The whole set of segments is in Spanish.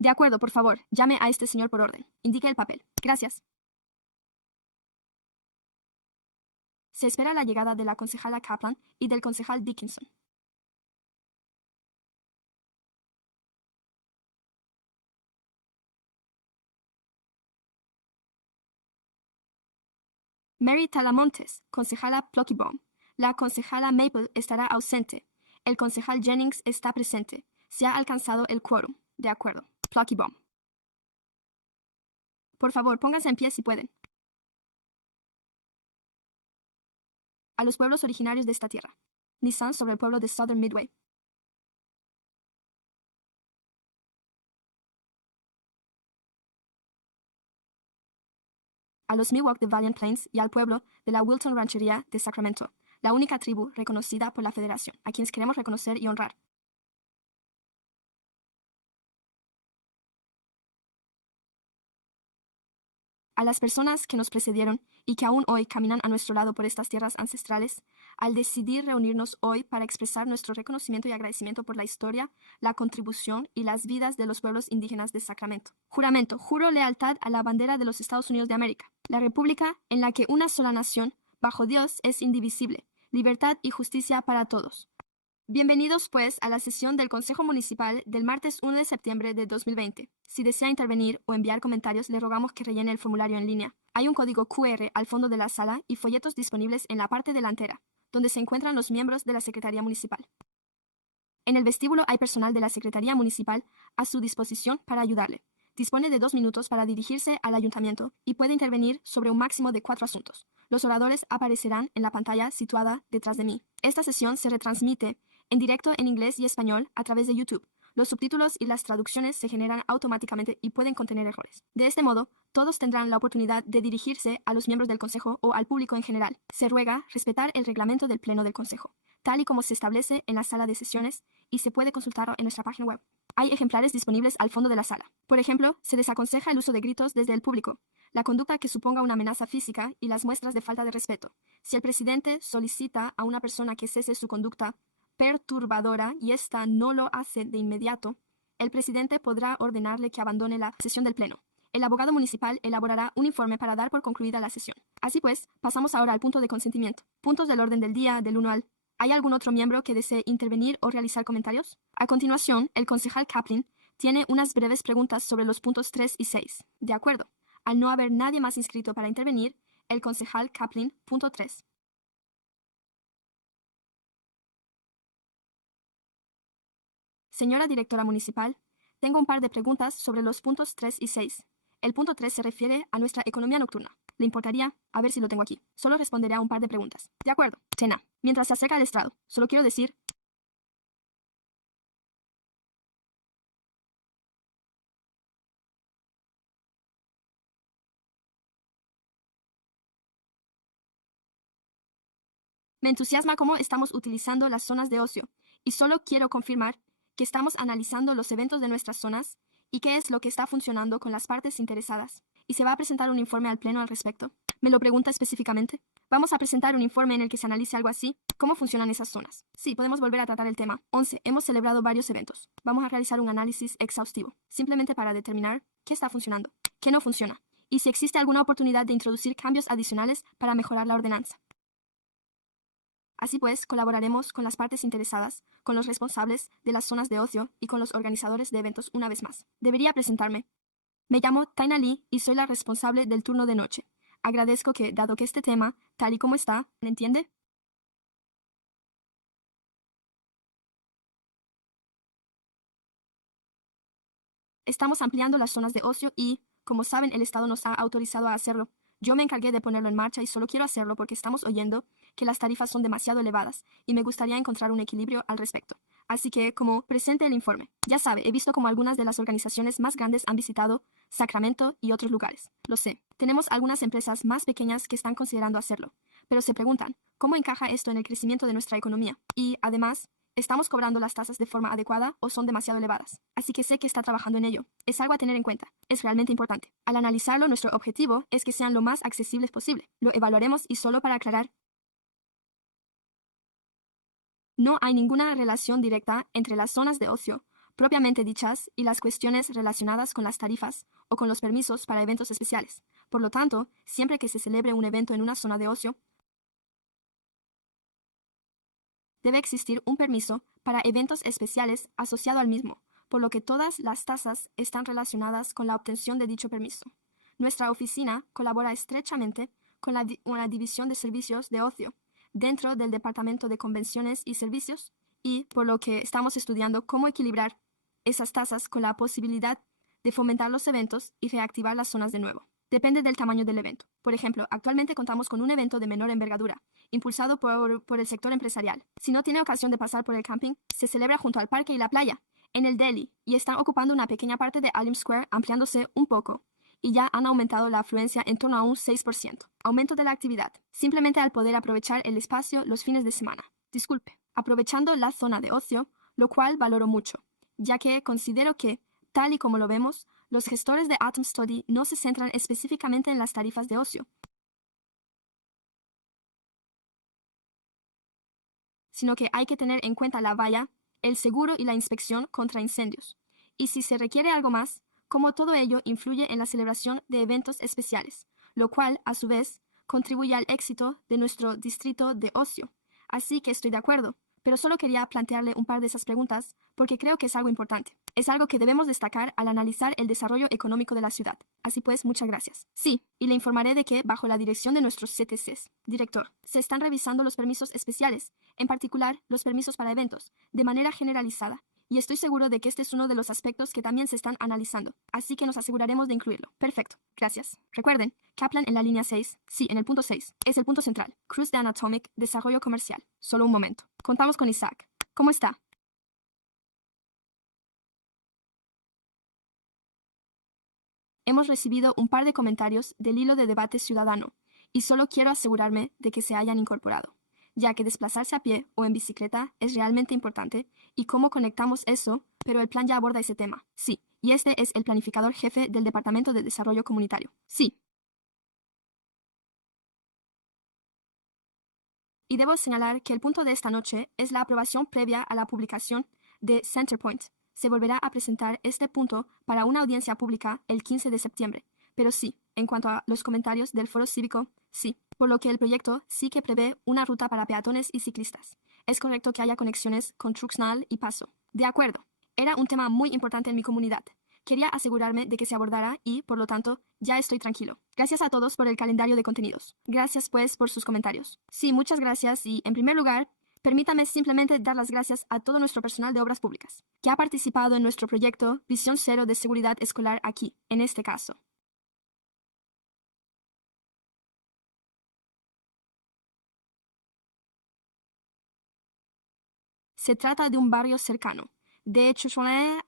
De acuerdo, por favor, llame a este señor por orden. Indique el papel. Gracias. Se espera la llegada de la concejala Kaplan y del concejal Dickinson. Mary Talamontes, concejala Pluckybaum. La concejala Maple estará ausente. El concejal Jennings está presente. Se ha alcanzado el quórum. De acuerdo. Pluckybaum. Por favor, pónganse en pie si pueden. A los pueblos originarios de esta tierra. Nissan sobre el pueblo de Southern Midway. A los Miwok de Valiant Plains y al pueblo de la Wilton Ranchería de Sacramento, la única tribu reconocida por la Federación, a quienes queremos reconocer y honrar. A las personas que nos precedieron y que aún hoy caminan a nuestro lado por estas tierras ancestrales, al decidir reunirnos hoy para expresar nuestro reconocimiento y agradecimiento por la historia, la contribución y las vidas de los pueblos indígenas de Sacramento. Juramento, juro lealtad a la bandera de los Estados Unidos de América, la república en la que una sola nación, bajo Dios, es indivisible, libertad y justicia para todos. Bienvenidos, pues, a la sesión del Consejo Municipal del martes 1 de septiembre de 2020. Si desea intervenir o enviar comentarios, le rogamos que rellene el formulario en línea. Hay un código QR al fondo de la sala y folletos disponibles en la parte delantera, donde se encuentran los miembros de la Secretaría Municipal. En el vestíbulo hay personal de la Secretaría Municipal a su disposición para ayudarle. Dispone de 2 minutos para dirigirse al ayuntamiento y puede intervenir sobre un máximo de 4 asuntos. Los oradores aparecerán en la pantalla situada detrás de mí. Esta sesión se retransmite en directo en inglés y español a través de YouTube. Los subtítulos y las traducciones se generan automáticamente y pueden contener errores. De este modo, todos tendrán la oportunidad de dirigirse a los miembros del Consejo o al público en general. Se ruega respetar el reglamento del Pleno del Consejo, tal y como se establece en la sala de sesiones y se puede consultar en nuestra página web. Hay ejemplares disponibles al fondo de la sala. Por ejemplo, se desaconseja el uso de gritos desde el público, la conducta que suponga una amenaza física y las muestras de falta de respeto. Si el presidente solicita a una persona que cese su conducta perturbadora y ésta no lo hace de inmediato, el presidente podrá ordenarle que abandone la sesión del Pleno. El abogado municipal elaborará un informe para dar por concluida la sesión. Así pues, pasamos ahora al punto de consentimiento. Puntos del orden del día del 1 al... ¿Hay algún otro miembro que desee intervenir o realizar comentarios? A continuación, el concejal Kaplan tiene unas breves preguntas sobre los puntos 3 y 6. De acuerdo. Al no haber nadie más inscrito para intervenir, el concejal Kaplan, punto 3. Señora directora municipal, tengo un par de preguntas sobre los puntos 3 y 6. El punto 3 se refiere a nuestra economía nocturna. ¿Le importaría? A ver si lo tengo aquí. Solo responderé a un par de preguntas. De acuerdo. Tena. Mientras se acerca al estrado, solo quiero decir... Me entusiasma cómo estamos utilizando las zonas de ocio, y solo quiero confirmar que estamos analizando los eventos de nuestras zonas y qué es lo que está funcionando con las partes interesadas. ¿Y se va a presentar un informe al Pleno al respecto? ¿Me lo pregunta específicamente? ¿Vamos a presentar un informe en el que se analice algo así? ¿Cómo funcionan esas zonas? Sí, podemos volver a tratar el tema. 11. Hemos celebrado varios eventos. Vamos a realizar un análisis exhaustivo, simplemente para determinar qué está funcionando, qué no funciona, y si existe alguna oportunidad de introducir cambios adicionales para mejorar la ordenanza. Así pues, colaboraremos con las partes interesadas, con los responsables de las zonas de ocio y con los organizadores de eventos una vez más. Debería presentarme. Me llamo Taina Lee y soy la responsable del turno de noche. Agradezco que, dado que este tema, tal y como está, ¿me entiende? Estamos ampliando las zonas de ocio y, como saben, el Estado nos ha autorizado a hacerlo. Yo me encargué de ponerlo en marcha y solo quiero hacerlo porque estamos oyendo que las tarifas son demasiado elevadas y me gustaría encontrar un equilibrio al respecto. Así que, como presente el informe. Ya sabe, he visto como algunas de las organizaciones más grandes han visitado Sacramento y otros lugares. Lo sé. Tenemos algunas empresas más pequeñas que están considerando hacerlo, pero se preguntan, ¿cómo encaja esto en el crecimiento de nuestra economía? Y, además, ¿estamos cobrando las tasas de forma adecuada o son demasiado elevadas? Así que sé que está trabajando en ello. Es algo a tener en cuenta. Es realmente importante. Al analizarlo, nuestro objetivo es que sean lo más accesibles posible. Lo evaluaremos y solo para aclarar, no hay ninguna relación directa entre las zonas de ocio, propiamente dichas y las cuestiones relacionadas con las tarifas o con los permisos para eventos especiales. Por lo tanto, siempre que se celebre un evento en una zona de ocio, debe existir un permiso para eventos especiales asociado al mismo, por lo que todas las tasas están relacionadas con la obtención de dicho permiso. Nuestra oficina colabora estrechamente con una división de servicios de ocio dentro del Departamento de Convenciones y Servicios y por lo que estamos estudiando cómo equilibrar esas tasas con la posibilidad de fomentar los eventos y reactivar las zonas de nuevo. Depende del tamaño del evento. Por ejemplo, actualmente contamos con un evento de menor envergadura, impulsado por el sector empresarial. Si no tiene ocasión de pasar por el camping, se celebra junto al parque y la playa, en el Delhi, y están ocupando una pequeña parte de Alim Square, ampliándose un poco, y ya han aumentado la afluencia en torno a un 6%. Aumento de la actividad, simplemente al poder aprovechar el espacio los fines de semana. Disculpe, aprovechando la zona de ocio, lo cual valoro mucho, ya que considero que, tal y como lo vemos, los gestores de Atom Study no se centran específicamente en las tarifas de ocio, sino que hay que tener en cuenta la valla, el seguro y la inspección contra incendios. Y si se requiere algo más, cómo todo ello influye en la celebración de eventos especiales, lo cual, a su vez, contribuye al éxito de nuestro distrito de ocio. Así que estoy de acuerdo, pero solo quería plantearle un par de esas preguntas porque creo que es algo importante. Es algo que debemos destacar al analizar el desarrollo económico de la ciudad. Así pues, muchas gracias. Sí, y le informaré de que, bajo la dirección de nuestros CTCs, director, se están revisando los permisos especiales, en particular los permisos para eventos, de manera generalizada. Y estoy seguro de que este es uno de los aspectos que también se están analizando, así que nos aseguraremos de incluirlo. Perfecto, gracias. Recuerden, Kaplan en la línea 6, sí, en el punto 6, es el punto central. Cruz de Anatomic, desarrollo comercial. Solo un momento. Contamos con Isaac. ¿Cómo está? Hemos recibido un par de comentarios del hilo de debate ciudadano, y solo quiero asegurarme de que se hayan incorporado, ya que desplazarse a pie o en bicicleta es realmente importante, y cómo conectamos eso, pero el plan ya aborda ese tema. Sí, y este es el planificador jefe del Departamento de Desarrollo Comunitario. Sí. Y debo señalar que el punto de esta noche es la aprobación previa a la publicación de Centerpoint. Se volverá a presentar este punto para una audiencia pública el 15 de septiembre. Pero sí, en cuanto a los comentarios del foro cívico, sí, por lo que el proyecto sí que prevé una ruta para peatones y ciclistas. Es correcto que haya conexiones con Truxnal y Paso. De acuerdo. Era un tema muy importante en mi comunidad. Quería asegurarme de que se abordara y, por lo tanto, ya estoy tranquilo. Gracias a todos por el calendario de contenidos. Gracias, pues, por sus comentarios. Sí, muchas gracias y, en primer lugar, permítame simplemente dar las gracias a todo nuestro personal de obras públicas, que ha participado en nuestro proyecto Visión Cero de Seguridad Escolar aquí, en este caso. Se trata de un barrio cercano. De hecho,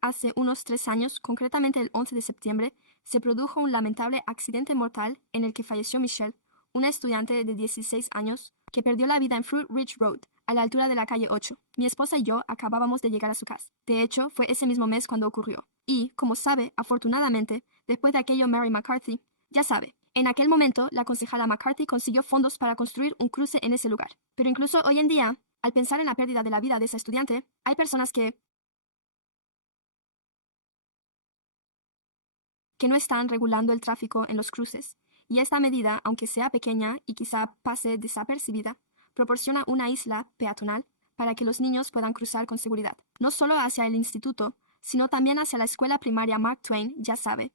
hace unos 3 años, concretamente el 11 de septiembre, se produjo un lamentable accidente mortal en el que falleció Michelle, una estudiante de 16 años que perdió la vida en Fruit Ridge Road, a la altura de la calle 8. Mi esposa y yo acabábamos de llegar a su casa. De hecho, fue ese mismo mes cuando ocurrió. Y, como sabe, afortunadamente, después de aquello Mary McCarthy, ya sabe, en aquel momento la concejala McCarthy consiguió fondos para construir un cruce en ese lugar. Pero incluso hoy en día, al pensar en la pérdida de la vida de esa estudiante, hay personas que no están regulando el tráfico en los cruces, y esta medida, aunque sea pequeña y quizá pase desapercibida, proporciona una isla peatonal para que los niños puedan cruzar con seguridad, no solo hacia el instituto, sino también hacia la escuela primaria Mark Twain, ya sabe.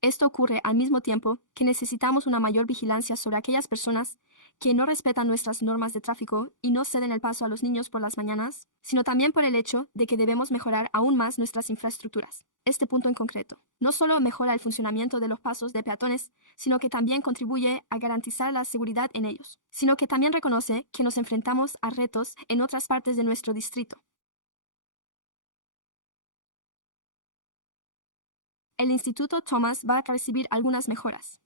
Esto ocurre al mismo tiempo que necesitamos una mayor vigilancia sobre aquellas personas que no respetan nuestras normas de tráfico y no ceden el paso a los niños por las mañanas, sino también por el hecho de que debemos mejorar aún más nuestras infraestructuras. Este punto en concreto no solo mejora el funcionamiento de los pasos de peatones, sino que también contribuye a garantizar la seguridad en ellos, sino que también reconoce que nos enfrentamos a retos en otras partes de nuestro distrito. El Instituto Thomas va a recibir algunas mejoras.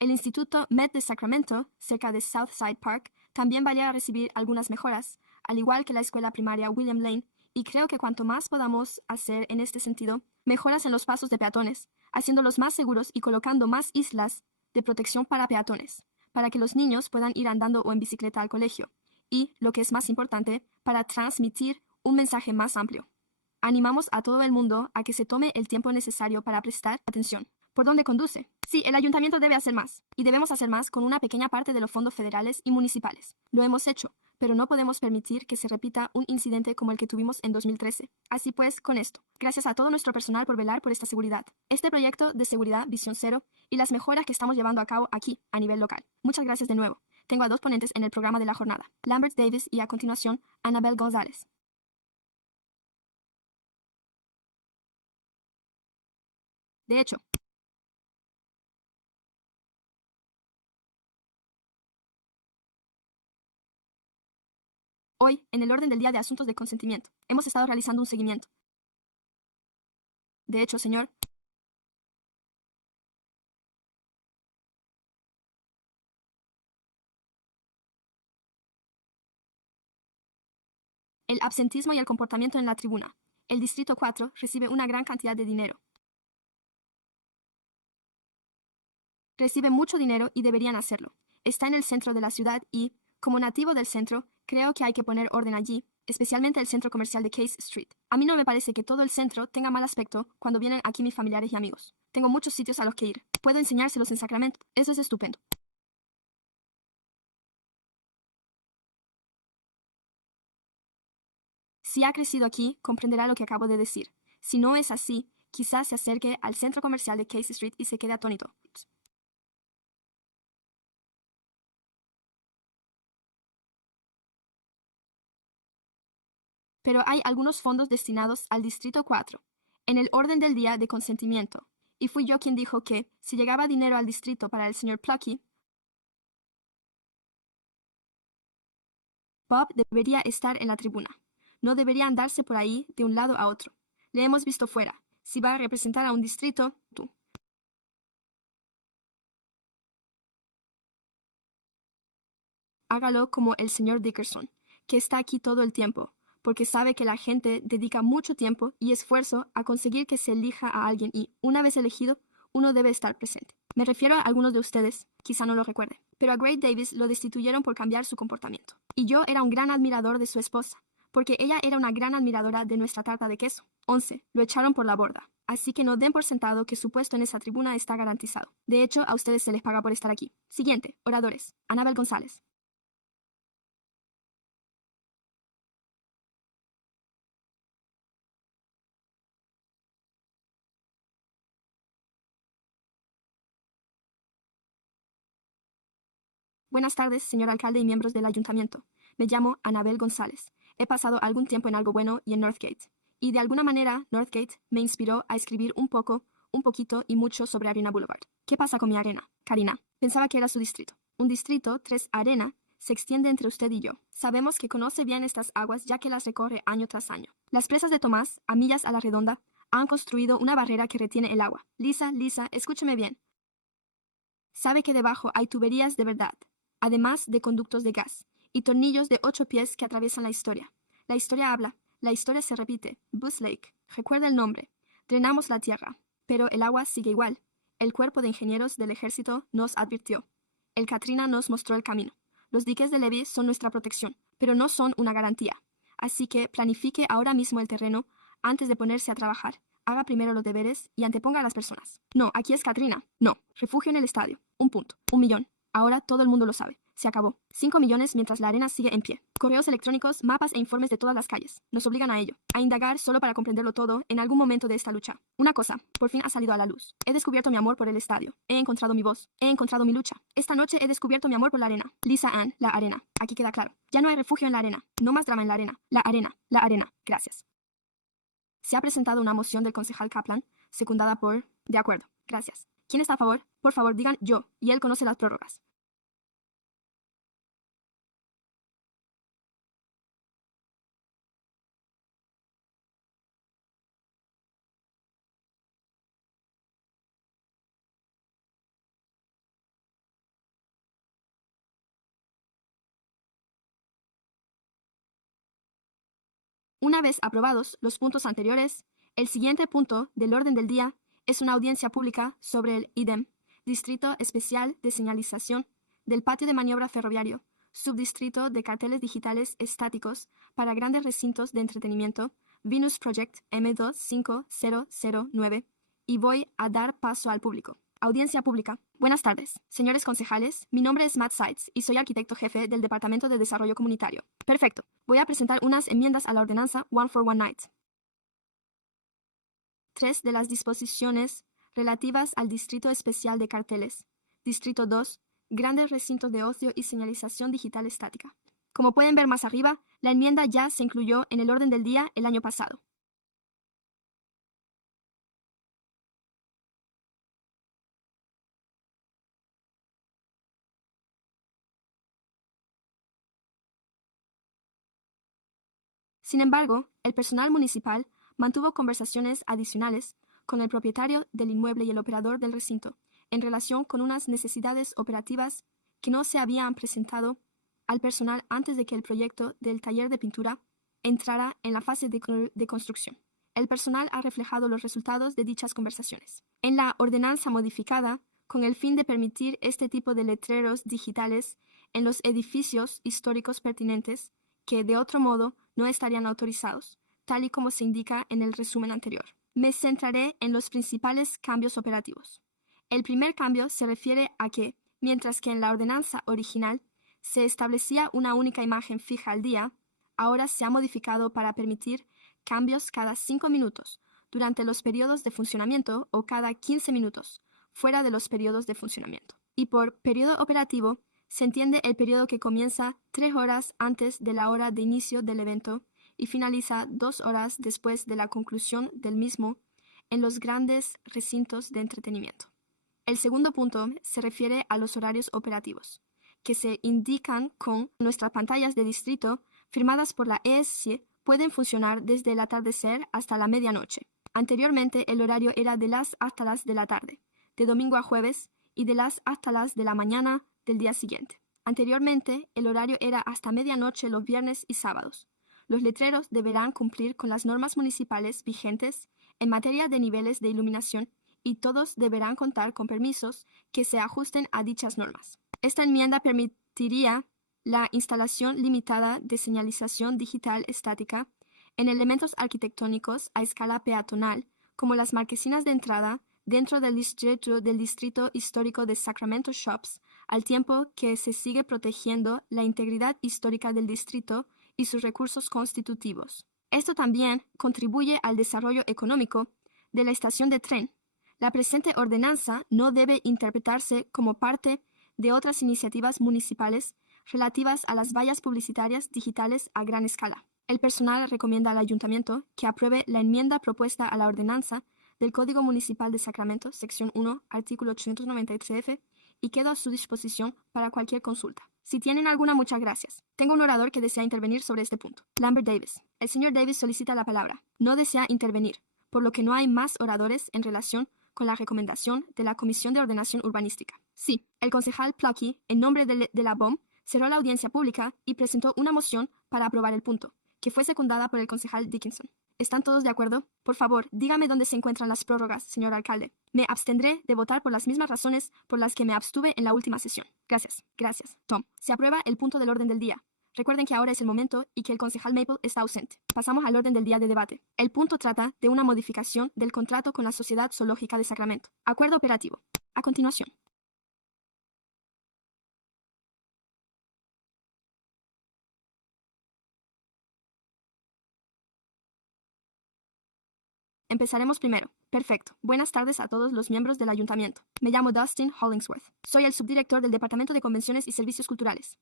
El Instituto Med de Sacramento, cerca de Southside Park, también va a recibir algunas mejoras, al igual que la escuela primaria William Lane, y creo que cuanto más podamos hacer en este sentido, mejoras en los pasos de peatones, haciéndolos más seguros y colocando más islas de protección para peatones, para que los niños puedan ir andando o en bicicleta al colegio, y, lo que es más importante, para transmitir un mensaje más amplio. Animamos a todo el mundo a que se tome el tiempo necesario para prestar atención. ¿Por dónde conduce? Sí, el ayuntamiento debe hacer más, y debemos hacer más con una pequeña parte de los fondos federales y municipales. Lo hemos hecho, pero no podemos permitir que se repita un incidente como el que tuvimos en 2013. Así pues, con esto, gracias a todo nuestro personal por velar por esta seguridad. Este proyecto de seguridad Visión Cero y las mejoras que estamos llevando a cabo aquí, a nivel local. Muchas gracias de nuevo. Tengo a dos ponentes en el programa de la jornada, Lambert Davis y a continuación, Annabel González. De hecho, hoy, en el orden del día de asuntos de consentimiento, hemos estado realizando un seguimiento. De hecho, señor, el absentismo y el comportamiento en la tribuna. El Distrito 4 recibe una gran cantidad de dinero. Recibe mucho dinero y deberían hacerlo. Está en el centro de la ciudad y, como nativo del centro, creo que hay que poner orden allí, especialmente el centro comercial de Case Street. A mí no me parece que todo el centro tenga mal aspecto cuando vienen aquí mis familiares y amigos. Tengo muchos sitios a los que ir. Puedo enseñárselos en Sacramento. Eso es estupendo. Si ha crecido aquí, comprenderá lo que acabo de decir. Si no es así, quizás se acerque al centro comercial de Case Street y se quede atónito. Pero hay algunos fondos destinados al Distrito 4, en el orden del día de consentimiento, y fui yo quien dijo que, si llegaba dinero al distrito para el señor Plucky, Bob debería estar en la tribuna. No debería andarse por ahí de un lado a otro. Le hemos visto fuera. Si va a representar a un distrito, tú. Hágalo como el señor Dickerson, que está aquí todo el tiempo, porque sabe que la gente dedica mucho tiempo y esfuerzo a conseguir que se elija a alguien y, una vez elegido, uno debe estar presente. Me refiero a algunos de ustedes, quizá no lo recuerde, pero a Gray Davis lo destituyeron por cambiar su comportamiento. Y yo era un gran admirador de su esposa, porque ella era una gran admiradora de nuestra tarta de queso. 11. Lo echaron por la borda. Así que no den por sentado que su puesto en esa tribuna está garantizado. De hecho, a ustedes se les paga por estar aquí. Siguiente, oradores. Annabel González. Buenas tardes, señor alcalde y miembros del ayuntamiento. Me llamo Annabel González. He pasado algún tiempo en Algo Bueno y en Northgate. Y de alguna manera, Northgate me inspiró a escribir un poco, un poquito y mucho sobre Arena Boulevard. ¿Qué pasa con mi arena? Karina, pensaba que era su distrito. Un distrito, 3 Arena, se extiende entre usted y yo. Sabemos que conoce bien estas aguas ya que las recorre año tras año. Las presas de Tomás, a millas a la redonda, han construido una barrera que retiene el agua. Lisa, escúcheme bien. Sabe que debajo hay tuberías de verdad, además de conductos de gas, y tornillos de 8 pies que atraviesan la historia. La historia habla, la historia se repite. Buzz Lake, recuerda el nombre. Drenamos la tierra, pero el agua sigue igual. El cuerpo de ingenieros del ejército nos advirtió. El Katrina nos mostró el camino. Los diques de Levee son nuestra protección, pero no son una garantía. Así que planifique ahora mismo el terreno antes de ponerse a trabajar. Haga primero los deberes y anteponga a las personas. No, aquí es Katrina. No, refugio en el estadio. Un punto. 1 millón. Ahora todo el mundo lo sabe. Se acabó. 5 millones mientras la arena sigue en pie. Correos electrónicos, mapas e informes de todas las calles. Nos obligan a ello. A indagar solo para comprenderlo todo en algún momento de esta lucha. Una cosa, por fin ha salido a la luz. He descubierto mi amor por el estadio. He encontrado mi voz. He encontrado mi lucha. Esta noche he descubierto mi amor por la arena. Lisa Ann, la arena. Aquí queda claro. Ya no hay refugio en la arena. No más drama en la arena. La arena. La arena. Gracias. Se ha presentado una moción del concejal Kaplan, secundada por... De acuerdo. Gracias. ¿Quién está a favor? Por favor, digan yo, y él conoce las prórrogas. Una vez aprobados los puntos anteriores, el siguiente punto del orden del día es una audiencia pública sobre el IDEM, Distrito Especial de Señalización, del patio de maniobra ferroviario, subdistrito de carteles digitales estáticos para grandes recintos de entretenimiento, Venus Project M25009 y voy a dar paso al público. Audiencia pública. Buenas tardes, señores concejales. Mi nombre es Matt Seitz y soy arquitecto jefe del Departamento de Desarrollo Comunitario. Perfecto. Voy a presentar unas enmiendas a la ordenanza One for One Night. 3 de las disposiciones relativas al Distrito Especial de Carteles. Distrito 2. Grandes recintos de ocio y señalización digital estática. Como pueden ver más arriba, la enmienda ya se incluyó en el orden del día el año pasado. Sin embargo, el personal municipal mantuvo conversaciones adicionales con el propietario del inmueble y el operador del recinto en relación con unas necesidades operativas que no se habían presentado al personal antes de que el proyecto del taller de pintura entrara en la fase de construcción. El personal ha reflejado los resultados de dichas conversaciones. En la ordenanza modificada, con el fin de permitir este tipo de letreros digitales en los edificios históricos pertinentes, que de otro modo no estarían autorizados, tal y como se indica en el resumen anterior. Me centraré en los principales cambios operativos. El primer cambio se refiere a que, mientras que en la ordenanza original se establecía una única imagen fija al día, ahora se ha modificado para permitir cambios cada 5 minutos durante los periodos de funcionamiento o cada 15 minutos fuera de los periodos de funcionamiento. Y por periodo operativo se entiende el periodo que comienza 3 horas antes de la hora de inicio del evento y finaliza 2 horas después de la conclusión del mismo en los grandes recintos de entretenimiento. El segundo punto se refiere a los horarios operativos, que se indican con nuestras pantallas de distrito firmadas por la ESC pueden funcionar desde el atardecer hasta la medianoche. Anteriormente el horario era de las hasta las de la tarde, de domingo a jueves, y de las hasta las de la mañana del día siguiente. Anteriormente el horario era hasta medianoche los viernes y sábados. Los letreros deberán cumplir con las normas municipales vigentes en materia de niveles de iluminación y todos deberán contar con permisos que se ajusten a dichas normas. Esta enmienda permitiría la instalación limitada de señalización digital estática en elementos arquitectónicos a escala peatonal, como las marquesinas de entrada dentro del distrito histórico de Sacramento Shops, al tiempo que se sigue protegiendo la integridad histórica del distrito y sus recursos constitutivos. Esto también contribuye al desarrollo económico de la estación de tren. La presente ordenanza no debe interpretarse como parte de otras iniciativas municipales relativas a las vallas publicitarias digitales a gran escala. El personal recomienda al ayuntamiento que apruebe la enmienda propuesta a la ordenanza del Código Municipal de Sacramento, sección 1, artículo 893F, y quedo a su disposición para cualquier consulta. Si tienen alguna, muchas gracias. Tengo un orador que desea intervenir sobre este punto. Lambert Davis. El señor Davis solicita la palabra. No desea intervenir, por lo que no hay más oradores en relación con la recomendación de la Comisión de Ordenación Urbanística. Sí, el concejal Plucky, en nombre de la BOM, cerró la audiencia pública y presentó una moción para aprobar el punto, que fue secundada por el concejal Dickinson. ¿Están todos de acuerdo? Por favor, dígame dónde se encuentran las prórrogas, señor alcalde. Me abstendré de votar por las mismas razones por las que me abstuve en la última sesión. Gracias. Gracias. Tom. Se aprueba el punto del orden del día. Recuerden que ahora es el momento y que el concejal Maple está ausente. Pasamos al orden del día de debate. El punto trata de una modificación del contrato con la Sociedad Zoológica de Sacramento. Acuerdo operativo. A continuación. Empezaremos primero. Perfecto. Buenas tardes a todos los miembros del ayuntamiento. Me llamo Dustin Hollingsworth. Soy el subdirector del Departamento de Convenciones y Servicios Culturales.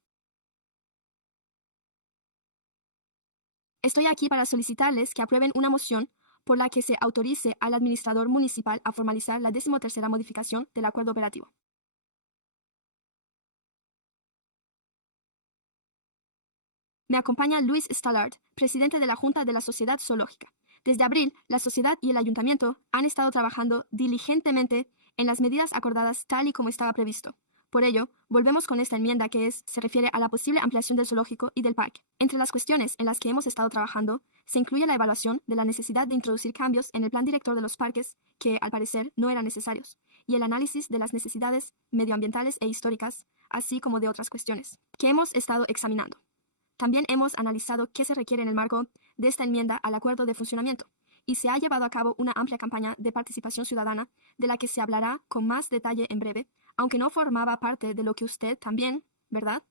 Estoy aquí para solicitarles que aprueben una moción por la que se autorice al administrador municipal a formalizar la 13ª modificación del acuerdo operativo. Me acompaña Luis Stallard, presidente de la Junta de la Sociedad Zoológica. Desde abril, la sociedad y el ayuntamiento han estado trabajando diligentemente en las medidas acordadas tal y como estaba previsto. Por ello, volvemos con esta enmienda se refiere a la posible ampliación del zoológico y del parque. Entre las cuestiones en las que hemos estado trabajando, se incluye la evaluación de la necesidad de introducir cambios en el plan director de los parques, que, al parecer, no eran necesarios, y el análisis de las necesidades medioambientales e históricas, así como de otras cuestiones, que hemos estado examinando. También hemos analizado qué se requiere en el marco de esta enmienda al acuerdo de funcionamiento, y se ha llevado a cabo una amplia campaña de participación ciudadana de la que se hablará con más detalle en breve, aunque no formaba parte de lo que usted también, ¿verdad?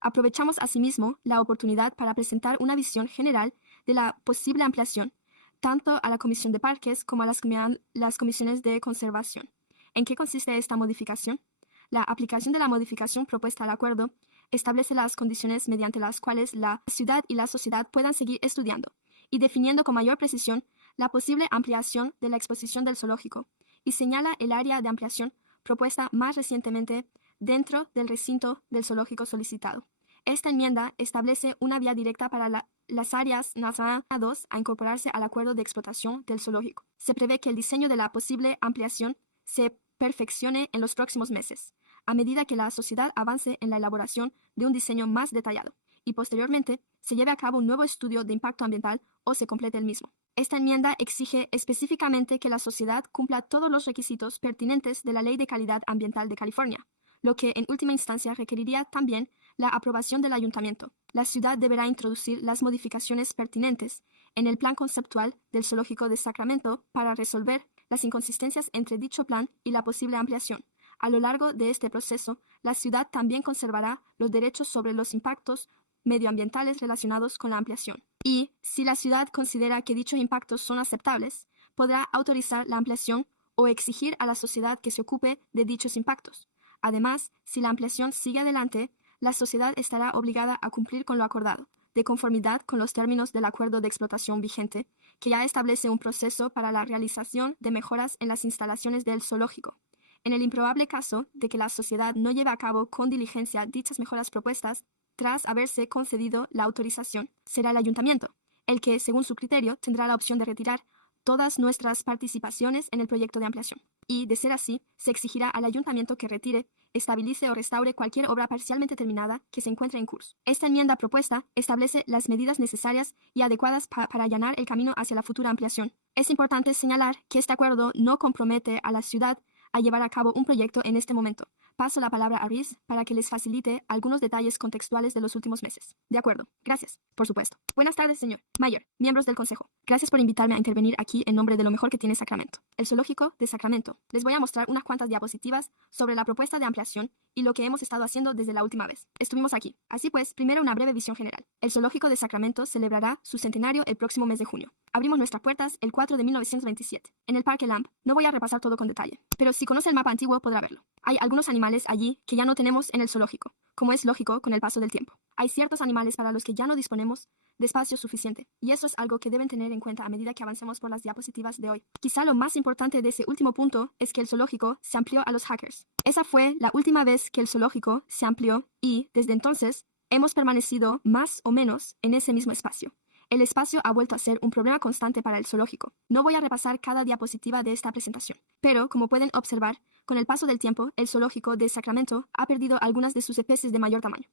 Aprovechamos asimismo la oportunidad para presentar una visión general de la posible ampliación, tanto a la Comisión de Parques como a las comisiones de conservación. ¿En qué consiste esta modificación? La aplicación de la modificación propuesta al acuerdo establece las condiciones mediante las cuales la ciudad y la sociedad puedan seguir estudiando y definiendo con mayor precisión la posible ampliación de la exposición del zoológico, y señala el área de ampliación propuesta más recientemente dentro del recinto del zoológico solicitado. Esta enmienda establece una vía directa para las áreas nacionales a incorporarse al acuerdo de explotación del zoológico. Se prevé que el diseño de la posible ampliación se perfeccione en los próximos meses, a medida que la sociedad avance en la elaboración de un diseño más detallado, y posteriormente se lleve a cabo un nuevo estudio de impacto ambiental o se complete el mismo. Esta enmienda exige específicamente que la sociedad cumpla todos los requisitos pertinentes de la Ley de Calidad Ambiental de California, lo que en última instancia requeriría también la aprobación del ayuntamiento. La ciudad deberá introducir las modificaciones pertinentes en el plan conceptual del zoológico de Sacramento para resolver las inconsistencias entre dicho plan y la posible ampliación. A lo largo de este proceso, la ciudad también conservará los derechos sobre los impactos medioambientales relacionados con la ampliación. Y, si la ciudad considera que dichos impactos son aceptables, podrá autorizar la ampliación o exigir a la sociedad que se ocupe de dichos impactos. Además, si la ampliación sigue adelante, la sociedad estará obligada a cumplir con lo acordado, de conformidad con los términos del acuerdo de explotación vigente, que ya establece un proceso para la realización de mejoras en las instalaciones del zoológico. En el improbable caso de que la sociedad no lleve a cabo con diligencia dichas mejoras propuestas, tras haberse concedido la autorización, será el ayuntamiento el que, según su criterio, tendrá la opción de retirar todas nuestras participaciones en el proyecto de ampliación. Y, de ser así, se exigirá al ayuntamiento que retire, estabilice o restaure cualquier obra parcialmente terminada que se encuentre en curso. Esta enmienda propuesta establece las medidas necesarias y adecuadas para allanar el camino hacia la futura ampliación. Es importante señalar que este acuerdo no compromete a la ciudad a llevar a cabo un proyecto en este momento. Paso la palabra a Riz para que les facilite algunos detalles contextuales de los últimos meses. De acuerdo. Gracias. Por supuesto. Buenas tardes, señor Mayer, miembros del Consejo. Gracias por invitarme a intervenir aquí en nombre de lo mejor que tiene Sacramento, el zoológico de Sacramento. Les voy a mostrar unas cuantas diapositivas sobre la propuesta de ampliación y lo que hemos estado haciendo desde la última vez. Estuvimos aquí. Así pues, primero una breve visión general. El zoológico de Sacramento celebrará su centenario el próximo mes de junio. Abrimos nuestras puertas el 4 de 1927, en el Parque Lamb. No voy a repasar todo con detalle, pero si conoce el mapa antiguo podrá verlo. Hay algunos animales allí que ya no tenemos en el zoológico, como es lógico con el paso del tiempo. Hay ciertos animales para los que ya no disponemos de espacio suficiente, y eso es algo que deben tener en cuenta a medida que avancemos por las diapositivas de hoy. Quizá lo más importante de ese último punto es que el zoológico se amplió a los hackers. Esa fue la última vez que el zoológico se amplió y, desde entonces, hemos permanecido más o menos en ese mismo espacio. El espacio ha vuelto a ser un problema constante para el zoológico. No voy a repasar cada diapositiva de esta presentación, pero, como pueden observar, con el paso del tiempo, el zoológico de Sacramento ha perdido algunas de sus especies de mayor tamaño.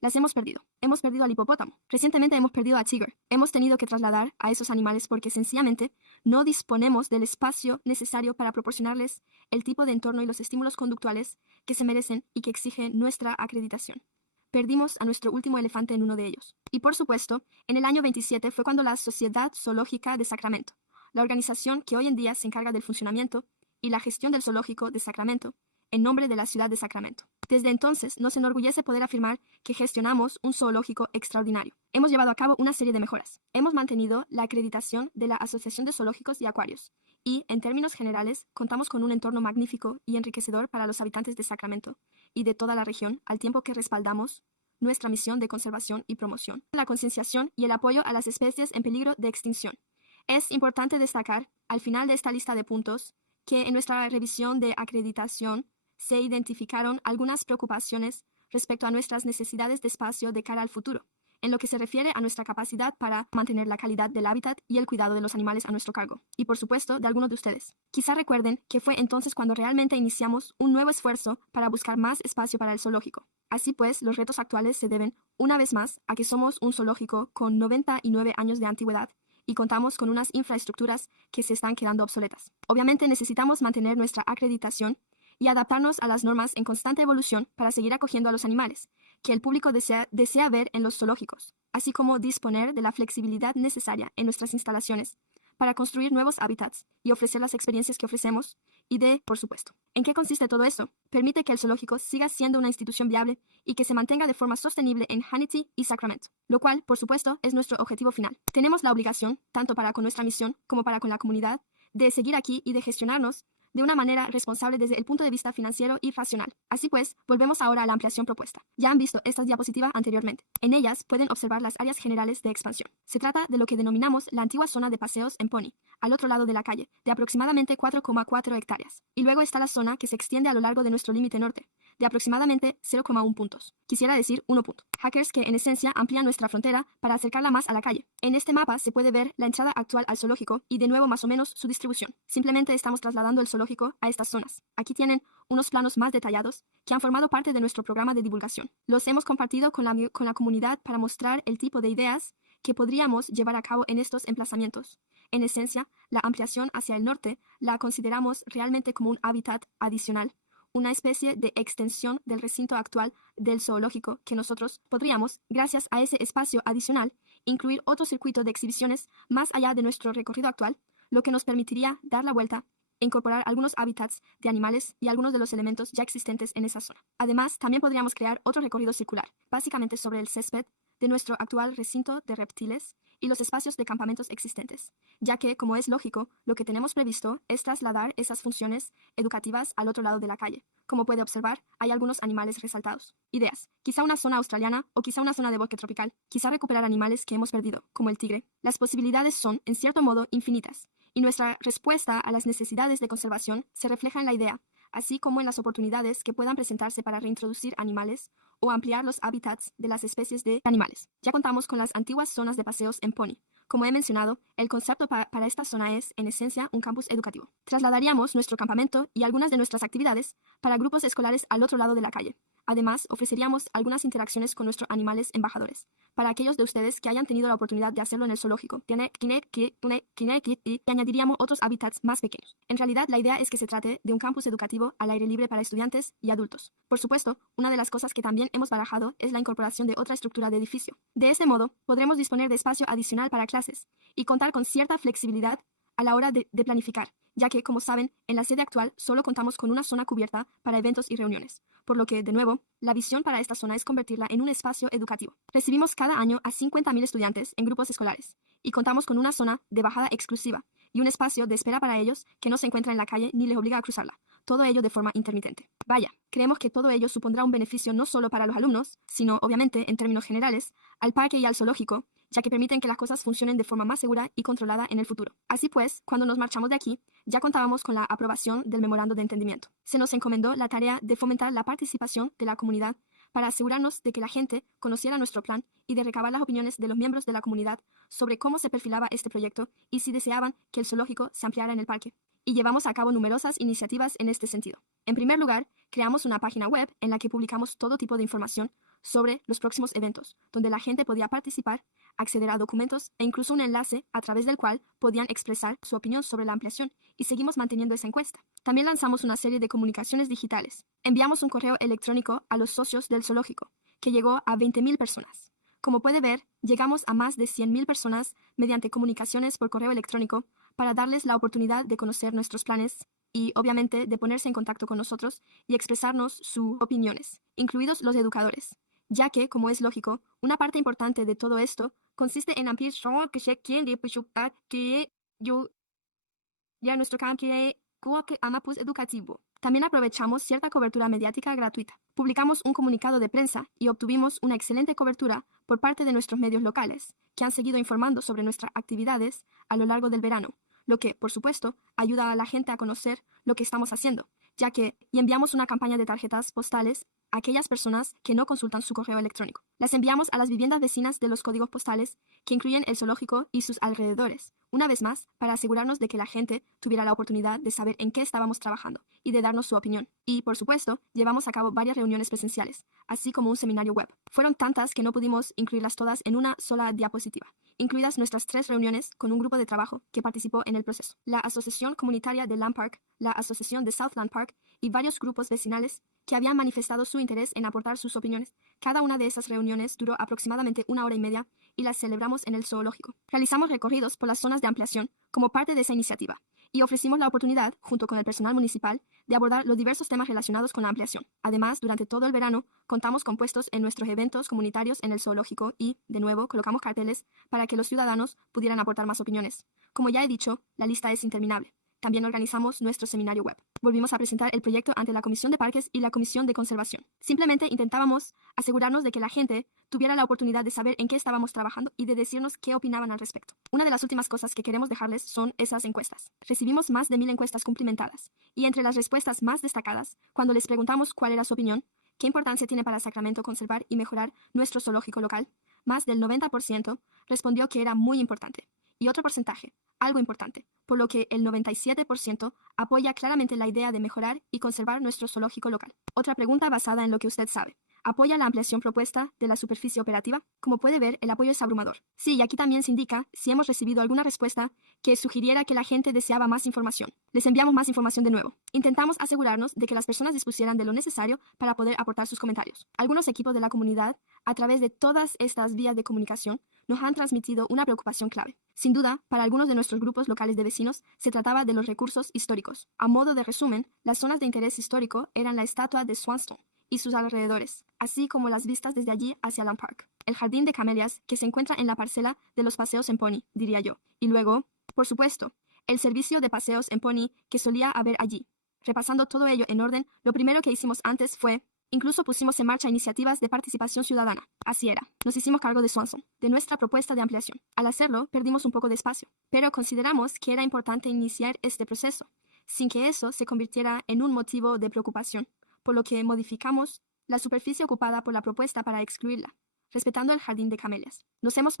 Las hemos perdido. Hemos perdido al hipopótamo. Recientemente hemos perdido a tiger. Hemos tenido que trasladar a esos animales porque sencillamente no disponemos del espacio necesario para proporcionarles el tipo de entorno y los estímulos conductuales que se merecen y que exige nuestra acreditación. Perdimos a nuestro último elefante en uno de ellos. Y por supuesto, en el año 27 fue cuando la Sociedad Zoológica de Sacramento, la organización que hoy en día se encarga del funcionamiento y la gestión del zoológico de Sacramento, en nombre de la ciudad de Sacramento. Desde entonces, nos enorgullece poder afirmar que gestionamos un zoológico extraordinario. Hemos llevado a cabo una serie de mejoras. Hemos mantenido la acreditación de la Asociación de Zoológicos y Acuarios. Y, en términos generales, contamos con un entorno magnífico y enriquecedor para los habitantes de Sacramento y de toda la región, al tiempo que respaldamos nuestra misión de conservación y promoción, la concienciación y el apoyo a las especies en peligro de extinción. Es importante destacar, al final de esta lista de puntos, que en nuestra revisión de acreditación se identificaron algunas preocupaciones respecto a nuestras necesidades de espacio de cara al futuro, en lo que se refiere a nuestra capacidad para mantener la calidad del hábitat y el cuidado de los animales a nuestro cargo, y por supuesto de algunos de ustedes. Quizá recuerden que fue entonces cuando realmente iniciamos un nuevo esfuerzo para buscar más espacio para el zoológico. Así pues, los retos actuales se deben, una vez más, a que somos un zoológico con 99 años de antigüedad y contamos con unas infraestructuras que se están quedando obsoletas. Obviamente necesitamos mantener nuestra acreditación y adaptarnos a las normas en constante evolución para seguir acogiendo a los animales, que el público desea ver en los zoológicos, así como disponer de la flexibilidad necesaria en nuestras instalaciones para construir nuevos hábitats y ofrecer las experiencias que ofrecemos, y por supuesto. ¿En qué consiste todo esto? Permite que el zoológico siga siendo una institución viable y que se mantenga de forma sostenible en Hannity y Sacramento, lo cual, por supuesto, es nuestro objetivo final. Tenemos la obligación, tanto para con nuestra misión como para con la comunidad, de seguir aquí y de gestionarnos de una manera responsable desde el punto de vista financiero y racional. Así pues, volvemos ahora a la ampliación propuesta. Ya han visto estas diapositivas anteriormente. En ellas pueden observar las áreas generales de expansión. Se trata de lo que denominamos la antigua zona de paseos en Pony, al otro lado de la calle, de aproximadamente 4,4 hectáreas. Y luego está la zona que se extiende a lo largo de nuestro límite norte, de aproximadamente 0,1 puntos. Quisiera decir 1 punto. Hackers que en esencia amplían nuestra frontera para acercarla más a la calle. En este mapa se puede ver la entrada actual al zoológico y de nuevo más o menos su distribución. Simplemente estamos trasladando el zoológico a estas zonas. Aquí tienen unos planos más detallados que han formado parte de nuestro programa de divulgación. Los hemos compartido con la comunidad para mostrar el tipo de ideas que podríamos llevar a cabo en estos emplazamientos. En esencia, la ampliación hacia el norte la consideramos realmente como un hábitat adicional, una especie de extensión del recinto actual del zoológico que nosotros podríamos, gracias a ese espacio adicional, incluir otro circuito de exhibiciones más allá de nuestro recorrido actual, lo que nos permitiría dar la vuelta e incorporar algunos hábitats de animales y algunos de los elementos ya existentes en esa zona. Además, también podríamos crear otro recorrido circular, básicamente sobre el césped de nuestro actual recinto de reptiles y los espacios de campamentos existentes, ya que, como es lógico, lo que tenemos previsto es trasladar esas funciones educativas al otro lado de la calle. Como puede observar, hay algunos animales resaltados. Ideas. Quizá una zona australiana o quizá una zona de bosque tropical. Quizá recuperar animales que hemos perdido, como el tigre. Las posibilidades son, en cierto modo, infinitas, y nuestra respuesta a las necesidades de conservación se refleja en la idea, así como en las oportunidades que puedan presentarse para reintroducir animales o ampliar los hábitats de las especies de animales. Ya contamos con las antiguas zonas de paseos en Pony. Como he mencionado, el concepto para esta zona es, en esencia, un campus educativo. Trasladaríamos nuestro campamento y algunas de nuestras actividades para grupos escolares al otro lado de la calle. Además, ofreceríamos algunas interacciones con nuestros animales embajadores, para aquellos de ustedes que hayan tenido la oportunidad de hacerlo en el zoológico. Y añadiríamos otros hábitats más pequeños. En realidad, la idea es que se trate de un campus educativo al aire libre para estudiantes y adultos. Por supuesto, una de las cosas que también hemos barajado es la incorporación de otra estructura de edificio. De este modo, podremos disponer de espacio adicional para clases y contar con cierta flexibilidad a la hora de planificar, ya que, como saben, en la sede actual solo contamos con una zona cubierta para eventos y reuniones, por lo que, de nuevo, la visión para esta zona es convertirla en un espacio educativo. Recibimos cada año a 50,000 estudiantes en grupos escolares, y contamos con una zona de bajada exclusiva y un espacio de espera para ellos que no se encuentra en la calle ni les obliga a cruzarla, todo ello de forma intermitente. Vaya, creemos que todo ello supondrá un beneficio no solo para los alumnos, sino, obviamente, en términos generales, al parque y al zoológico, ya que permiten que las cosas funcionen de forma más segura y controlada en el futuro. Así pues, cuando nos marchamos de aquí, ya contábamos con la aprobación del memorando de entendimiento. Se nos encomendó la tarea de fomentar la participación de la comunidad para asegurarnos de que la gente conociera nuestro plan y de recabar las opiniones de los miembros de la comunidad sobre cómo se perfilaba este proyecto y si deseaban que el zoológico se ampliara en el parque. Y llevamos a cabo numerosas iniciativas en este sentido. En primer lugar, creamos una página web en la que publicamos todo tipo de información sobre los próximos eventos, donde la gente podía participar, acceder a documentos e incluso un enlace a través del cual podían expresar su opinión sobre la ampliación, y seguimos manteniendo esa encuesta. También lanzamos una serie de comunicaciones digitales. Enviamos un correo electrónico a los socios del zoológico, que llegó a 20,000 personas. Como puede ver, llegamos a más de 100,000 personas mediante comunicaciones por correo electrónico para darles la oportunidad de conocer nuestros planes y, obviamente, de ponerse en contacto con nosotros y expresarnos sus opiniones, incluidos los educadores, ya que, como es lógico, una parte importante de todo esto consiste en ampliar nuestro campo educativo. También aprovechamos cierta cobertura mediática gratuita. Publicamos un comunicado de prensa y obtuvimos una excelente cobertura por parte de nuestros medios locales, que han seguido informando sobre nuestras actividades a lo largo del verano, lo que, por supuesto, ayuda a la gente a conocer lo que estamos haciendo, y enviamos una campaña de tarjetas postales a aquellas personas que no consultan su correo electrónico. Las enviamos a las viviendas vecinas de los códigos postales que incluyen el zoológico y sus alrededores, una vez más, para asegurarnos de que la gente tuviera la oportunidad de saber en qué estábamos trabajando y de darnos su opinión. Y, por supuesto, llevamos a cabo varias reuniones presenciales, así como un seminario web. Fueron tantas que no pudimos incluirlas todas en una sola diapositiva, incluidas nuestras 3 reuniones con un grupo de trabajo que participó en el proceso. La Asociación Comunitaria de Land Park, la Asociación de Southland Park y varios grupos vecinales que habían manifestado su interés en aportar sus opiniones. Cada una de esas reuniones duró aproximadamente 1 hora y media y las celebramos en el zoológico. Realizamos recorridos por las zonas de ampliación como parte de esa iniciativa y ofrecimos la oportunidad, junto con el personal municipal, de abordar los diversos temas relacionados con la ampliación. Además, durante todo el verano, contamos con puestos en nuestros eventos comunitarios en el zoológico y, de nuevo, colocamos carteles para que los ciudadanos pudieran aportar más opiniones. Como ya he dicho, la lista es interminable. También organizamos nuestro seminario web. Volvimos a presentar el proyecto ante la Comisión de Parques y la Comisión de Conservación. Simplemente intentábamos asegurarnos de que la gente tuviera la oportunidad de saber en qué estábamos trabajando y de decirnos qué opinaban al respecto. Una de las últimas cosas que queremos dejarles son esas encuestas. Recibimos más de 1000 encuestas cumplimentadas, y entre las respuestas más destacadas, cuando les preguntamos cuál era su opinión, qué importancia tiene para Sacramento conservar y mejorar nuestro zoológico local, más del 90% respondió que era muy importante. Y otro porcentaje, algo importante, por lo que el 97% apoya claramente la idea de mejorar y conservar nuestro zoológico local. Otra pregunta basada en lo que usted sabe. ¿Apoya la ampliación propuesta de la superficie operativa? Como puede ver, el apoyo es abrumador. Sí, y aquí también se indica si hemos recibido alguna respuesta que sugiriera que la gente deseaba más información. Les enviamos más información de nuevo. Intentamos asegurarnos de que las personas dispusieran de lo necesario para poder aportar sus comentarios. Algunos equipos de la comunidad, a través de todas estas vías de comunicación, nos han transmitido una preocupación clave. Sin duda, para algunos de nuestros grupos locales de vecinos, se trataba de los recursos históricos. A modo de resumen, las zonas de interés histórico eran la estatua de Swanston y sus alrededores, así como las vistas desde allí hacia Land Park, el jardín de camelias que se encuentra en la parcela de los paseos en pony, diría yo, y luego, por supuesto, el servicio de paseos en pony que solía haber allí. Repasando todo ello en orden, lo primero que hicimos antes fue, incluso pusimos en marcha iniciativas de participación ciudadana. Así era, nos hicimos cargo de Swanson, de nuestra propuesta de ampliación. Al hacerlo, perdimos un poco de espacio, pero consideramos que era importante iniciar este proceso, sin que eso se convirtiera en un motivo de preocupación, por lo que modificamos la superficie ocupada por la propuesta para excluirla, respetando el jardín de camelias. Nos hemos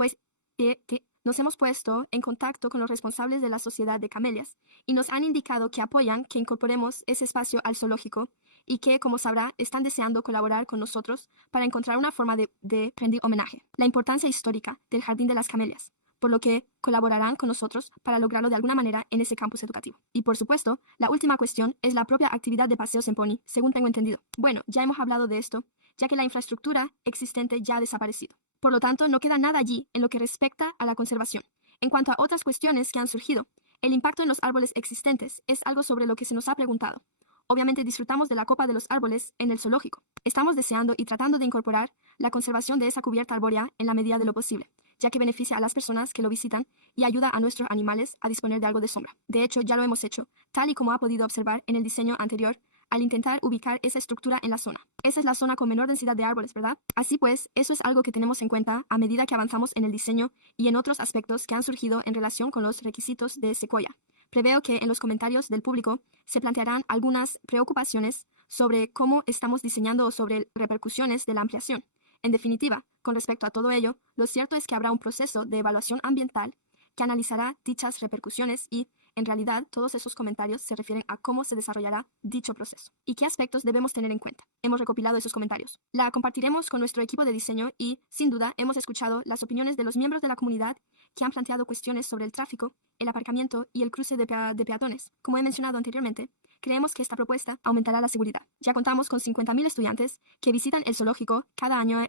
puesto en contacto con los responsables de la sociedad de camelias y nos han indicado que apoyan que incorporemos ese espacio al zoológico y que, como sabrá, están deseando colaborar con nosotros para encontrar una forma de rendir homenaje. La importancia histórica del jardín de las camelias, por lo que colaborarán con nosotros para lograrlo de alguna manera en ese campus educativo. Y por supuesto, la última cuestión es la propia actividad de paseos en pony, según tengo entendido. Bueno, ya hemos hablado de esto, ya que la infraestructura existente ya ha desaparecido. Por lo tanto, no queda nada allí en lo que respecta a la conservación. En cuanto a otras cuestiones que han surgido, el impacto en los árboles existentes es algo sobre lo que se nos ha preguntado. Obviamente disfrutamos de la copa de los árboles en el zoológico. Estamos deseando y tratando de incorporar la conservación de esa cubierta arbórea en la medida de lo posible, ya que beneficia a las personas que lo visitan y ayuda a nuestros animales a disponer de algo de sombra. De hecho, ya lo hemos hecho, tal y como ha podido observar en el diseño anterior, al intentar ubicar esa estructura en la zona. Esa es la zona con menor densidad de árboles, ¿verdad? Así pues, eso es algo que tenemos en cuenta a medida que avanzamos en el diseño y en otros aspectos que han surgido en relación con los requisitos de Sequoia. Preveo que en los comentarios del público se plantearán algunas preocupaciones sobre cómo estamos diseñando o sobre repercusiones de la ampliación. En definitiva, con respecto a todo ello, lo cierto es que habrá un proceso de evaluación ambiental que analizará dichas repercusiones y, en realidad, todos esos comentarios se refieren a cómo se desarrollará dicho proceso y qué aspectos debemos tener en cuenta. Hemos recopilado esos comentarios. La compartiremos con nuestro equipo de diseño y, sin duda, hemos escuchado las opiniones de los miembros de la comunidad que han planteado cuestiones sobre el tráfico, el aparcamiento y el cruce de peatones. Como he mencionado anteriormente, creemos que esta propuesta aumentará la seguridad. Ya contamos con 50.000 estudiantes que visitan el zoológico cada año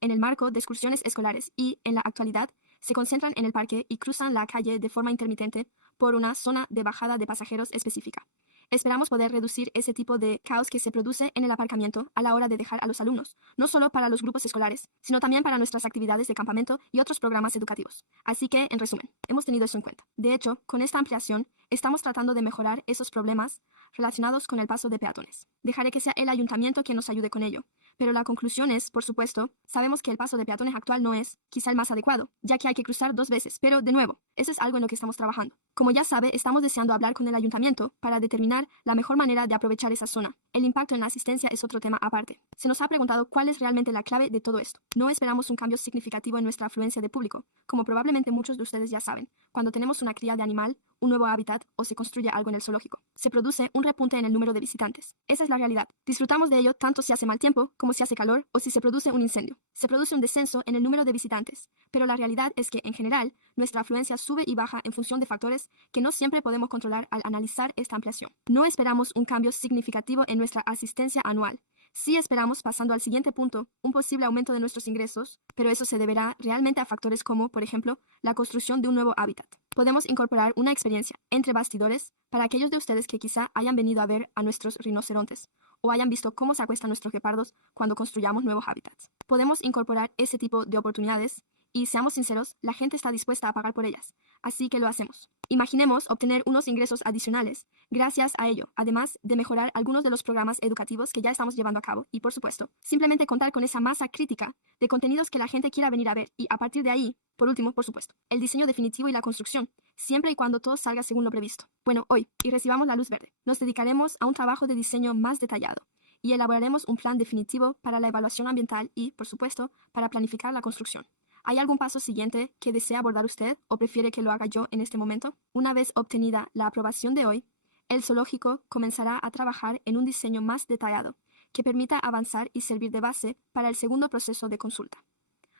en el marco de excursiones escolares y, en la actualidad, se concentran en el parque y cruzan la calle de forma intermitente por una zona de bajada de pasajeros específica. Esperamos poder reducir ese tipo de caos que se produce en el aparcamiento a la hora de dejar a los alumnos, no solo para los grupos escolares, sino también para nuestras actividades de campamento y otros programas educativos. Así que, en resumen, hemos tenido eso en cuenta. De hecho, con esta ampliación, estamos tratando de mejorar esos problemas relacionados con el paso de peatones. Dejaré que sea el ayuntamiento quien nos ayude con ello. Pero la conclusión es, por supuesto, sabemos que el paso de peatones actual no es, quizá, el más adecuado, ya que hay que cruzar 2 veces, pero, de nuevo, eso es algo en lo que estamos trabajando. Como ya sabe, estamos deseando hablar con el ayuntamiento para determinar la mejor manera de aprovechar esa zona. El impacto en la asistencia es otro tema aparte. Se nos ha preguntado cuál es realmente la clave de todo esto. No esperamos un cambio significativo en nuestra afluencia de público. Como probablemente muchos de ustedes ya saben, cuando tenemos una cría de animal, un nuevo hábitat o se construye algo en el zoológico. Se produce un repunte en el número de visitantes. Esa es la realidad. Disfrutamos de ello tanto si hace mal tiempo como si hace calor o si se produce un incendio. Se produce un descenso en el número de visitantes, pero la realidad es que, en general, nuestra afluencia sube y baja en función de factores que no siempre podemos controlar al analizar esta ampliación. No esperamos un cambio significativo en nuestra asistencia anual. Sí esperamos, pasando al siguiente punto, un posible aumento de nuestros ingresos, pero eso se deberá realmente a factores como, por ejemplo, la construcción de un nuevo hábitat. Podemos incorporar una experiencia entre bastidores para aquellos de ustedes que quizá hayan venido a ver a nuestros rinocerontes o hayan visto cómo se acuestan nuestros guepardos cuando construyamos nuevos hábitats. Podemos incorporar ese tipo de oportunidades y, seamos sinceros, la gente está dispuesta a pagar por ellas, así que lo hacemos. Imaginemos obtener unos ingresos adicionales gracias a ello, además de mejorar algunos de los programas educativos que ya estamos llevando a cabo y, por supuesto, simplemente contar con esa masa crítica de contenidos que la gente quiera venir a ver y, a partir de ahí, por último, por supuesto, el diseño definitivo y la construcción, siempre y cuando todo salga según lo previsto. Bueno, hoy, y recibamos la luz verde, nos dedicaremos a un trabajo de diseño más detallado y elaboraremos un plan definitivo para la evaluación ambiental y, por supuesto, para planificar la construcción. ¿Hay algún paso siguiente que desea abordar usted o prefiere que lo haga yo en este momento? Una vez obtenida la aprobación de hoy, el zoológico comenzará a trabajar en un diseño más detallado que permita avanzar y servir de base para el segundo proceso de consulta.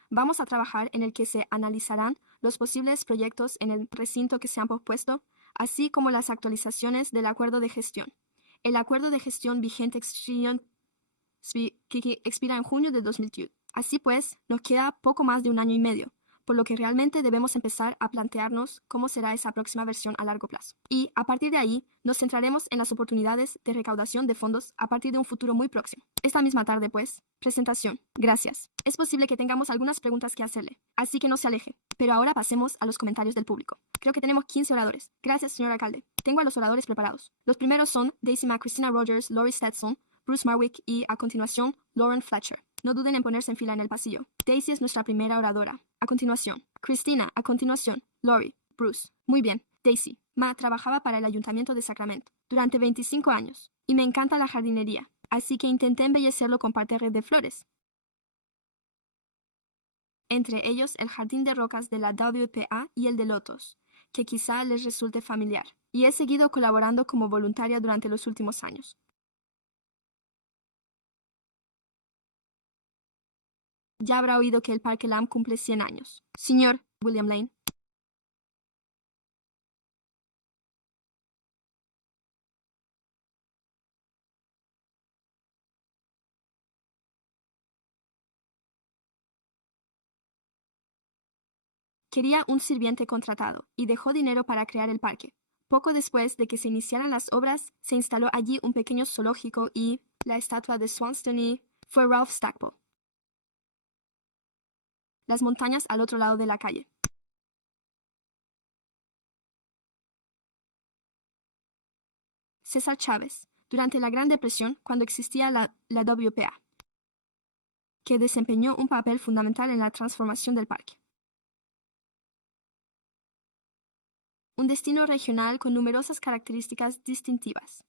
Vamos a trabajar en el que se analizarán los posibles proyectos en el recinto que se han propuesto, así como las actualizaciones del acuerdo de gestión. El acuerdo de gestión vigente que expira en junio de 2020. Así pues, nos queda poco más de un año y medio, por lo que realmente debemos empezar a plantearnos cómo será esa próxima versión a largo plazo. Y, a partir de ahí, nos centraremos en las oportunidades de recaudación de fondos a partir de un futuro muy próximo. Esta misma tarde, pues, presentación. Gracias. Es posible que tengamos algunas preguntas que hacerle, así que no se aleje. Pero ahora pasemos a los comentarios del público. Creo que tenemos 15 oradores. Gracias, señor alcalde. Tengo a los oradores preparados. Los primeros son Daisy Mack, Christina Rogers, Laurie Stetson, Bruce Marwick y, a continuación, Lauren Fletcher. No duden en ponerse en fila en el pasillo. Daisy es nuestra primera oradora. A continuación, Christina. A continuación, Laurie. Bruce. Muy bien. Daisy. Ma trabajaba para el Ayuntamiento de Sacramento durante 25 años y me encanta la jardinería, así que intenté embellecerlo con parterres de flores. Entre ellos el jardín de rocas de la WPA y el de lotos, que quizá les resulte familiar. Y he seguido colaborando como voluntaria durante los últimos años. Ya habrá oído que el Parque Lamb cumple 100 años. Señor William Lane. Quería un sirviente contratado y dejó dinero para crear el parque. Poco después de que se iniciaran las obras, se instaló allí un pequeño zoológico y la estatua de Swanstone fue Ralph Stackpole. Las montañas al otro lado de la calle. César Chávez, durante la Gran Depresión, cuando existía la WPA, que desempeñó un papel fundamental en la transformación del parque. Un destino regional con numerosas características distintivas.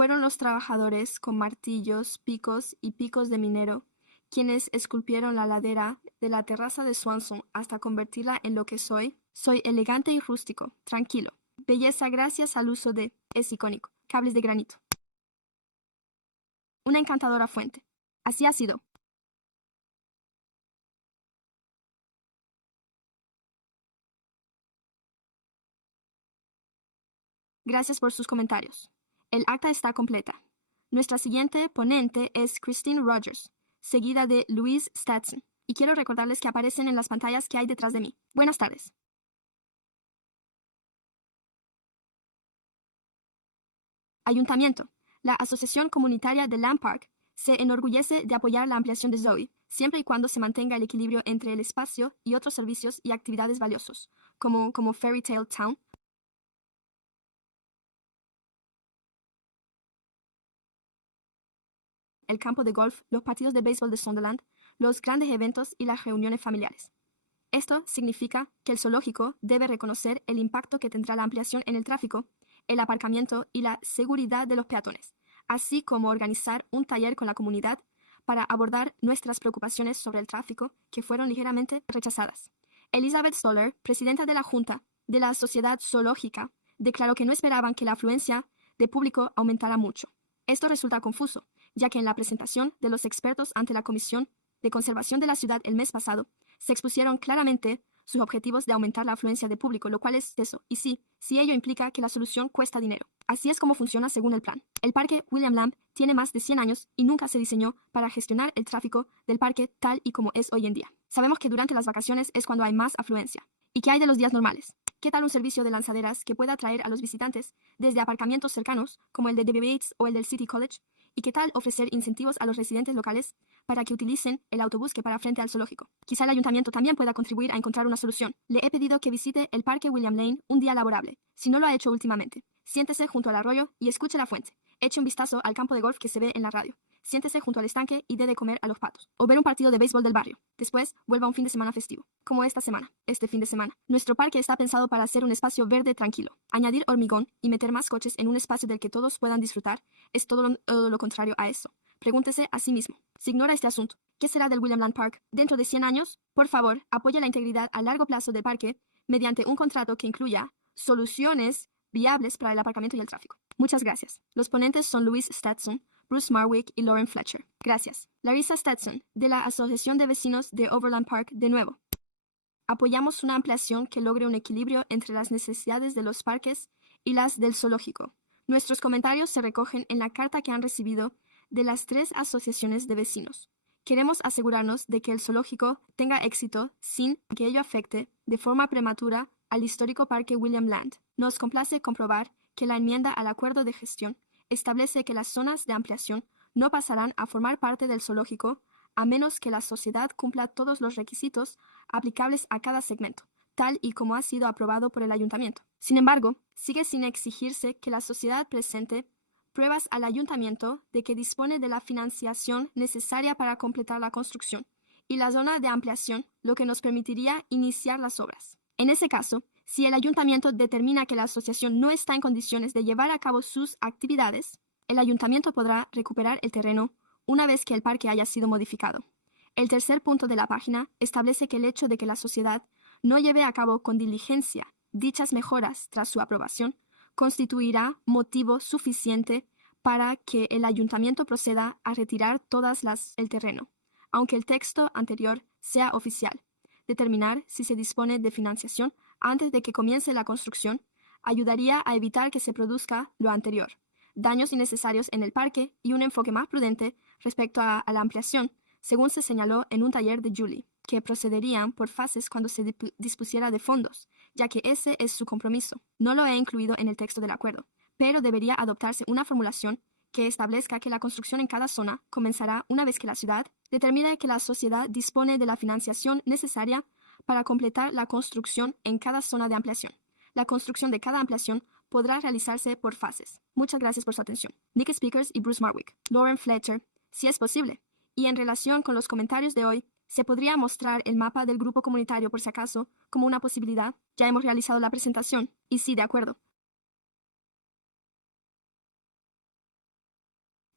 Fueron los trabajadores con martillos, picos y picos de minero quienes esculpieron la ladera de la terraza de Swanson hasta convertirla en lo que soy. Soy elegante y rústico, tranquilo. Belleza gracias al uso de, es icónico, cables de granito. Una encantadora fuente. Así ha sido. Gracias por sus comentarios. El acta está completa. Nuestra siguiente ponente es Christine Rogers, seguida de Louise Stetson, y quiero recordarles que aparecen en las pantallas que hay detrás de mí. Buenas tardes. Ayuntamiento. La Asociación Comunitaria de Lamb Park se enorgullece de apoyar la ampliación de Zoe, siempre y cuando se mantenga el equilibrio entre el espacio y otros servicios y actividades valiosos, como Fairy Tale Town, el campo de golf, los partidos de béisbol de Sunderland, los grandes eventos y las reuniones familiares. Esto significa que el zoológico debe reconocer el impacto que tendrá la ampliación en el tráfico, el aparcamiento y la seguridad de los peatones, así como organizar un taller con la comunidad para abordar nuestras preocupaciones sobre el tráfico que fueron ligeramente rechazadas. Elizabeth Stoller, presidenta de la Junta de la Sociedad Zoológica, declaró que no esperaban que la afluencia de público aumentara mucho. Esto resulta confuso, ya que en la presentación de los expertos ante la Comisión de Conservación de la Ciudad el mes pasado, se expusieron claramente sus objetivos de aumentar la afluencia de público, lo cual es eso, y sí, ello implica que la solución cuesta dinero. Así es como funciona según el plan. El parque William Lamb tiene más de 100 años y nunca se diseñó para gestionar el tráfico del parque tal y como es hoy en día. Sabemos que durante las vacaciones es cuando hay más afluencia. ¿Y qué hay de los días normales? ¿Qué tal un servicio de lanzaderas que pueda atraer a los visitantes desde aparcamientos cercanos, como el de Debbie Bates o el del City College? ¿Y qué tal ofrecer incentivos a los residentes locales para que utilicen el autobús que para frente al zoológico? Quizá el ayuntamiento también pueda contribuir a encontrar una solución. Le he pedido que visite el Parque William Lane un día laborable, si no lo ha hecho últimamente. Siéntese junto al arroyo y escuche la fuente. Eche un vistazo al campo de golf que se ve en la radio. Siéntese junto al estanque y dé de comer a los patos. O ver un partido de béisbol del barrio. Después, vuelva a un fin de semana festivo. Como este fin de semana. Nuestro parque está pensado para ser un espacio verde tranquilo. Añadir hormigón y meter más coches en un espacio del que todos puedan disfrutar es todo lo contrario a eso. Pregúntese a sí mismo. Si ignora este asunto, ¿qué será del William Land Park dentro de 100 años? Por favor, apoye la integridad a largo plazo del parque mediante un contrato que incluya soluciones viables para el aparcamiento y el tráfico. Muchas gracias. Los ponentes son Louise Stetson, Bruce Marwick y Lauren Fletcher. Gracias. Larissa Stetson, de la Asociación de Vecinos de Overland Park, de nuevo. Apoyamos una ampliación que logre un equilibrio entre las necesidades de los parques y las del zoológico. Nuestros comentarios se recogen en la carta que han recibido de las 3 asociaciones de vecinos. Queremos asegurarnos de que el zoológico tenga éxito sin que ello afecte de forma prematura al histórico Parque William Land. Nos complace comprobar que la enmienda al acuerdo de gestión establece que las zonas de ampliación no pasarán a formar parte del zoológico a menos que la sociedad cumpla todos los requisitos aplicables a cada segmento, tal y como ha sido aprobado por el ayuntamiento. Sin embargo, sigue sin exigirse que la sociedad presente pruebas al ayuntamiento de que dispone de la financiación necesaria para completar la construcción y la zona de ampliación, lo que nos permitiría iniciar las obras. En ese caso, si el ayuntamiento determina que la asociación no está en condiciones de llevar a cabo sus actividades, el ayuntamiento podrá recuperar el terreno una vez que el parque haya sido modificado. El tercer punto de la página establece que el hecho de que la sociedad no lleve a cabo con diligencia dichas mejoras tras su aprobación constituirá motivo suficiente para que el ayuntamiento proceda a retirar el terreno, aunque el texto anterior sea oficial. Determinar si se dispone de financiación antes de que comience la construcción ayudaría a evitar que se produzca lo anterior, daños innecesarios en el parque y un enfoque más prudente respecto a la ampliación, según se señaló en un taller de Julie, que procederían por fases cuando se dispusiera de fondos, ya que ese es su compromiso. No lo he incluido en el texto del acuerdo, pero debería adoptarse una formulación que establezca que la construcción en cada zona comenzará una vez que la ciudad determine que la sociedad dispone de la financiación necesaria para completar la construcción en cada zona de ampliación. La construcción de cada ampliación podrá realizarse por fases. Muchas gracias por su atención. Nick Speakers y Bruce Marwick. Lauren Fletcher, si es posible. Y en relación con los comentarios de hoy, ¿se podría mostrar el mapa del grupo comunitario por si acaso como una posibilidad? Ya hemos realizado la presentación. Y sí, de acuerdo.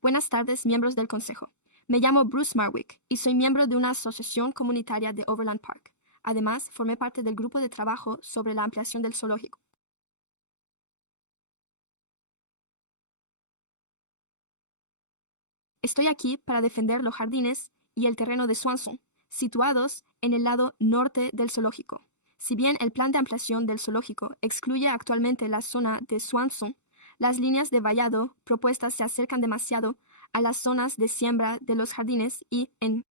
Buenas tardes, miembros del Consejo. Me llamo Bruce Marwick y soy miembro de una asociación comunitaria de Overland Park. Además, formé parte del grupo de trabajo sobre la ampliación del zoológico. Estoy aquí para defender los jardines y el terreno de Swanson, situados en el lado norte del zoológico. Si bien el plan de ampliación del zoológico excluye actualmente la zona de Swanson, las líneas de vallado propuestas se acercan demasiado a las zonas de siembra de los jardines y, en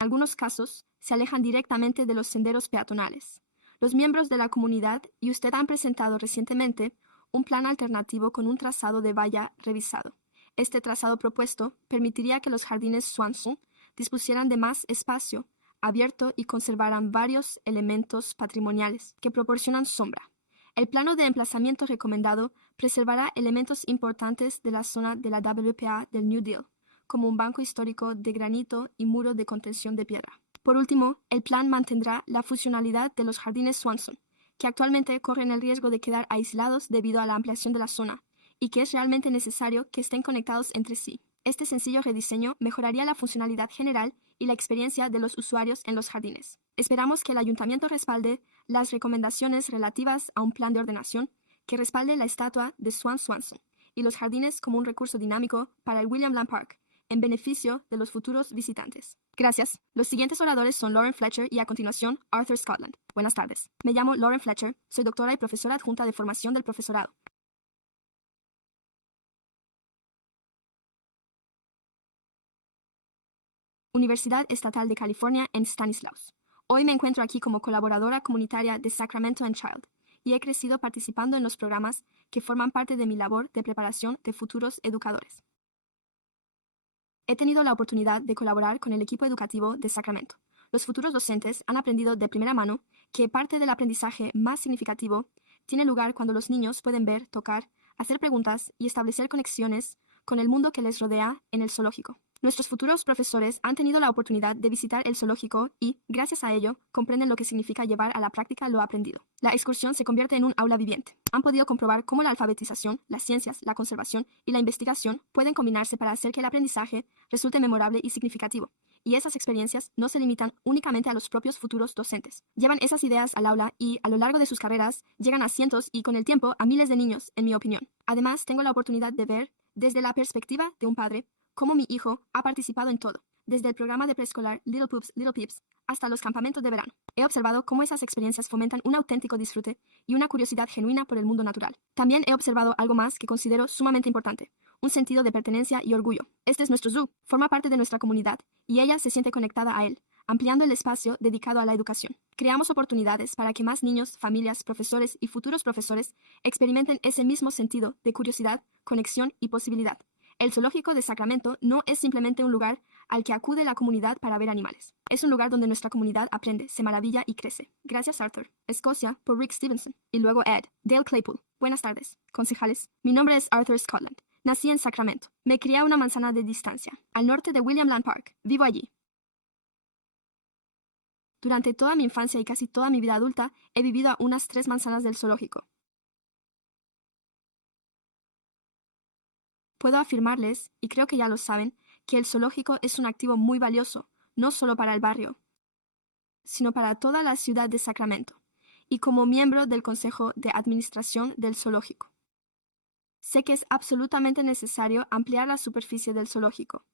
algunos casos, se alejan directamente de los senderos peatonales. Los miembros de la comunidad y usted han presentado recientemente un plan alternativo con un trazado de valla revisado. Este trazado propuesto permitiría que los jardines Swanson dispusieran de más espacio abierto y conservaran varios elementos patrimoniales que proporcionan sombra. El plano de emplazamiento recomendado preservará elementos importantes de la zona de la WPA del New Deal, como un banco histórico de granito y muro de contención de piedra. Por último, el plan mantendrá la funcionalidad de los jardines Swanson, que actualmente corren el riesgo de quedar aislados debido a la ampliación de la zona, y que es realmente necesario que estén conectados entre sí. Este sencillo rediseño mejoraría la funcionalidad general y la experiencia de los usuarios en los jardines. Esperamos que el ayuntamiento respalde las recomendaciones relativas a un plan de ordenación que respalde la estatua de Swan Swanson y los jardines como un recurso dinámico para el William Land Park, en beneficio de los futuros visitantes. Gracias. Los siguientes oradores son Lauren Fletcher y a continuación Arthur Scotland. Buenas tardes. Me llamo Lauren Fletcher, soy doctora y profesora adjunta de formación del profesorado. Universidad Estatal de California en Stanislaus. Hoy me encuentro aquí como colaboradora comunitaria de Sacramento and Child y he crecido participando en los programas que forman parte de mi labor de preparación de futuros educadores. He tenido la oportunidad de colaborar con el equipo educativo de Sacramento. Los futuros docentes han aprendido de primera mano que parte del aprendizaje más significativo tiene lugar cuando los niños pueden ver, tocar, hacer preguntas y establecer conexiones con el mundo que les rodea en el zoológico. Nuestros futuros profesores han tenido la oportunidad de visitar el zoológico y, gracias a ello, comprenden lo que significa llevar a la práctica lo aprendido. La excursión se convierte en un aula viviente. Han podido comprobar cómo la alfabetización, las ciencias, la conservación y la investigación pueden combinarse para hacer que el aprendizaje resulte memorable y significativo. Y esas experiencias no se limitan únicamente a los propios futuros docentes. Llevan esas ideas al aula y, a lo largo de sus carreras, llegan a cientos y, con el tiempo, a miles de niños, en mi opinión. Además, tengo la oportunidad de ver, desde la perspectiva de un padre, cómo mi hijo ha participado en todo, desde el programa de preescolar Little Poops, Little Peeps, hasta los campamentos de verano. He observado cómo esas experiencias fomentan un auténtico disfrute y una curiosidad genuina por el mundo natural. También he observado algo más que considero sumamente importante, un sentido de pertenencia y orgullo. Este es nuestro zoo, forma parte de nuestra comunidad, y ella se siente conectada a él, ampliando el espacio dedicado a la educación. Creamos oportunidades para que más niños, familias, profesores y futuros profesores experimenten ese mismo sentido de curiosidad, conexión y posibilidad. El zoológico de Sacramento no es simplemente un lugar al que acude la comunidad para ver animales. Es un lugar donde nuestra comunidad aprende, se maravilla y crece. Gracias, Arthur. Escocia, por Rick Stevenson. Y luego Ed. Dale Claypool. Buenas tardes, concejales. Mi nombre es Arthur Scotland. Nací en Sacramento. Me crié a una manzana de distancia, al norte de William Land Park. Vivo allí. Durante toda mi infancia y casi toda mi vida adulta, he vivido a unas 3 manzanas del zoológico. Puedo afirmarles, y creo que ya lo saben, que el zoológico es un activo muy valioso, no solo para el barrio, sino para toda la ciudad de Sacramento, y como miembro del Consejo de Administración del Zoológico. Sé que es absolutamente necesario ampliar la superficie del zoológico.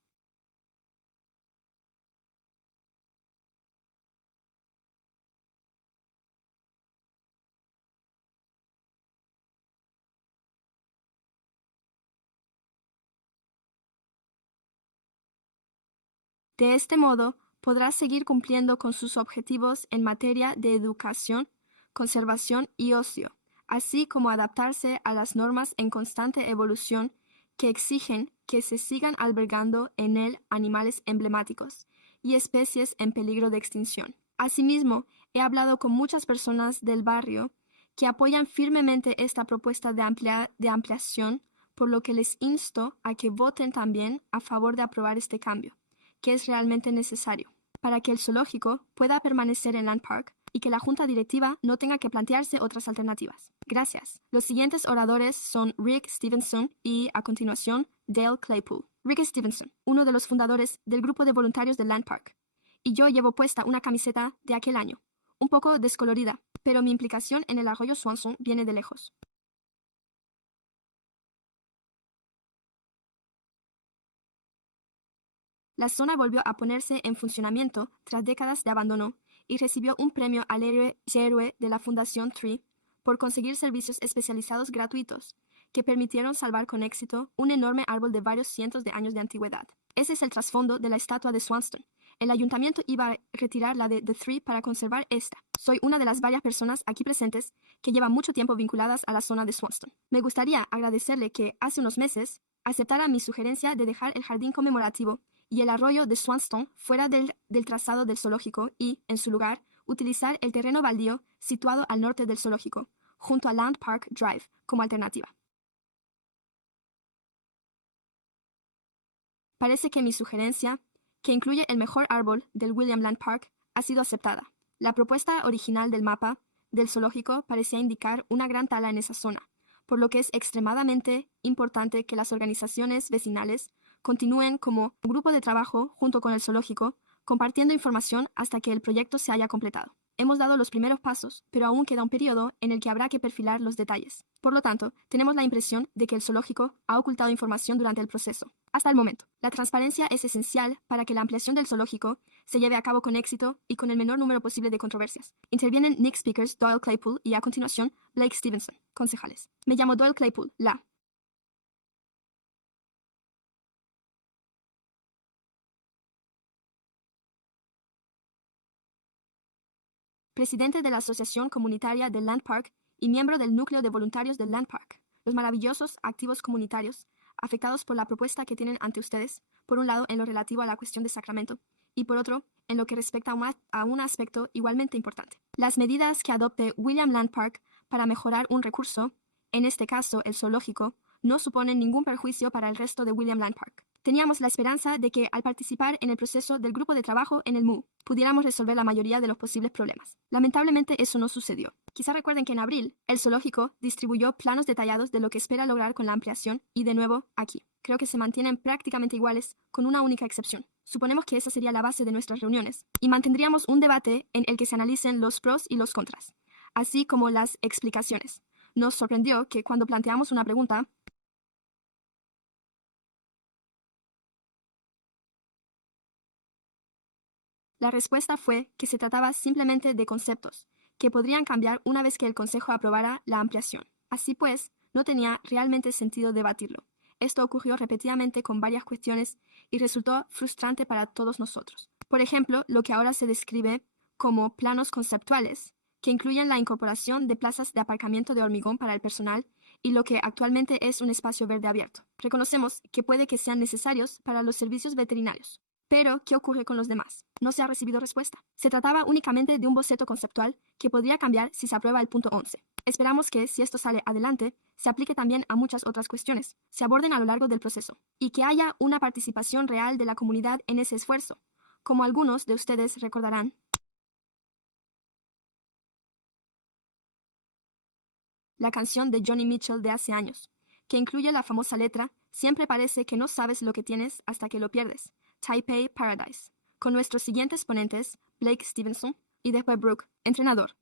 De este modo, podrá seguir cumpliendo con sus objetivos en materia de educación, conservación y ocio, así como adaptarse a las normas en constante evolución que exigen que se sigan albergando en él animales emblemáticos y especies en peligro de extinción. Asimismo, he hablado con muchas personas del barrio que apoyan firmemente esta propuesta de ampliación, por lo que les insto a que voten también a favor de aprobar este cambio, que es realmente necesario para que el zoológico pueda permanecer en Land Park y que la junta directiva no tenga que plantearse otras alternativas. Gracias. Los siguientes oradores son Rick Stevenson y, a continuación, Dale Claypool. Rick Stevenson, uno de los fundadores del grupo de voluntarios de Land Park. Y yo llevo puesta una camiseta de aquel año, un poco descolorida, pero mi implicación en el arroyo Swanson viene de lejos. La zona volvió a ponerse en funcionamiento tras décadas de abandono y recibió un premio al héroe de la Fundación Tree por conseguir servicios especializados gratuitos que permitieron salvar con éxito un enorme árbol de varios cientos de años de antigüedad. Ese es el trasfondo de la estatua de Swanston. El ayuntamiento iba a retirar la de The Tree para conservar esta. Soy una de las varias personas aquí presentes que llevan mucho tiempo vinculadas a la zona de Swanston. Me gustaría agradecerle que, hace unos meses, aceptara mi sugerencia de dejar el jardín conmemorativo y el arroyo de Swanston fuera del trazado del zoológico y, en su lugar, utilizar el terreno baldío situado al norte del zoológico, junto a Land Park Drive, como alternativa. Parece que mi sugerencia, que incluye el mejor árbol del William Land Park, ha sido aceptada. La propuesta original del mapa del zoológico parecía indicar una gran tala en esa zona, por lo que es extremadamente importante que las organizaciones vecinales continúen como grupo de trabajo junto con el zoológico, compartiendo información hasta que el proyecto se haya completado. Hemos dado los primeros pasos, pero aún queda un periodo en el que habrá que perfilar los detalles. Por lo tanto, tenemos la impresión de que el zoológico ha ocultado información durante el proceso. Hasta el momento, la transparencia es esencial para que la ampliación del zoológico se lleve a cabo con éxito y con el menor número posible de controversias. Intervienen Nick Speakers, Doyle Claypool y a continuación Blake Stevenson, concejales. Me llamo Doyle Claypool, la presidente de la Asociación Comunitaria del Land Park y miembro del núcleo de voluntarios del Land Park. Los maravillosos activos comunitarios afectados por la propuesta que tienen ante ustedes, por un lado en lo relativo a la cuestión de Sacramento y por otro en lo que respecta a un aspecto igualmente importante. Las medidas que adopte William Land Park para mejorar un recurso, en este caso el zoológico, no suponen ningún perjuicio para el resto de William Land Park. Teníamos la esperanza de que, al participar en el proceso del grupo de trabajo en el MU, pudiéramos resolver la mayoría de los posibles problemas. Lamentablemente, eso no sucedió. Quizá recuerden que en abril, el zoológico distribuyó planos detallados de lo que espera lograr con la ampliación y, de nuevo, aquí. Creo que se mantienen prácticamente iguales, con una única excepción. Suponemos que esa sería la base de nuestras reuniones, y mantendríamos un debate en el que se analicen los pros y los contras, así como las explicaciones. Nos sorprendió que cuando planteamos una pregunta, la respuesta fue que se trataba simplemente de conceptos, que podrían cambiar una vez que el Consejo aprobara la ampliación. Así pues, no tenía realmente sentido debatirlo. Esto ocurrió repetidamente con varias cuestiones y resultó frustrante para todos nosotros. Por ejemplo, lo que ahora se describe como planos conceptuales, que incluyen la incorporación de plazas de aparcamiento de hormigón para el personal y lo que actualmente es un espacio verde abierto. Reconocemos que puede que sean necesarios para los servicios veterinarios. Pero, ¿qué ocurre con los demás? No se ha recibido respuesta. Se trataba únicamente de un boceto conceptual que podría cambiar si se aprueba el punto 11. Esperamos que, si esto sale adelante, se aplique también a muchas otras cuestiones, se aborden a lo largo del proceso, y que haya una participación real de la comunidad en ese esfuerzo. Como algunos de ustedes recordarán, la canción de Johnny Mitchell de hace años, que incluye la famosa letra "Siempre parece que no sabes lo que tienes hasta que lo pierdes", Taipei Paradise, con nuestros siguientes ponentes, Blake Stevenson y después Brooke, entrenador.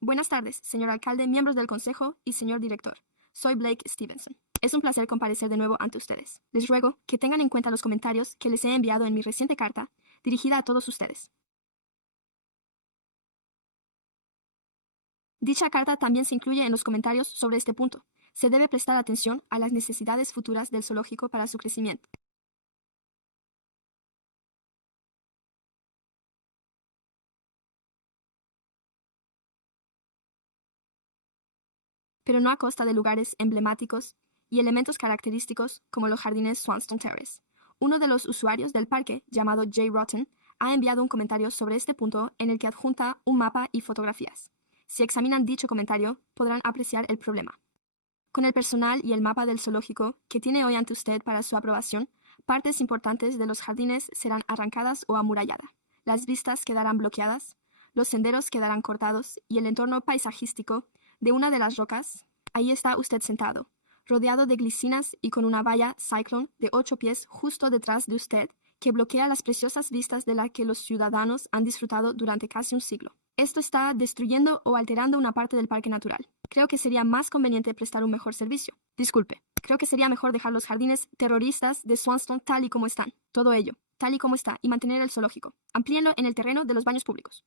Buenas tardes, señor alcalde, miembros del consejo y señor director. Soy Blake Stevenson. Es un placer comparecer de nuevo ante ustedes. Les ruego que tengan en cuenta los comentarios que les he enviado en mi reciente carta, dirigida a todos ustedes. Dicha carta también se incluye en los comentarios sobre este punto. Se debe prestar atención a las necesidades futuras del zoológico para su crecimiento. Pero no a costa de lugares emblemáticos y elementos característicos como los jardines Swanston Terrace. Uno de los usuarios del parque, llamado Jay Rotten, ha enviado un comentario sobre este punto en el que adjunta un mapa y fotografías. Si examinan dicho comentario, podrán apreciar el problema. Con el personal y el mapa del zoológico que tiene hoy ante usted para su aprobación, partes importantes de los jardines serán arrancadas o amuralladas. Las vistas quedarán bloqueadas, los senderos quedarán cortados y el entorno paisajístico de una de las rocas, ahí está usted sentado, rodeado de glicinas y con una valla Cyclone de 8 pies justo detrás de usted, que bloquea las preciosas vistas de las que los ciudadanos han disfrutado durante casi un siglo. Esto está destruyendo o alterando una parte del parque natural. Creo que sería más conveniente prestar un mejor servicio. Disculpe, creo que sería mejor dejar los jardines terroristas de Swanston tal y como están. Todo ello, tal y como está, y mantener el zoológico. Amplíenlo en el terreno de los baños públicos.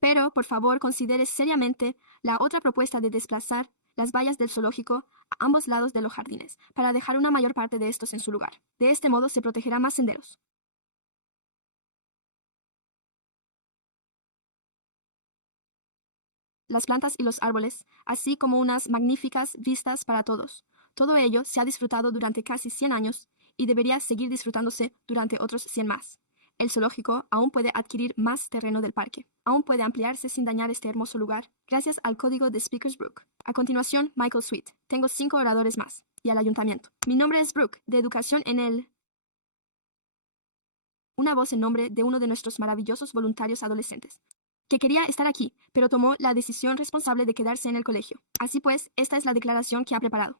Pero, por favor, considere seriamente la otra propuesta de desplazar las vallas del zoológico a ambos lados de los jardines, para dejar una mayor parte de estos en su lugar. De este modo se protegerá más senderos. Las plantas y los árboles, así como unas magníficas vistas para todos. Todo ello se ha disfrutado durante casi 100 años y debería seguir disfrutándose durante otros 100 más. El zoológico aún puede adquirir más terreno del parque. Aún puede ampliarse sin dañar este hermoso lugar, gracias al código de Speakers Brook. A continuación, Michael Sweet. Tengo 5 oradores más. Y al ayuntamiento. Mi nombre es Brooke, de Educación en el... una voz en nombre de uno de nuestros maravillosos voluntarios adolescentes, que quería estar aquí, pero tomó la decisión responsable de quedarse en el colegio. Así pues, esta es la declaración que ha preparado.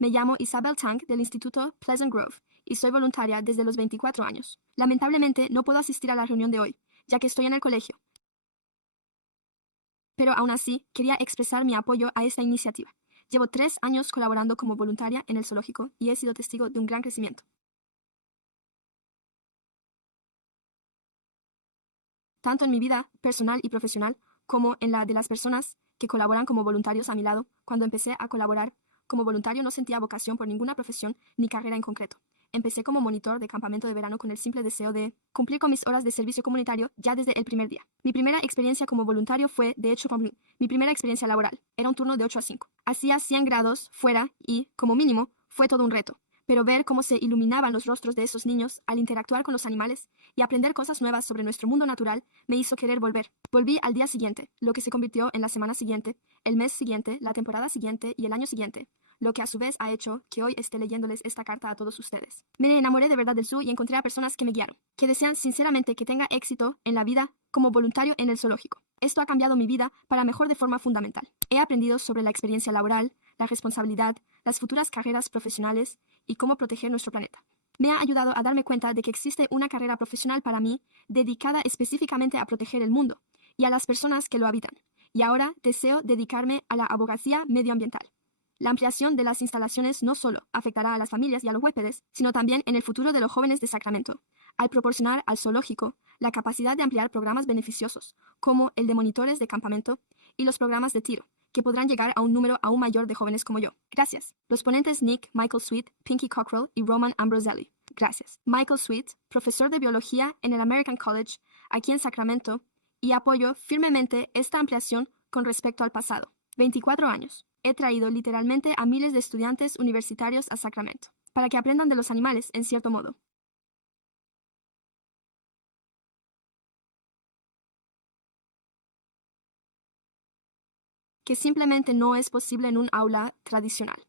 Me llamo Isabel Tang del Instituto Pleasant Grove y soy voluntaria desde los 24 años. Lamentablemente no puedo asistir a la reunión de hoy, ya que estoy en el colegio. Pero aún así, quería expresar mi apoyo a esta iniciativa. Llevo 3 años colaborando como voluntaria en el zoológico y he sido testigo de un gran crecimiento. Tanto en mi vida personal y profesional, como en la de las personas que colaboran como voluntarios a mi lado. Cuando empecé a colaborar como voluntario no sentía vocación por ninguna profesión ni carrera en concreto. Empecé como monitor de campamento de verano con el simple deseo de cumplir con mis horas de servicio comunitario ya desde el primer día. Mi primera experiencia como voluntario fue, de hecho, mi primera experiencia laboral. Era un turno de 8 a 5. Hacía 100 grados fuera y, como mínimo, fue todo un reto. Pero ver cómo se iluminaban los rostros de esos niños al interactuar con los animales y aprender cosas nuevas sobre nuestro mundo natural me hizo querer volver. Volví al día siguiente, lo que se convirtió en la semana siguiente, el mes siguiente, la temporada siguiente y el año siguiente, lo que a su vez ha hecho que hoy esté leyéndoles esta carta a todos ustedes. Me enamoré de verdad del zoo y encontré a personas que me guiaron, que desean sinceramente que tenga éxito en la vida como voluntario en el zoológico. Esto ha cambiado mi vida para mejor de forma fundamental. He aprendido sobre la experiencia laboral, la responsabilidad, las futuras carreras profesionales y cómo proteger nuestro planeta. Me ha ayudado a darme cuenta de que existe una carrera profesional para mí dedicada específicamente a proteger el mundo y a las personas que lo habitan. Y ahora deseo dedicarme a la abogacía medioambiental. La ampliación de las instalaciones no solo afectará a las familias y a los huéspedes, sino también en el futuro de los jóvenes de Sacramento, al proporcionar al zoológico la capacidad de ampliar programas beneficiosos, como el de monitores de campamento y los programas de tiro, que podrán llegar a un número aún mayor de jóvenes como yo. Gracias. Los ponentes Nick Michael Sweet, Pinky Cockrell y Roman Ambroselli. Gracias. Michael Sweet, profesor de biología en el American College, aquí en Sacramento, y apoyo firmemente esta ampliación con respecto al pasado. 24 años. He traído literalmente a miles de estudiantes universitarios a Sacramento, para que aprendan de los animales en cierto modo. Que simplemente no es posible en un aula tradicional.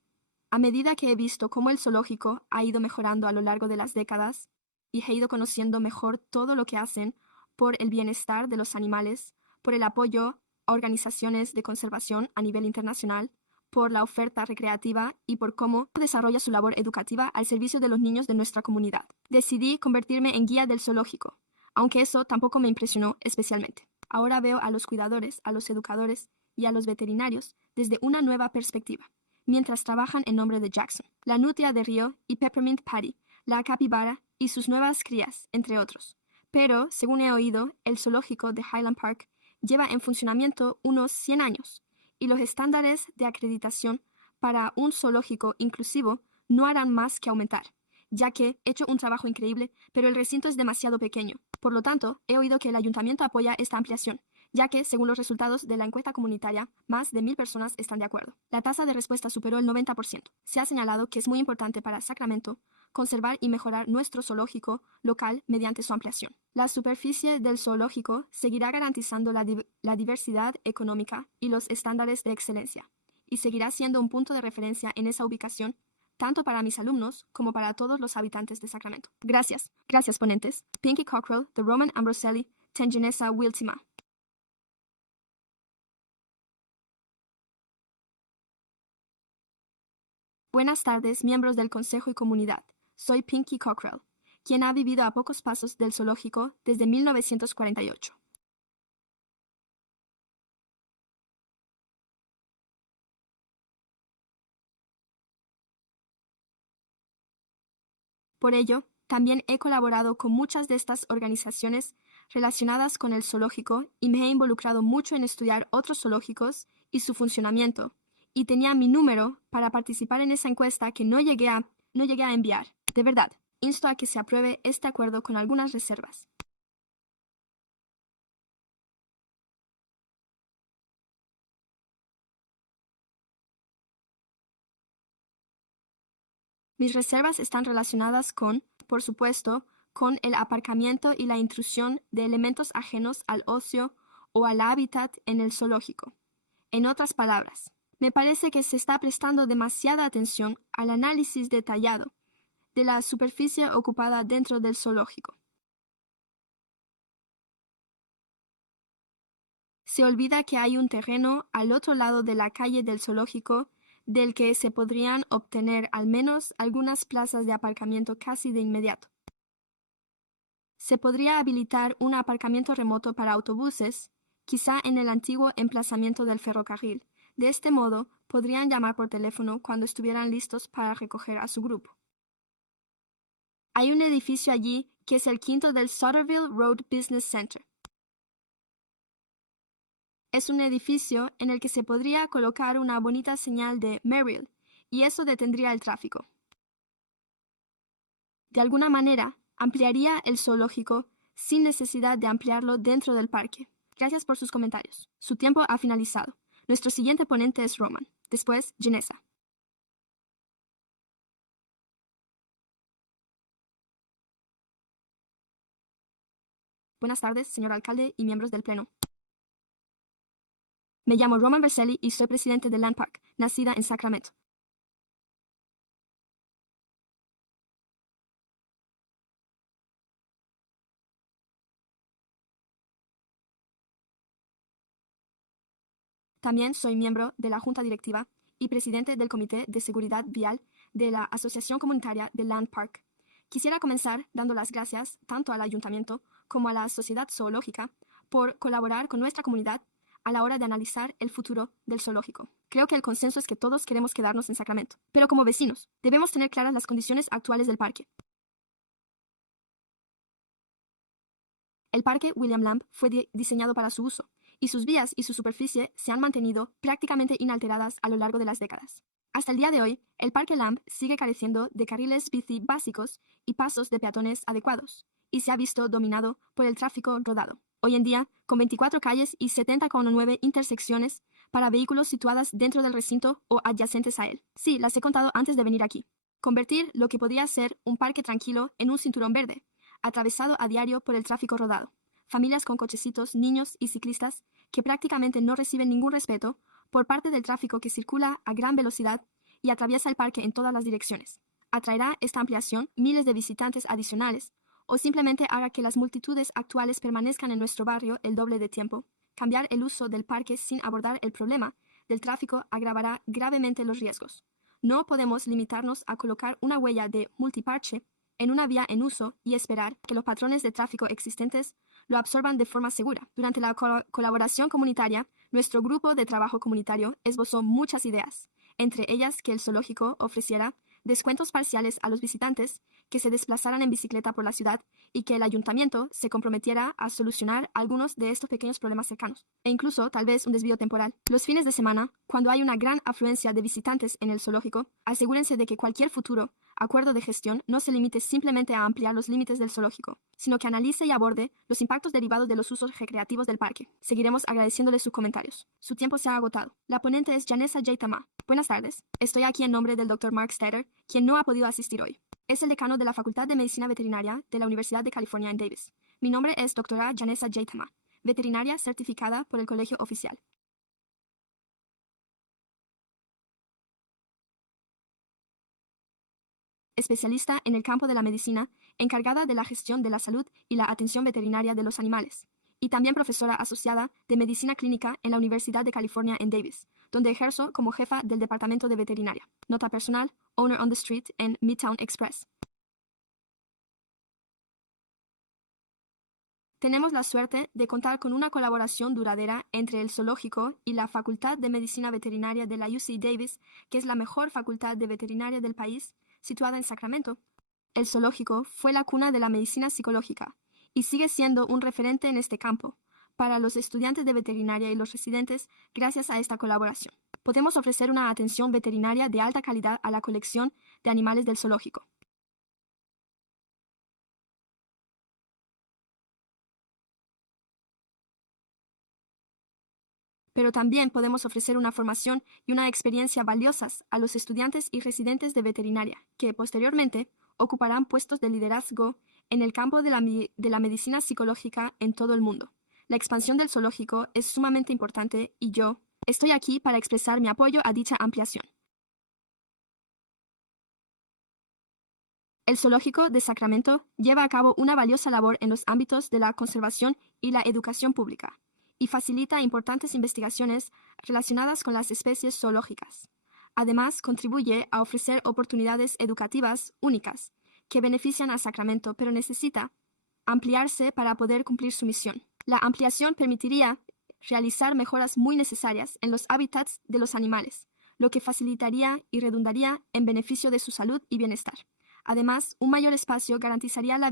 A medida que he visto cómo el zoológico ha ido mejorando a lo largo de las décadas y he ido conociendo mejor todo lo que hacen por el bienestar de los animales, por el apoyo a organizaciones de conservación a nivel internacional, por la oferta recreativa y por cómo desarrolla su labor educativa al servicio de los niños de nuestra comunidad. Decidí convertirme en guía del zoológico, aunque eso tampoco me impresionó especialmente. Ahora veo a los cuidadores, a los educadores y a los veterinarios desde una nueva perspectiva, mientras trabajan en nombre de Jackson, la nutria de río y Peppermint Patty, la capibara y sus nuevas crías, entre otros. Pero, según he oído, el zoológico de Highland Park lleva en funcionamiento unos 100 años, y los estándares de acreditación para un zoológico inclusivo no harán más que aumentar, ya que he hecho un trabajo increíble, pero el recinto es demasiado pequeño. Por lo tanto, he oído que el ayuntamiento apoya esta ampliación, ya que, según los resultados de la encuesta comunitaria, más de 1000 personas están de acuerdo. La tasa de respuesta superó el 90%. Se ha señalado que es muy importante para Sacramento conservar y mejorar nuestro zoológico local mediante su ampliación. La superficie del zoológico seguirá garantizando la diversidad económica y los estándares de excelencia, y seguirá siendo un punto de referencia en esa ubicación, tanto para mis alumnos como para todos los habitantes de Sacramento. Gracias. Gracias, ponentes. Pinky Cockrell, de Roman Ambroselli, Tengenesa Wiltima. Buenas tardes, miembros del Consejo y Comunidad. Soy Pinky Cockrell, quien ha vivido a pocos pasos del zoológico desde 1948. Por ello, también he colaborado con muchas de estas organizaciones relacionadas con el zoológico y me he involucrado mucho en estudiar otros zoológicos y su funcionamiento, y tenía mi número para participar en esa encuesta que no llegué a enviar. De verdad, insto a que se apruebe este acuerdo con algunas reservas. Mis reservas están relacionadas con, por supuesto, con el aparcamiento y la intrusión de elementos ajenos al ocio o al hábitat en el zoológico. En otras palabras, me parece que se está prestando demasiada atención al análisis detallado de la superficie ocupada dentro del zoológico. Se olvida que hay un terreno al otro lado de la calle del zoológico del que se podrían obtener al menos algunas plazas de aparcamiento casi de inmediato. Se podría habilitar un aparcamiento remoto para autobuses, quizá en el antiguo emplazamiento del ferrocarril. De este modo, podrían llamar por teléfono cuando estuvieran listos para recoger a su grupo. Hay un edificio allí que es el quinto del Sutterville Road Business Center. Es un edificio en el que se podría colocar una bonita señal de Merrill, y eso detendría el tráfico. De alguna manera, ampliaría el zoológico sin necesidad de ampliarlo dentro del parque. Gracias por sus comentarios. Su tiempo ha finalizado. Nuestro siguiente ponente es Roman. Después, Janessa. Buenas tardes, señor alcalde y miembros del Pleno. Me llamo Roman Verselli y soy presidente de Land Park, nacida en Sacramento. También soy miembro de la Junta Directiva y presidente del Comité de Seguridad Vial de la Asociación Comunitaria de Land Park. Quisiera comenzar dando las gracias tanto al Ayuntamiento como a la Sociedad Zoológica por colaborar con nuestra comunidad a la hora de analizar el futuro del zoológico. Creo que el consenso es que todos queremos quedarnos en Sacramento, pero como vecinos, debemos tener claras las condiciones actuales del parque. El Parque William Lamb fue diseñado para su uso, y sus vías y su superficie se han mantenido prácticamente inalteradas a lo largo de las décadas. Hasta el día de hoy, el Parque Lamb sigue careciendo de carriles bici básicos y pasos de peatones adecuados, y se ha visto dominado por el tráfico rodado. Hoy en día, con 24 calles y 70,9 intersecciones para vehículos situadas dentro del recinto o adyacentes a él. Sí, las he contado antes de venir aquí. Convertir lo que podría ser un parque tranquilo en un cinturón verde, atravesado a diario por el tráfico rodado. Familias con cochecitos, niños y ciclistas que prácticamente no reciben ningún respeto por parte del tráfico que circula a gran velocidad y atraviesa el parque en todas las direcciones. ¿Atraerá esta ampliación miles de visitantes adicionales o simplemente haga que las multitudes actuales permanezcan en nuestro barrio el doble de tiempo? Cambiar el uso del parque sin abordar el problema del tráfico agravará gravemente los riesgos. No podemos limitarnos a colocar una huella de multiparche en una vía en uso y esperar que los patrones de tráfico existentes lo absorban de forma segura. Durante la colaboración comunitaria, nuestro grupo de trabajo comunitario esbozó muchas ideas, entre ellas que el zoológico ofreciera descuentos parciales a los visitantes que se desplazaran en bicicleta por la ciudad y que el ayuntamiento se comprometiera a solucionar algunos de estos pequeños problemas cercanos, e incluso tal vez un desvío temporal. Los fines de semana, cuando hay una gran afluencia de visitantes en el zoológico, asegúrense de que cualquier futuro acuerdo de gestión no se limite simplemente a ampliar los límites del zoológico, sino que analice y aborde los impactos derivados de los usos recreativos del parque. Seguiremos agradeciéndole sus comentarios. Su tiempo se ha agotado. La ponente es Janessa J. Tama. Buenas tardes. Estoy aquí en nombre del Dr. Mark Stetter, quien no ha podido asistir hoy. Es el decano de la Facultad de Medicina Veterinaria de la Universidad de California en Davis. Mi nombre es Dra. Janessa J. Tama, veterinaria certificada por el Colegio Oficial. Especialista en el campo de la medicina, encargada de la gestión de la salud y la atención veterinaria de los animales, y también profesora asociada de medicina clínica en la Universidad de California en Davis, donde ejerzo como jefa del departamento de veterinaria. Nota personal, Owner on the Street en Midtown Express. Tenemos la suerte de contar con una colaboración duradera entre el zoológico y la Facultad de Medicina Veterinaria de la UC Davis, que es la mejor facultad de veterinaria del país, situada en Sacramento. El zoológico fue la cuna de la medicina psicológica y sigue siendo un referente en este campo para los estudiantes de veterinaria y los residentes gracias a esta colaboración. Podemos ofrecer una atención veterinaria de alta calidad a la colección de animales del zoológico. Pero también podemos ofrecer una formación y una experiencia valiosas a los estudiantes y residentes de veterinaria, que posteriormente ocuparán puestos de liderazgo en el campo de la medicina psicológica en todo el mundo. La expansión del zoológico es sumamente importante y yo estoy aquí para expresar mi apoyo a dicha ampliación. El Zoológico de Sacramento lleva a cabo una valiosa labor en los ámbitos de la conservación y la educación pública, y facilita importantes investigaciones relacionadas con las especies zoológicas. Además, contribuye a ofrecer oportunidades educativas únicas que benefician a Sacramento, pero necesita ampliarse para poder cumplir su misión. La ampliación permitiría realizar mejoras muy necesarias en los hábitats de los animales, lo que facilitaría y redundaría en beneficio de su salud y bienestar. Además, un mayor espacio garantizaría la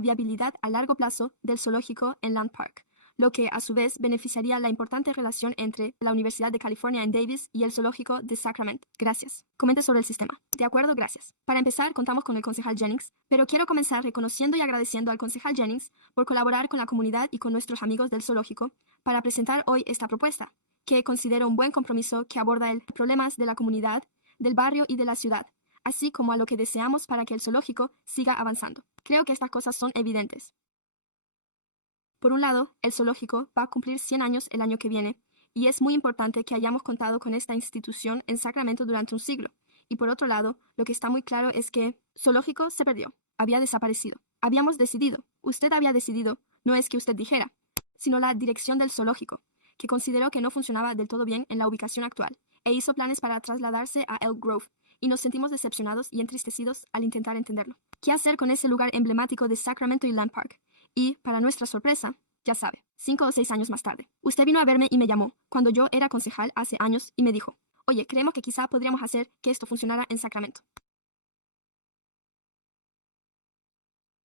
viabilidad a largo plazo del zoológico en Land Park, lo que a su vez beneficiaría la importante relación entre la Universidad de California en Davis y el Zoológico de Sacramento. Gracias. Comente sobre el sistema. De acuerdo, gracias. Para empezar, contamos con el concejal Jennings, pero quiero comenzar reconociendo y agradeciendo al concejal Jennings por colaborar con la comunidad y con nuestros amigos del zoológico para presentar hoy esta propuesta, que considero un buen compromiso que aborda los problemas de la comunidad, del barrio y de la ciudad, así como a lo que deseamos para que el zoológico siga avanzando. Creo que estas cosas son evidentes. Por un lado, el zoológico va a cumplir 100 años el año que viene, y es muy importante que hayamos contado con esta institución en Sacramento durante un siglo. Y por otro lado, lo que está muy claro es que el zoológico se perdió, había desaparecido. Habíamos decidido, usted había decidido, no es que usted dijera, sino la dirección del zoológico, que consideró que no funcionaba del todo bien en la ubicación actual, e hizo planes para trasladarse a Elk Grove, y nos sentimos decepcionados y entristecidos al intentar entenderlo. ¿Qué hacer con ese lugar emblemático de Sacramento y Land Park? Y, para nuestra sorpresa, ya sabe, 5 o 6 años más tarde, usted vino a verme y me llamó, cuando yo era concejal hace años, y me dijo, oye, creemos que quizá podríamos hacer que esto funcionara en Sacramento.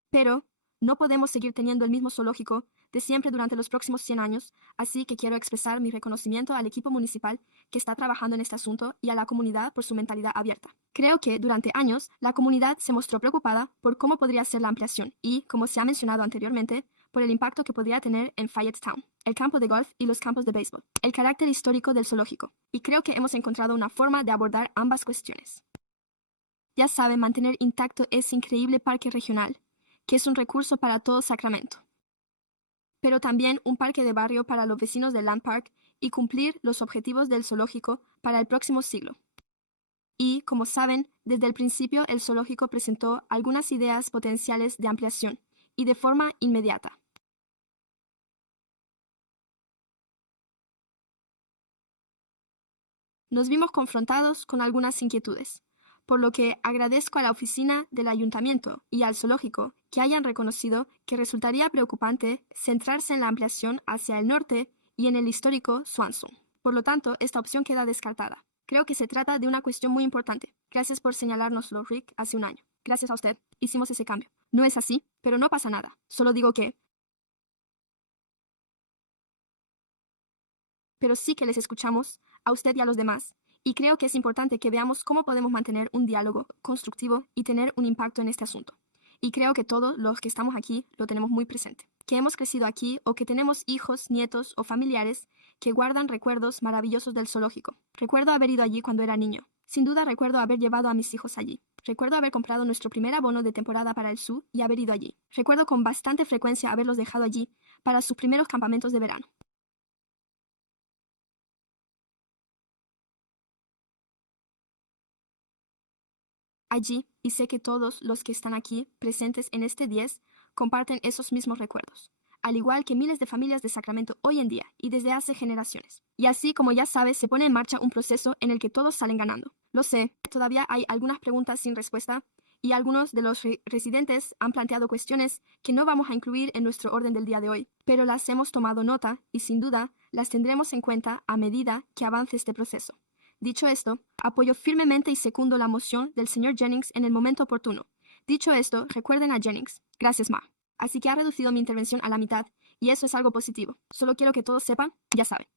Pero no podemos seguir teniendo el mismo zoológico de siempre durante los próximos 100 años, así que quiero expresar mi reconocimiento al equipo municipal que está trabajando en este asunto y a la comunidad por su mentalidad abierta. Creo que durante años la comunidad se mostró preocupada por cómo podría ser la ampliación y, como se ha mencionado anteriormente, por el impacto que podría tener en Fayettetown, el campo de golf y los campos de béisbol, el carácter histórico del zoológico, y creo que hemos encontrado una forma de abordar ambas cuestiones. Ya saben, mantener intacto ese increíble parque regional, que es un recurso para todo Sacramento, pero también un parque de barrio para los vecinos de Land Park y cumplir los objetivos del zoológico para el próximo siglo. Y, como saben, desde el principio el zoológico presentó algunas ideas potenciales de ampliación, y de forma inmediata. Nos vimos confrontados con algunas inquietudes, por lo que agradezco a la oficina del ayuntamiento y al zoológico que hayan reconocido que resultaría preocupante centrarse en la ampliación hacia el norte y en el histórico Swanson. Por lo tanto, esta opción queda descartada. Creo que se trata de una cuestión muy importante. Gracias por señalárnoslo, Rick, hace un año. Gracias a usted, hicimos ese cambio. No es así, pero no pasa nada. Solo digo que... Pero sí que les escuchamos, a usted y a los demás, y creo que es importante que veamos cómo podemos mantener un diálogo constructivo y tener un impacto en este asunto. Y creo que todos los que estamos aquí lo tenemos muy presente. Que hemos crecido aquí o que tenemos hijos, nietos o familiares que guardan recuerdos maravillosos del zoológico. Recuerdo haber ido allí cuando era niño. Sin duda recuerdo haber llevado a mis hijos allí. Recuerdo haber comprado nuestro primer abono de temporada para el zoo y haber ido allí. Recuerdo con bastante frecuencia haberlos dejado allí para sus primeros campamentos de verano. Allí, y sé que todos los que están aquí presentes en este 10 comparten esos mismos recuerdos, al igual que miles de familias de Sacramento hoy en día y desde hace generaciones. Y así, como ya sabes, se pone en marcha un proceso en el que todos salen ganando. Lo sé, todavía hay algunas preguntas sin respuesta y algunos de los residentes han planteado cuestiones que no vamos a incluir en nuestro orden del día de hoy, pero las hemos tomado nota y sin duda las tendremos en cuenta a medida que avance este proceso. Dicho esto, apoyo firmemente y secundo la moción del señor Jennings en el momento oportuno. Dicho esto, recuerden a Jennings. Gracias, Ma. Así que ha reducido mi intervención a la mitad, y eso es algo positivo. Solo quiero que todos sepan, ya saben.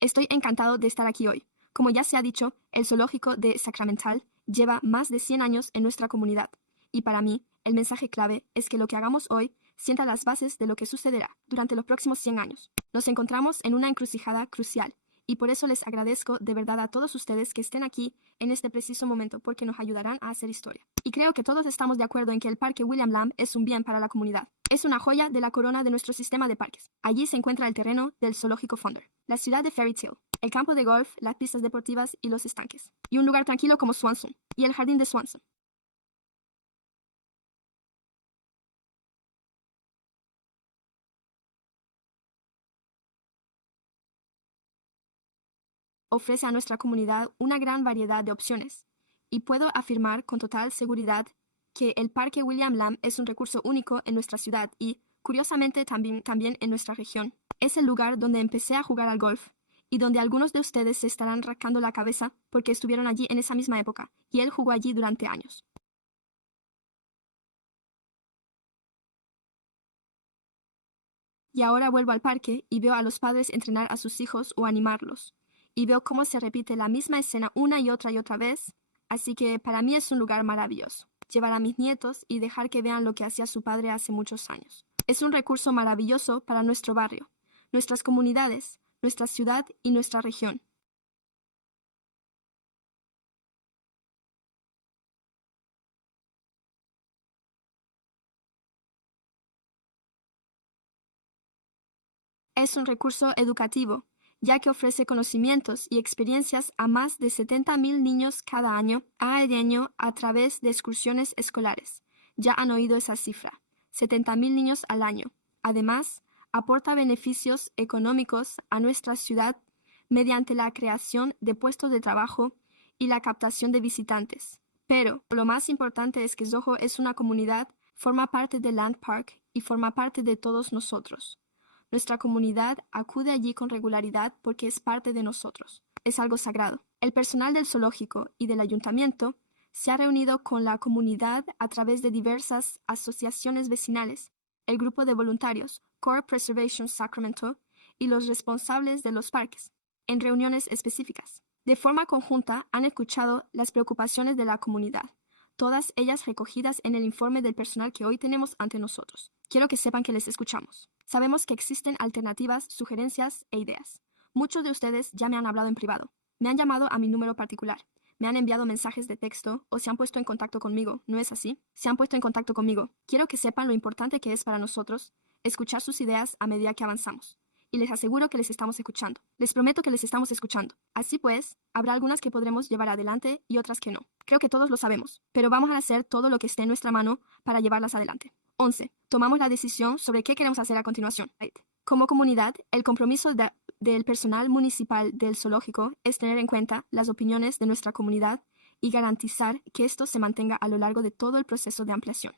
Estoy encantado de estar aquí hoy. Como ya se ha dicho, el zoológico de Sacramental lleva más de 100 años en nuestra comunidad. Y para mí, el mensaje clave es que lo que hagamos hoy sienta las bases de lo que sucederá durante los próximos 100 años. Nos encontramos en una encrucijada crucial, y por eso les agradezco de verdad a todos ustedes que estén aquí en este preciso momento porque nos ayudarán a hacer historia. Y creo que todos estamos de acuerdo en que el Parque William Lamb es un bien para la comunidad. Es una joya de la corona de nuestro sistema de parques. Allí se encuentra el terreno del Zoológico Thunder, la ciudad de Fairy Tale, el campo de golf, las pistas deportivas y los estanques, y un lugar tranquilo como Swanson, y el jardín de Swanson. Ofrece a nuestra comunidad una gran variedad de opciones, y puedo afirmar con total seguridad que el Parque William Lamb es un recurso único en nuestra ciudad y, curiosamente, también en nuestra región. Es el lugar donde empecé a jugar al golf, y donde algunos de ustedes se estarán rascando la cabeza porque estuvieron allí en esa misma época, y él jugó allí durante años. Y ahora vuelvo al parque y veo a los padres entrenar a sus hijos o animarlos. Y veo cómo se repite la misma escena una y otra vez. Así que para mí es un lugar maravilloso. Llevar a mis nietos y dejar que vean lo que hacía su padre hace muchos años. Es un recurso maravilloso para nuestro barrio, nuestras comunidades, nuestra ciudad y nuestra región. Es un recurso educativo, ya que ofrece conocimientos y experiencias a más de 70,000 niños cada año a través de excursiones escolares. Ya han oído esa cifra, 70,000 niños al año. Además, aporta beneficios económicos a nuestra ciudad mediante la creación de puestos de trabajo y la captación de visitantes. Pero lo más importante es que Zoho es una comunidad, forma parte del Land Park y forma parte de todos nosotros. Nuestra comunidad acude allí con regularidad porque es parte de nosotros. Es algo sagrado. El personal del zoológico y del ayuntamiento se ha reunido con la comunidad a través de diversas asociaciones vecinales, el grupo de voluntarios, Core Preservation Sacramento, y los responsables de los parques, en reuniones específicas. De forma conjunta han escuchado las preocupaciones de la comunidad, todas ellas recogidas en el informe del personal que hoy tenemos ante nosotros. Quiero que sepan que les escuchamos. Sabemos que existen alternativas, sugerencias e ideas. Muchos de ustedes ya me han hablado en privado. Me han llamado a mi número particular. Me han enviado mensajes de texto o se han puesto en contacto conmigo. ¿No es así? Se han puesto en contacto conmigo. Quiero que sepan lo importante que es para nosotros escuchar sus ideas a medida que avanzamos. Y les aseguro que les estamos escuchando. Les prometo que les estamos escuchando. Así pues, habrá algunas que podremos llevar adelante y otras que no. Creo que todos lo sabemos, pero vamos a hacer todo lo que esté en nuestra mano para llevarlas adelante. 11. Tomamos la decisión sobre qué queremos hacer a continuación. Como comunidad, el compromiso del personal municipal del zoológico es tener en cuenta las opiniones de nuestra comunidad y garantizar que esto se mantenga a lo largo de todo el proceso de ampliación,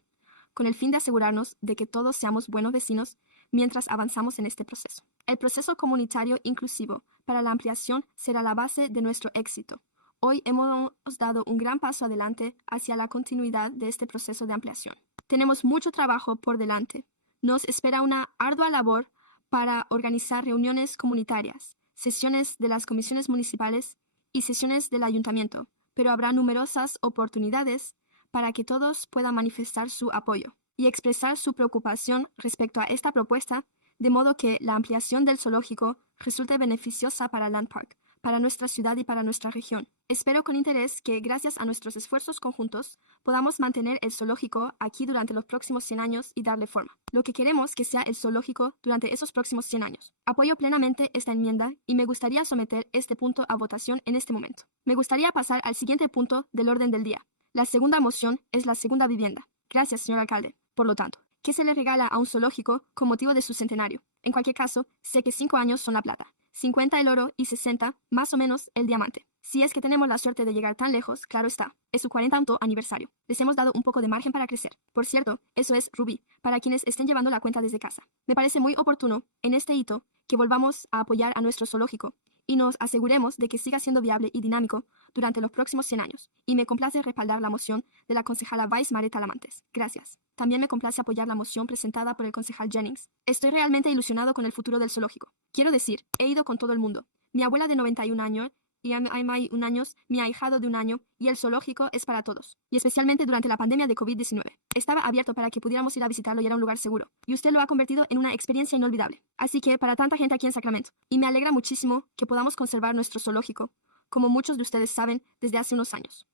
con el fin de asegurarnos de que todos seamos buenos vecinos mientras avanzamos en este proceso. El proceso comunitario inclusivo para la ampliación será la base de nuestro éxito. Hoy hemos dado un gran paso adelante hacia la continuidad de este proceso de ampliación. Tenemos mucho trabajo por delante. Nos espera una ardua labor para organizar reuniones comunitarias, sesiones de las comisiones municipales y sesiones del ayuntamiento, pero habrá numerosas oportunidades para que todos puedan manifestar su apoyo y expresar su preocupación respecto a esta propuesta, de modo que la ampliación del zoológico resulte beneficiosa para Land Park, para nuestra ciudad y para nuestra región. Espero con interés que, gracias a nuestros esfuerzos conjuntos, podamos mantener el zoológico aquí durante los próximos 100 años y darle forma. Lo que queremos que sea el zoológico durante esos próximos 100 años. Apoyo plenamente esta enmienda y me gustaría someter este punto a votación en este momento. Me gustaría pasar al siguiente punto del orden del día. La segunda moción es la segunda vivienda. Gracias, señor alcalde. Por lo tanto, ¿qué se le regala a un zoológico con motivo de su centenario? En cualquier caso, sé que 5 años son la plata, 50 el oro y 60, más o menos, el diamante. Si es que tenemos la suerte de llegar tan lejos, claro está, es su 40º aniversario. Les hemos dado un poco de margen para crecer. Por cierto, eso es Ruby, para quienes estén llevando la cuenta desde casa. Me parece muy oportuno, en este hito, que volvamos a apoyar a nuestro zoológico y nos aseguremos de que siga siendo viable y dinámico durante los próximos 100 años. Y me complace respaldar la moción de la concejala Vice Mare Talamantes. Gracias. También me complace apoyar la moción presentada por el concejal Jennings. Estoy realmente ilusionado con el futuro del zoológico. Quiero decir, he ido con todo el mundo. Mi abuela de 91 años y hay un año, mi ahijado de un año, y el zoológico es para todos. Y especialmente durante la pandemia de COVID-19. Estaba abierto para que pudiéramos ir a visitarlo y era un lugar seguro. Y usted lo ha convertido en una experiencia inolvidable. Así que para tanta gente aquí en Sacramento. Y me alegra muchísimo que podamos conservar nuestro zoológico, como muchos de ustedes saben, desde hace unos años.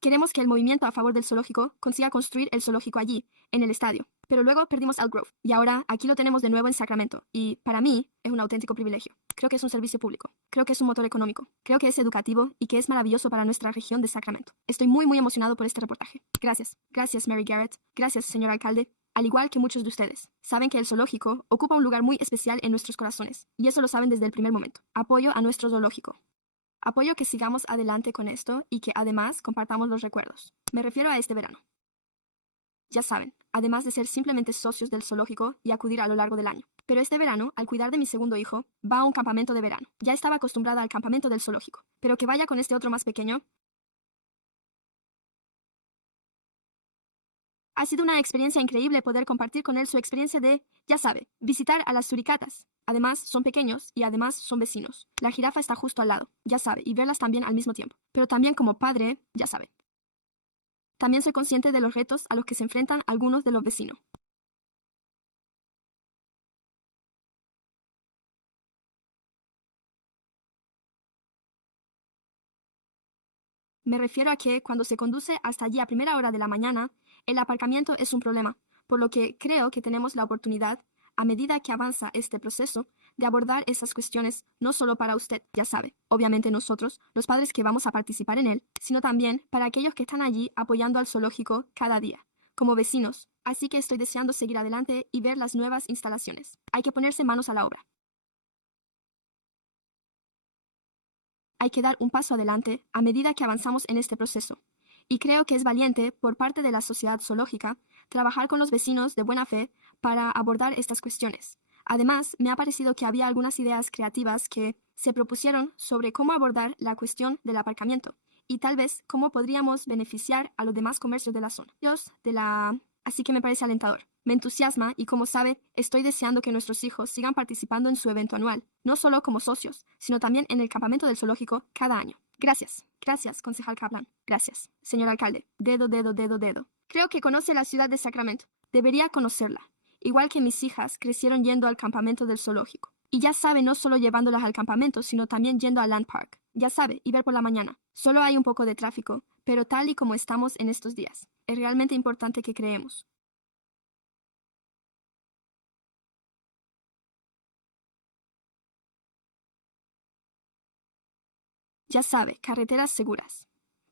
Queremos que el movimiento a favor del zoológico consiga construir el zoológico allí, en el estadio. Pero luego perdimos Elk Grove. Y ahora aquí lo tenemos de nuevo en Sacramento. Y para mí es un auténtico privilegio. Creo que es un servicio público. Creo que es un motor económico. Creo que es educativo y que es maravilloso para nuestra región de Sacramento. Estoy muy emocionado por este reportaje. Gracias. Gracias, Mary Garrett. Gracias, señor alcalde. Al igual que muchos de ustedes, saben que el zoológico ocupa un lugar muy especial en nuestros corazones. Y eso lo saben desde el primer momento. Apoyo a nuestro zoológico. Apoyo que sigamos adelante con esto y que además compartamos los recuerdos. Me refiero a este verano. Ya saben, además de ser simplemente socios del zoológico y acudir a lo largo del año. Pero este verano, al cuidar de mi segundo hijo, va a un campamento de verano. Ya estaba acostumbrada al campamento del zoológico, pero que vaya con este otro más pequeño. Ha sido una experiencia increíble poder compartir con él su experiencia de, ya sabe, visitar a las suricatas. Además, son pequeños y además son vecinos. La jirafa está justo al lado, ya sabe, y verlas también al mismo tiempo. Pero también como padre, ya sabe. También soy consciente de los retos a los que se enfrentan algunos de los vecinos. Me refiero a que cuando se conduce hasta allí a primera hora de la mañana, el aparcamiento es un problema, por lo que creo que tenemos la oportunidad, a medida que avanza este proceso, de abordar esas cuestiones no solo para usted, ya sabe, obviamente nosotros, los padres que vamos a participar en él, sino también para aquellos que están allí apoyando al zoológico cada día, como vecinos. Así que estoy deseando seguir adelante y ver las nuevas instalaciones. Hay que ponerse manos a la obra. Hay que dar un paso adelante a medida que avanzamos en este proceso. Y creo que es valiente, por parte de la sociedad zoológica, trabajar con los vecinos de buena fe para abordar estas cuestiones. Además, me ha parecido que había algunas ideas creativas que se propusieron sobre cómo abordar la cuestión del aparcamiento y tal vez cómo podríamos beneficiar a los demás comercios de la zona. Así que me parece alentador. Me entusiasma y, como sabe, estoy deseando que nuestros hijos sigan participando en su evento anual, no solo como socios, sino también en el campamento del zoológico cada año. Gracias. Gracias, concejal Kaplan. Gracias, señor alcalde. Dedo. Creo que conoce la ciudad de Sacramento. Debería conocerla. Igual que mis hijas crecieron yendo al campamento del zoológico. Y ya sabe, no solo llevándolas al campamento, sino también yendo al Land Park. Ya sabe, y ver por la mañana. Solo hay un poco de tráfico, pero tal y como estamos en estos días, es realmente importante que creemos. Ya sabe, carreteras seguras.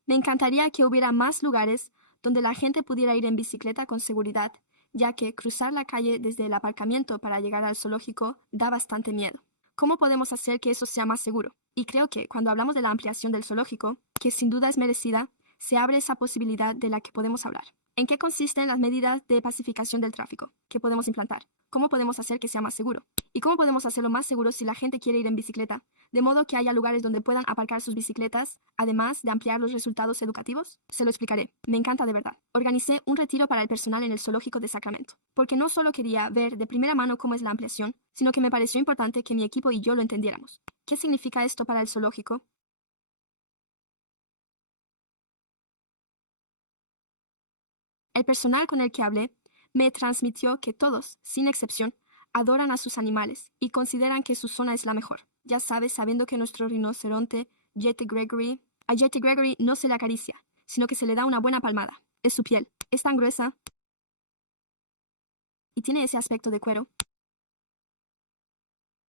Me encantaría que hubiera más lugares donde la gente pudiera ir en bicicleta con seguridad, ya que cruzar la calle desde el aparcamiento para llegar al zoológico da bastante miedo. ¿Cómo podemos hacer que eso sea más seguro? Y creo que cuando hablamos de la ampliación del zoológico, que sin duda es merecida, se abre esa posibilidad de la que podemos hablar. ¿En qué consisten las medidas de pacificación del tráfico que podemos implantar? ¿Cómo podemos hacer que sea más seguro? ¿Y cómo podemos hacerlo más seguro si la gente quiere ir en bicicleta, de modo que haya lugares donde puedan aparcar sus bicicletas, además de ampliar los resultados educativos? Se lo explicaré. Me encanta de verdad. Organicé un retiro para el personal en el zoológico de Sacramento, porque no solo quería ver de primera mano cómo es la ampliación, sino que me pareció importante que mi equipo y yo lo entendiéramos. ¿Qué significa esto para el zoológico? El personal con el que hablé me transmitió que todos, sin excepción, adoran a sus animales y consideran que su zona es la mejor. Ya sabes, sabiendo que nuestro rinoceronte, a Jetty Gregory no se le acaricia, sino que se le da una buena palmada. Es su piel. Es tan gruesa y tiene ese aspecto de cuero.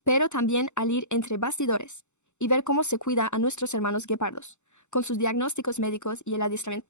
Pero también al ir entre bastidores y ver cómo se cuida a nuestros hermanos guepardos, con sus diagnósticos médicos y el adiestramiento.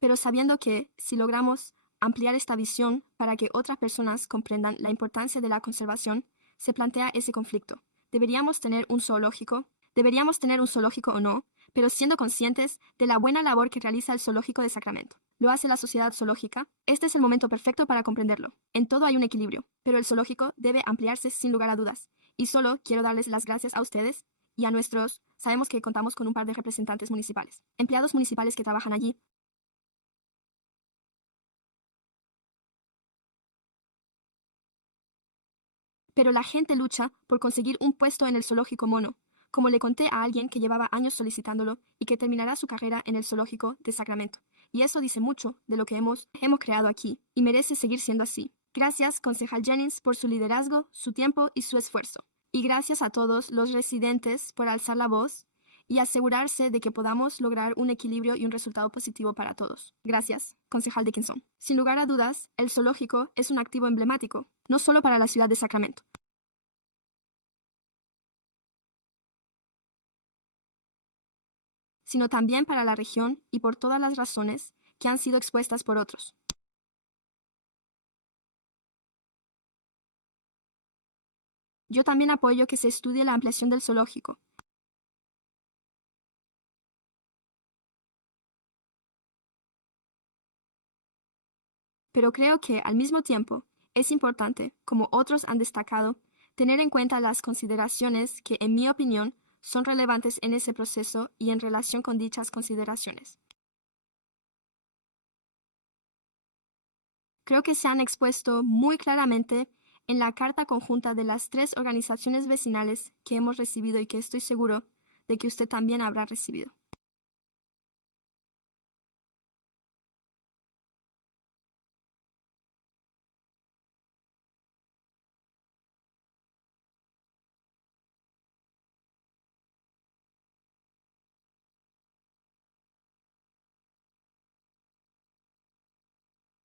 Pero sabiendo que, si logramos ampliar esta visión para que otras personas comprendan la importancia de la conservación, se plantea ese conflicto. ¿Deberíamos tener un zoológico? ¿Deberíamos tener un zoológico o no? Pero siendo conscientes de la buena labor que realiza el zoológico de Sacramento. ¿Lo hace la sociedad zoológica? Este es el momento perfecto para comprenderlo. En todo hay un equilibrio, pero el zoológico debe ampliarse sin lugar a dudas. Y solo quiero darles las gracias a ustedes y a nuestros. Sabemos que contamos con un par de representantes municipales, empleados municipales que trabajan allí. Pero la gente lucha por conseguir un puesto en el zoológico mono, como le conté a alguien que llevaba años solicitándolo y que terminará su carrera en el zoológico de Sacramento. Y eso dice mucho de lo que hemos creado aquí, y merece seguir siendo así. Gracias, concejal Jennings, por su liderazgo, su tiempo y su esfuerzo. Y gracias a todos los residentes por alzar la voz y asegurarse de que podamos lograr un equilibrio y un resultado positivo para todos. Gracias, concejal Dickinson. Sin lugar a dudas, el zoológico es un activo emblemático, no solo para la ciudad de Sacramento, sino también para la región y por todas las razones que han sido expuestas por otros. Yo también apoyo que se estudie la ampliación del zoológico. Pero creo que, al mismo tiempo, es importante, como otros han destacado, tener en cuenta las consideraciones que, en mi opinión, son relevantes en ese proceso y en relación con dichas consideraciones. Creo que se han expuesto muy claramente en la carta conjunta de las 3 organizaciones vecinales que hemos recibido y que estoy seguro de que usted también habrá recibido.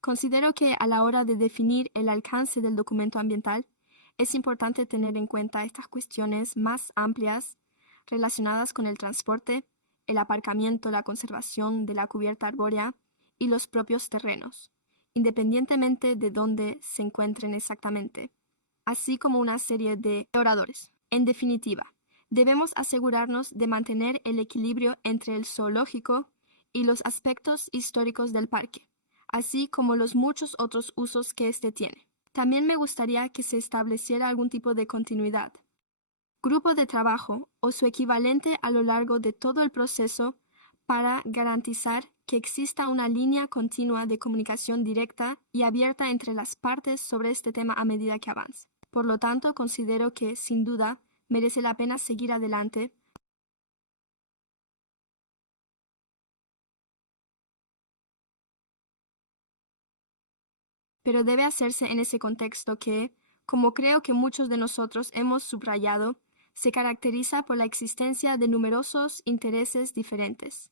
Considero que a la hora de definir el alcance del documento ambiental, es importante tener en cuenta estas cuestiones más amplias relacionadas con el transporte, el aparcamiento, la conservación de la cubierta arbórea y los propios terrenos, independientemente de dónde se encuentren exactamente, así como una serie de oradores. En definitiva, debemos asegurarnos de mantener el equilibrio entre el zoológico y los aspectos históricos del parque, así como los muchos otros usos que éste tiene. También me gustaría que se estableciera algún tipo de continuidad, grupo de trabajo o su equivalente a lo largo de todo el proceso para garantizar que exista una línea continua de comunicación directa y abierta entre las partes sobre este tema a medida que avance. Por lo tanto, considero que, sin duda, merece la pena seguir adelante. Pero debe hacerse en ese contexto que, como creo que muchos de nosotros hemos subrayado, se caracteriza por la existencia de numerosos intereses diferentes,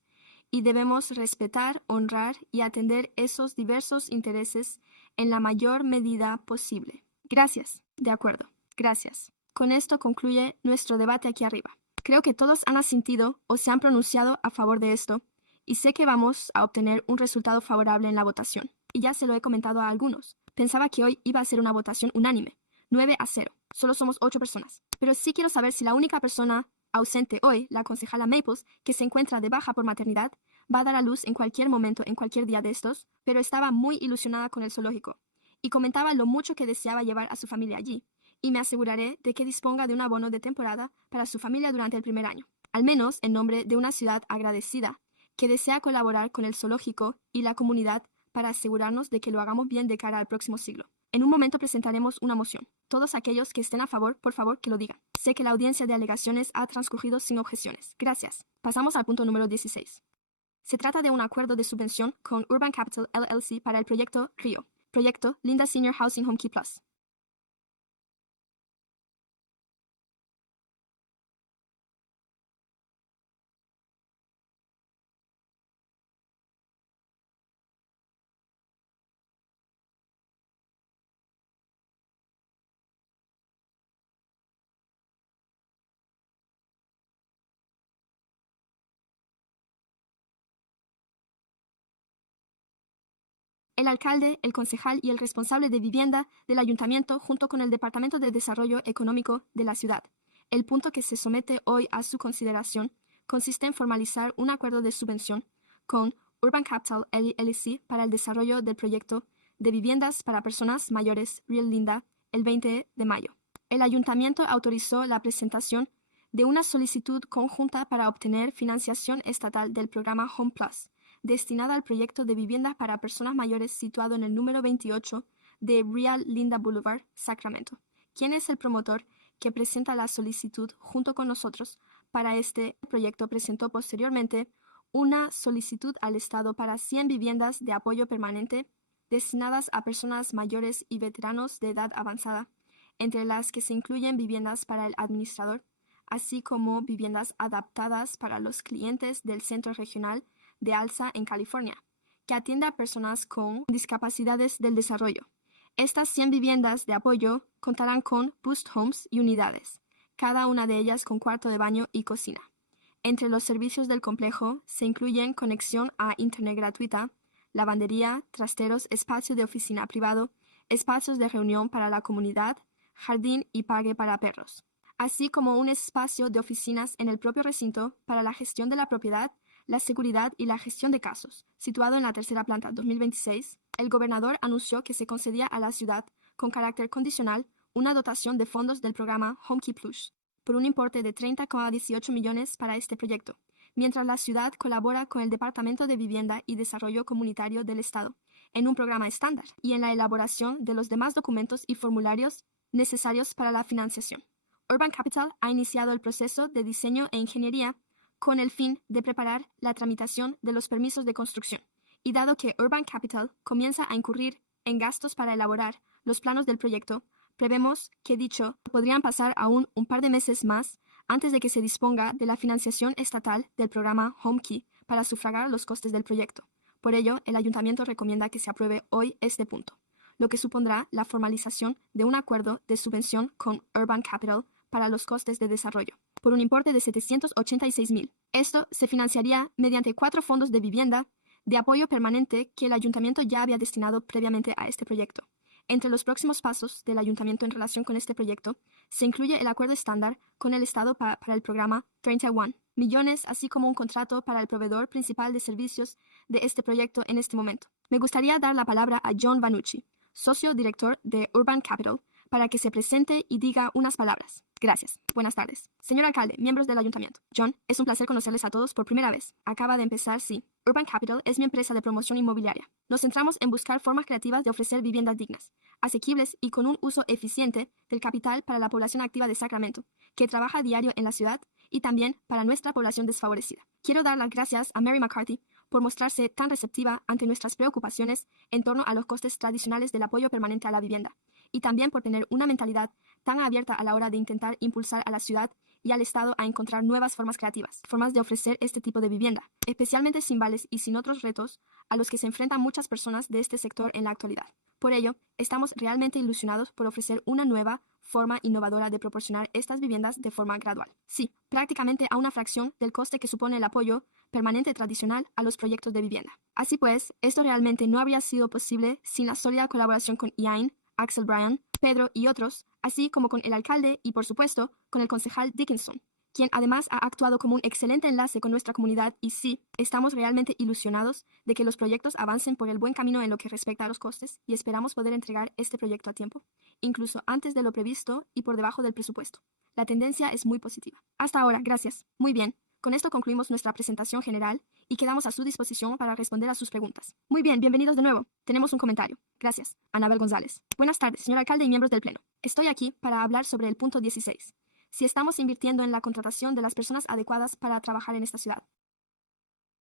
y debemos respetar, honrar y atender esos diversos intereses en la mayor medida posible. Gracias. De acuerdo. Gracias. Con esto concluye nuestro debate aquí arriba. Creo que todos han asentido o se han pronunciado a favor de esto, y sé que vamos a obtener un resultado favorable en la votación. Y ya se lo he comentado a algunos. Pensaba que hoy iba a ser una votación unánime. 9-0. Solo somos 8 personas. Pero sí quiero saber si la única persona ausente hoy, la concejala Maples, que se encuentra de baja por maternidad, va a dar a luz en cualquier momento, en cualquier día de estos, pero estaba muy ilusionada con el zoológico, y comentaba lo mucho que deseaba llevar a su familia allí, y me aseguraré de que disponga de un abono de temporada para su familia durante el primer año, al menos en nombre de una ciudad agradecida, que desea colaborar con el zoológico y la comunidad para asegurarnos de que lo hagamos bien de cara al próximo siglo. En un momento presentaremos una moción. Todos aquellos que estén a favor, por favor, que lo digan. Sé que la audiencia de alegaciones ha transcurrido sin objeciones. Gracias. Pasamos al punto número 16. Se trata de un acuerdo de subvención con Urban Capital LLC para el proyecto Río. Proyecto Linda Senior Housing Home Key Plus. El alcalde, el concejal y el responsable de vivienda del ayuntamiento junto con el Departamento de Desarrollo Económico de la ciudad. El punto que se somete hoy a su consideración consiste en formalizar un acuerdo de subvención con Urban Capital LLC para el desarrollo del proyecto de viviendas para personas mayores Real Linda el 20 de mayo. El ayuntamiento autorizó la presentación de una solicitud conjunta para obtener financiación estatal del programa Home Plus, destinada al proyecto de vivienda para personas mayores situado en el número 28 de Real Linda Boulevard, Sacramento. ¿Quién es el promotor que presenta la solicitud junto con nosotros para este proyecto presentó posteriormente una solicitud al Estado para 100 viviendas de apoyo permanente destinadas a personas mayores y veteranos de edad avanzada, entre las que se incluyen viviendas para el administrador, así como viviendas adaptadas para los clientes del Centro Regional de Alza en California, que atiende a personas con discapacidades del desarrollo. Estas 100 viviendas de apoyo contarán con boost homes y unidades, cada una de ellas con cuarto de baño y cocina. Entre los servicios del complejo se incluyen conexión a internet gratuita, lavandería, trasteros, espacio de oficina privado, espacios de reunión para la comunidad, jardín y parque para perros, así como un espacio de oficinas en el propio recinto para la gestión de la propiedad, la seguridad y la gestión de casos. Situado en la tercera planta 2026, el gobernador anunció que se concedía a la ciudad, con carácter condicional, una dotación de fondos del programa HomeKey Plus, por un importe de 30,18 millones para este proyecto, mientras la ciudad colabora con el Departamento de Vivienda y Desarrollo Comunitario del Estado en un programa estándar y en la elaboración de los demás documentos y formularios necesarios para la financiación. Urban Capital ha iniciado el proceso de diseño e ingeniería con el fin de preparar la tramitación de los permisos de construcción, y dado que Urban Capital comienza a incurrir en gastos para elaborar los planos del proyecto, prevemos que dicho podrían pasar aún un par de meses más antes de que se disponga de la financiación estatal del programa HomeKey para sufragar los costes del proyecto. Por ello, el ayuntamiento recomienda que se apruebe hoy este punto, lo que supondrá la formalización de un acuerdo de subvención con Urban Capital para los costes de desarrollo, por un importe de $786,000. Esto se financiaría mediante 4 fondos de vivienda de apoyo permanente que el ayuntamiento ya había destinado previamente a este proyecto. Entre los próximos pasos del ayuntamiento en relación con este proyecto, se incluye el acuerdo estándar con el Estado para el programa 31 millones, así como un contrato para el proveedor principal de servicios de este proyecto en este momento. Me gustaría dar la palabra a John Vanucci, socio director de Urban Capital, para que se presente y diga unas palabras. Gracias. Buenas tardes. Señor alcalde, miembros del ayuntamiento. John, es un placer conocerles a todos por primera vez. Acaba de empezar, sí. Urban Capital es mi empresa de promoción inmobiliaria. Nos centramos en buscar formas creativas de ofrecer viviendas dignas, asequibles y con un uso eficiente del capital para la población activa de Sacramento, que trabaja a diario en la ciudad, y también para nuestra población desfavorecida. Quiero dar las gracias a Mary McCarthy por mostrarse tan receptiva ante nuestras preocupaciones en torno a los costes tradicionales del apoyo permanente a la vivienda, y también por tener una mentalidad tan abierta a la hora de intentar impulsar a la ciudad y al Estado a encontrar nuevas formas creativas, formas de ofrecer este tipo de vivienda, especialmente sin vales y sin otros retos a los que se enfrentan muchas personas de este sector en la actualidad. Por ello, estamos realmente ilusionados por ofrecer una nueva forma innovadora de proporcionar estas viviendas de forma gradual. Sí, prácticamente a una fracción del coste que supone el apoyo permanente tradicional a los proyectos de vivienda. Así pues, esto realmente no habría sido posible sin la sólida colaboración con Iain, Axel Bryan, Pedro y otros, así como con el alcalde y, por supuesto, con el concejal Dickinson, quien además ha actuado como un excelente enlace con nuestra comunidad, y sí, estamos realmente ilusionados de que los proyectos avancen por el buen camino en lo que respecta a los costes, y esperamos poder entregar este proyecto a tiempo, incluso antes de lo previsto y por debajo del presupuesto. La tendencia es muy positiva. Hasta ahora, gracias. Muy bien. Con esto concluimos nuestra presentación general y quedamos a su disposición para responder a sus preguntas. Muy bien, bienvenidos de nuevo. Tenemos un comentario. Gracias. Anabel González. Buenas tardes, señor alcalde y miembros del Pleno. Estoy aquí para hablar sobre el punto 16. Si estamos invirtiendo en la contratación de las personas adecuadas para trabajar en esta ciudad.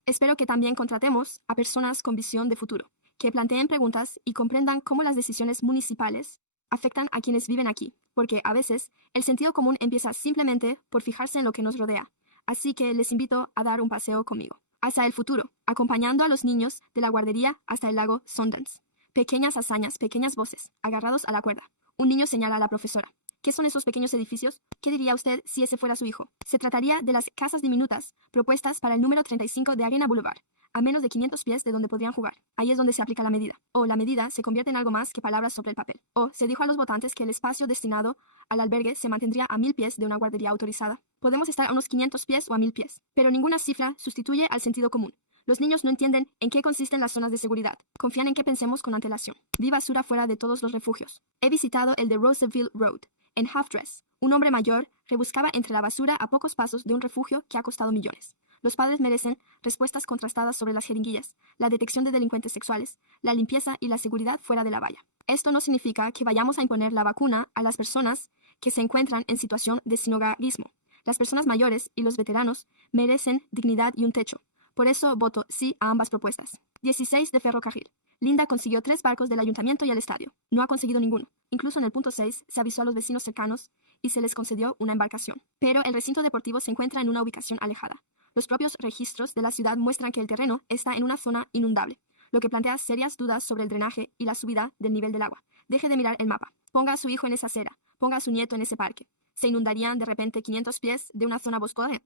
Espero que también contratemos a personas con visión de futuro, que planteen preguntas y comprendan cómo las decisiones municipales afectan a quienes viven aquí, porque a veces el sentido común empieza simplemente por fijarse en lo que nos rodea. Así que les invito a dar un paseo conmigo hacia el futuro, acompañando a los niños de la guardería hasta el lago Sundance. Pequeñas hazañas, pequeñas voces, agarrados a la cuerda. Un niño señala a la profesora. ¿Qué son esos pequeños edificios? ¿Qué diría usted si ese fuera su hijo? Se trataría de las casas diminutas propuestas para el número 35 de Arena Boulevard, a menos de 500 pies de donde podrían jugar. Ahí es donde se aplica la medida. O la medida se convierte en algo más que palabras sobre el papel. O se dijo a los votantes que el espacio destinado al albergue se mantendría a 1000 pies de una guardería autorizada. Podemos estar a unos 500 pies o a 1000 pies, pero ninguna cifra sustituye al sentido común. Los niños no entienden en qué consisten las zonas de seguridad. Confían en que pensemos con antelación. Vi basura fuera de todos los refugios. He visitado el de Roosevelt Road. En Half Dress, un hombre mayor rebuscaba entre la basura a pocos pasos de un refugio que ha costado millones. Los padres merecen respuestas contrastadas sobre las jeringuillas, la detección de delincuentes sexuales, la limpieza y la seguridad fuera de la valla. Esto no significa que vayamos a imponer la vacuna a las personas que se encuentran en situación de sinhogarismo. Las personas mayores y los veteranos merecen dignidad y un techo. Por eso voto sí a ambas propuestas. 16 de ferrocarril. Linda consiguió 3 barcos del ayuntamiento y el estadio. No ha conseguido ninguno. Incluso en el punto 6 se avisó a los vecinos cercanos y se les concedió una embarcación. Pero el recinto deportivo se encuentra en una ubicación alejada. Los propios registros de la ciudad muestran que el terreno está en una zona inundable, lo que plantea serias dudas sobre el drenaje y la subida del nivel del agua. Deje de mirar el mapa. Ponga a su hijo en esa acera. Ponga a su nieto en ese parque. Se inundarían de repente 500 pies de una zona boscosa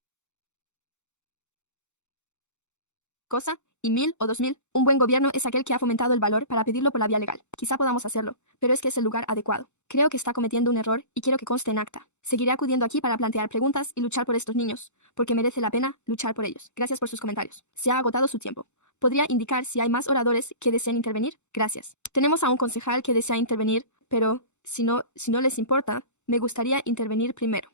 y 1000 o 2000. Un buen gobierno es aquel que ha fomentado el valor para pedirlo por la vía legal. Quizá podamos hacerlo, pero es que es el lugar adecuado. Creo que está cometiendo un error y quiero que conste en acta. Seguiré acudiendo aquí para plantear preguntas y luchar por estos niños, porque merece la pena luchar por ellos. Gracias por sus comentarios. Se ha agotado su tiempo. ¿Podría indicar si hay más oradores que deseen intervenir? Gracias. Tenemos a un concejal que desea intervenir, pero si no les importa, me gustaría intervenir primero.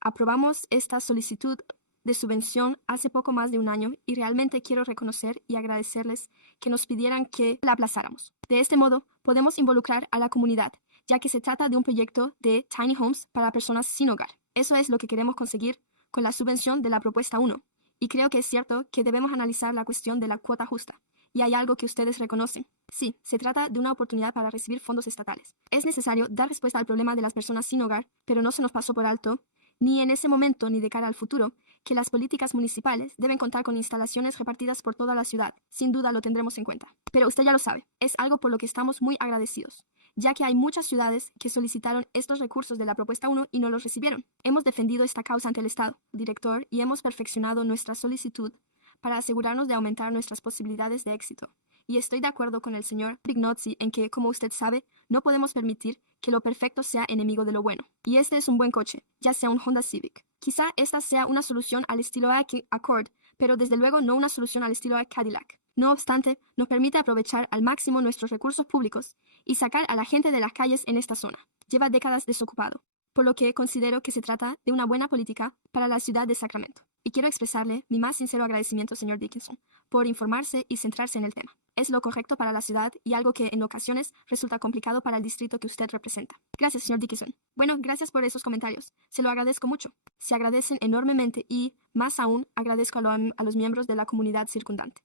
Aprobamos esta solicitud de subvención hace poco más de un año y realmente quiero reconocer y agradecerles que nos pidieran que la aplazáramos. De este modo, podemos involucrar a la comunidad, ya que se trata de un proyecto de tiny homes para personas sin hogar. Eso es lo que queremos conseguir con la subvención de la propuesta 1. Y creo que es cierto que debemos analizar la cuestión de la cuota justa. Y hay algo que ustedes reconocen. Sí, se trata de una oportunidad para recibir fondos estatales. Es necesario dar respuesta al problema de las personas sin hogar, pero no se nos pasó por alto, ni en ese momento ni de cara al futuro, que las políticas municipales deben contar con instalaciones repartidas por toda la ciudad. Sin duda lo tendremos en cuenta. Pero usted ya lo sabe, es algo por lo que estamos muy agradecidos, ya que hay muchas ciudades que solicitaron estos recursos de la propuesta 1 y no los recibieron. Hemos defendido esta causa ante el Estado, director, y hemos perfeccionado nuestra solicitud para asegurarnos de aumentar nuestras posibilidades de éxito. Y estoy de acuerdo con el señor Pignozzi en que, como usted sabe, no podemos permitir que lo perfecto sea enemigo de lo bueno. Y este es un buen coche, ya sea un Honda Civic. Quizá esta sea una solución al estilo Accord, pero desde luego no una solución al estilo Cadillac. No obstante, nos permite aprovechar al máximo nuestros recursos públicos y sacar a la gente de las calles en esta zona. Lleva décadas desocupado, por lo que considero que se trata de una buena política para la ciudad de Sacramento. Y quiero expresarle mi más sincero agradecimiento, señor Dickinson, por informarse y centrarse en el tema. Es lo correcto para la ciudad y algo que en ocasiones resulta complicado para el distrito que usted representa. Gracias, señor Dickinson. Bueno, gracias por esos comentarios. Se lo agradezco mucho. Se agradecen enormemente y, más aún, agradezco a los miembros de la comunidad circundante,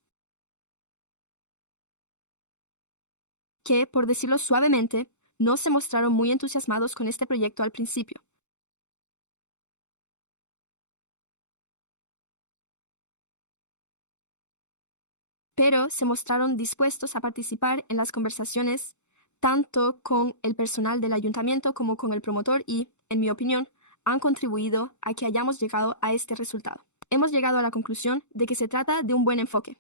que, por decirlo suavemente, no se mostraron muy entusiasmados con este proyecto al principio. Pero se mostraron dispuestos a participar en las conversaciones tanto con el personal del ayuntamiento como con el promotor y, en mi opinión, han contribuido a que hayamos llegado a este resultado. Hemos llegado a la conclusión de que se trata de un buen enfoque.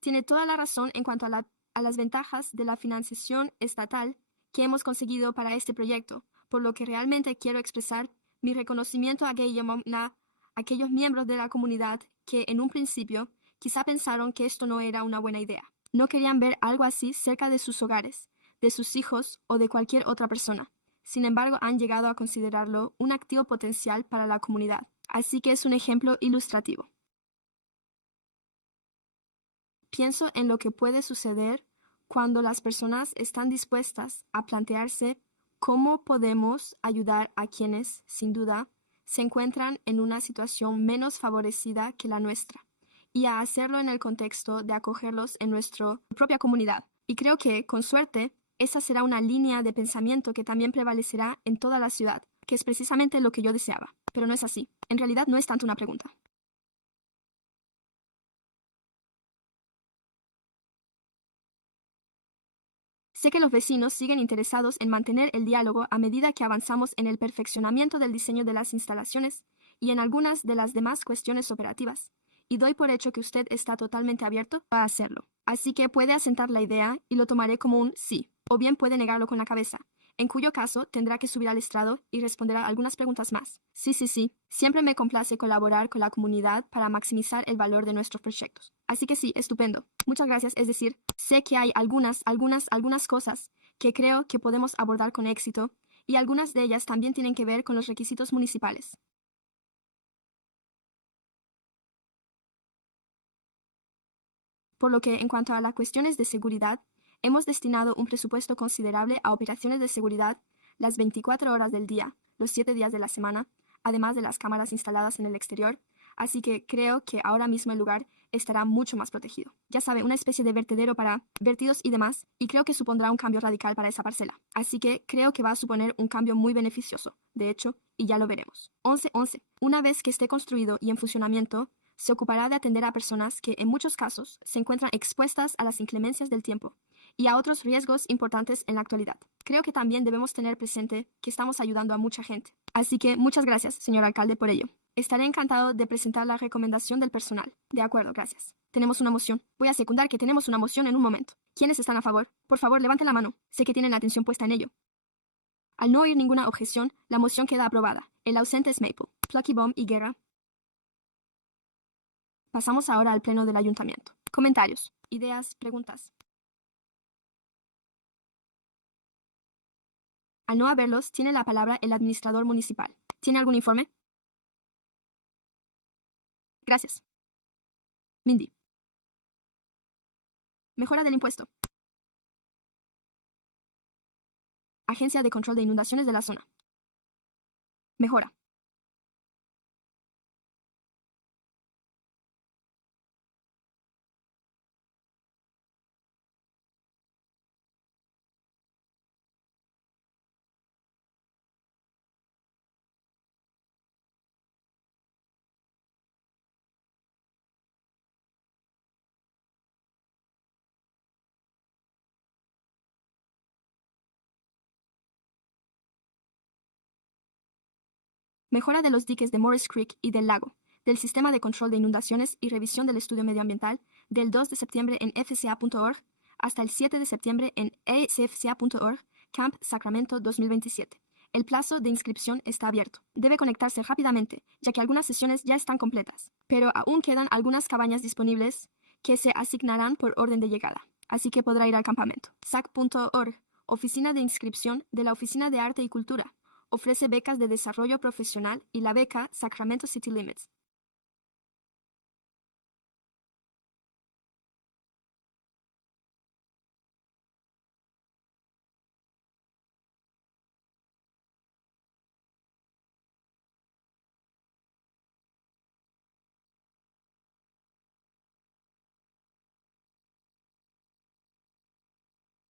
Tiene toda la razón en cuanto a las ventajas de la financiación estatal que hemos conseguido para este proyecto, por lo que realmente quiero expresar mi reconocimiento a aquellos miembros de la comunidad que en un principio quizá pensaron que esto no era una buena idea. No querían ver algo así cerca de sus hogares, de sus hijos o de cualquier otra persona. Sin embargo, han llegado a considerarlo un activo potencial para la comunidad. Así que es un ejemplo ilustrativo. Pienso en lo que puede suceder cuando las personas están dispuestas a plantearse cómo podemos ayudar a quienes, sin duda, se encuentran en una situación menos favorecida que la nuestra, y a hacerlo en el contexto de acogerlos en nuestra propia comunidad. Y creo que, con suerte, esa será una línea de pensamiento que también prevalecerá en toda la ciudad, que es precisamente lo que yo deseaba. Pero no es así. En realidad no es tanto una pregunta. Sé que los vecinos siguen interesados en mantener el diálogo a medida que avanzamos en el perfeccionamiento del diseño de las instalaciones y en algunas de las demás cuestiones operativas, y doy por hecho que usted está totalmente abierto a hacerlo. Así que puede asentar la idea y lo tomaré como un sí, o bien puede negarlo con la cabeza, en cuyo caso tendrá que subir al estrado y responder a algunas preguntas más. Sí, siempre me complace colaborar con la comunidad para maximizar el valor de nuestros proyectos. Así que sí, estupendo. Muchas gracias, es decir, sé que hay algunas cosas que creo que podemos abordar con éxito, y algunas de ellas también tienen que ver con los requisitos municipales. por lo que en cuanto a las cuestiones de seguridad, hemos destinado un presupuesto considerable a operaciones de seguridad las 24 horas del día, los 7 días de la semana, además de las cámaras instaladas en el exterior, así que creo que ahora mismo el lugar estará mucho más protegido. Ya sabe, una especie de vertedero para vertidos y demás, y creo que supondrá un cambio radical para esa parcela. Así que creo que va a suponer un cambio muy beneficioso, de hecho, y ya lo veremos. 11. Una vez que esté construido y en funcionamiento, se ocupará de atender a personas que, en muchos casos, se encuentran expuestas a las inclemencias del tiempo y a otros riesgos importantes en la actualidad. Creo que también debemos tener presente que estamos ayudando a mucha gente. Así que muchas gracias, señor alcalde, por ello. Estaré encantado de presentar la recomendación del personal. De acuerdo, gracias. Tenemos una moción. Voy a secundar que tenemos una moción en un momento. ¿Quiénes están a favor? Por favor, levanten la mano. Sé que tienen la atención puesta en ello. Al no oír ninguna objeción, la moción queda aprobada. El ausente es Maple. Plucky Bomb y Guerra. Pasamos ahora al pleno del ayuntamiento. Comentarios, ideas, preguntas. Al no haberlos, tiene la palabra el administrador municipal. ¿Tiene algún informe? Gracias. Mindy. Mejora del impuesto. Agencia de Control de Inundaciones de la zona. Mejora. Mejora de los diques de Morris Creek y del lago, del sistema de control de inundaciones y revisión del estudio medioambial del 2 de septiembre en fca.org hasta el 7 de septiembre en acfca.org, Camp Sacramento 2027. El plazo de inscripción está abierto. Debe conectarse rápidamente, ya que algunas sesiones ya están completas, pero aún quedan algunas cabañas disponibles que se asignarán por orden de llegada, así que podrá ir al campamento. sac.org, Oficina de Inscripción de la Oficina de Arte y Cultura. Ofrece becas de desarrollo profesional y la beca Sacramento City Limits.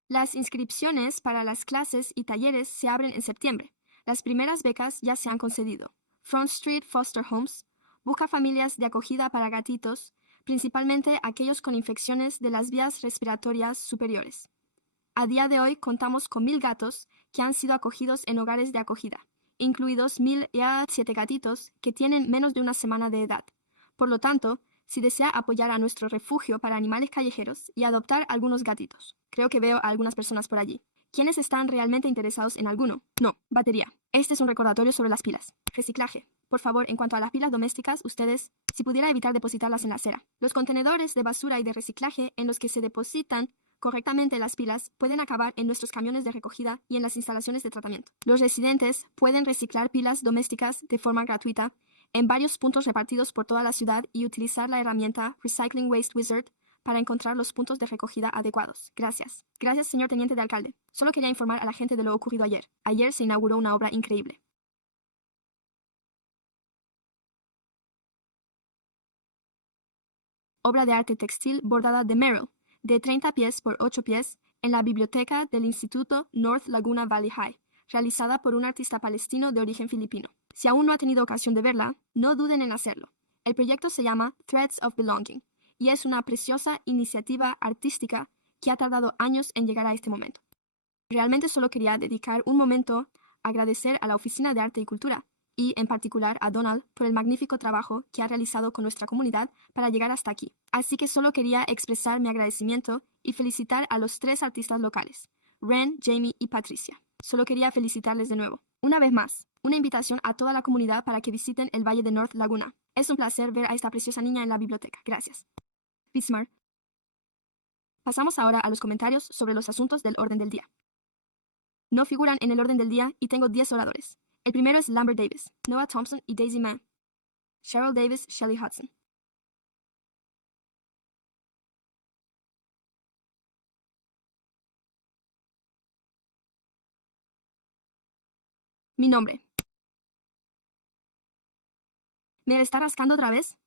Las inscripciones para las clases y talleres se abren en septiembre. Las primeras becas ya se han concedido. Front Street Foster Homes busca familias de acogida para gatitos, principalmente aquellos con infecciones de las vías respiratorias superiores. A día de hoy contamos con 1,000 gatos que han sido acogidos en hogares de acogida, incluidos 1,007 gatitos que tienen menos de una semana de edad. Por lo tanto, si desea apoyar a nuestro refugio para animales callejeros y adoptar algunos gatitos. Creo que veo a algunas personas por allí. ¿Quiénes están realmente interesados en alguno? No, batería. Este es un recordatorio sobre las pilas. Reciclaje. Por favor, en cuanto a las pilas domésticas, ustedes, si pudiera evitar depositarlas en la acera. Los contenedores de basura y de reciclaje en los que se depositan correctamente las pilas pueden acabar en nuestros camiones de recogida y en las instalaciones de tratamiento. Los residentes pueden reciclar pilas domésticas de forma gratuita en varios puntos repartidos por toda la ciudad y utilizar la herramienta Recycling Waste Wizard para encontrar los puntos de recogida adecuados. Gracias. Gracias, señor teniente de alcalde. Solo quería informar a la gente de lo ocurrido ayer. Ayer se inauguró una obra increíble. Obra de arte textil bordada de Merrill, de 30 pies por 8 pies, en la biblioteca del Instituto North Laguna Valley High, realizada por un artista palestino de origen filipino. Si aún no ha tenido ocasión de verla, no duden en hacerlo. El proyecto se llama Threads of Belonging y es una preciosa iniciativa artística que ha tardado años en llegar a este momento. Realmente solo quería dedicar un momento a agradecer a la Oficina de Arte y Cultura y, en particular, a Donald por el magnífico trabajo que ha realizado con nuestra comunidad para llegar hasta aquí. Así que solo quería expresar mi agradecimiento y felicitar a los 3 artistas locales, Ren, Jamie y Patricia. Solo quería felicitarles de nuevo. Una vez más, una invitación a toda la comunidad para que visiten el Valle de North Laguna. Es un placer ver a esta preciosa niña en la biblioteca. Gracias. Bismarck. Pasamos ahora a los comentarios sobre los asuntos del orden del día. No figuran en el orden del día y tengo 10 oradores. El primero es Lambert Davis, Noah Thompson y Daisy Mann. Cheryl Davis, Shelley Hudson. Mi nombre. ¿Me está rascando otra vez?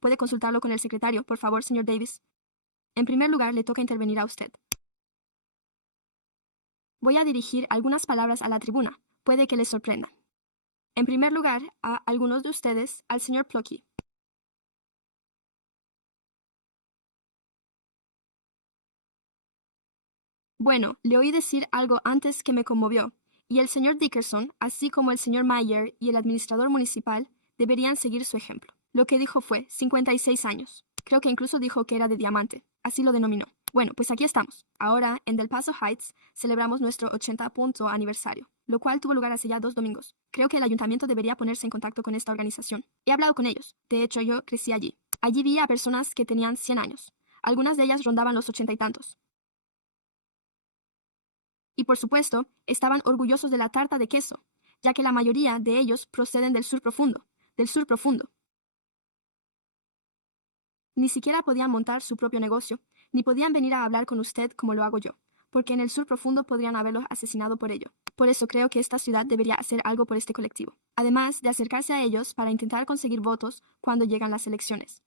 Puede consultarlo con el secretario, por favor, señor Davis. En primer lugar, le toca intervenir a usted. Voy a dirigir algunas palabras a la tribuna. Puede que les sorprenda. En primer lugar, a algunos de ustedes, al señor Plucky. Bueno, le oí decir algo antes que me conmovió, y el señor Dickerson, así como el señor Mayer y el administrador municipal, deberían seguir su ejemplo. Lo que dijo fue 56 años. Creo que incluso dijo que era de diamante. Así lo denominó. Bueno, pues aquí estamos. Ahora, en Del Paso Heights, celebramos nuestro 80º aniversario, lo cual tuvo lugar hace ya 2 domingos. Creo que el ayuntamiento debería ponerse en contacto con esta organización. He hablado con ellos. De hecho, yo crecí allí. Allí vi a personas que tenían 100 años. Algunas de ellas rondaban los 80 y tantos. Y por supuesto, estaban orgullosos de la tarta de queso, ya que la mayoría de ellos proceden del sur profundo, del sur profundo. Ni siquiera podían montar su propio negocio, ni podían venir a hablar con usted como lo hago yo, porque en el sur profundo podrían haberlos asesinado por ello. Por eso creo que esta ciudad debería hacer algo por este colectivo, además de acercarse a ellos para intentar conseguir votos cuando llegan las elecciones.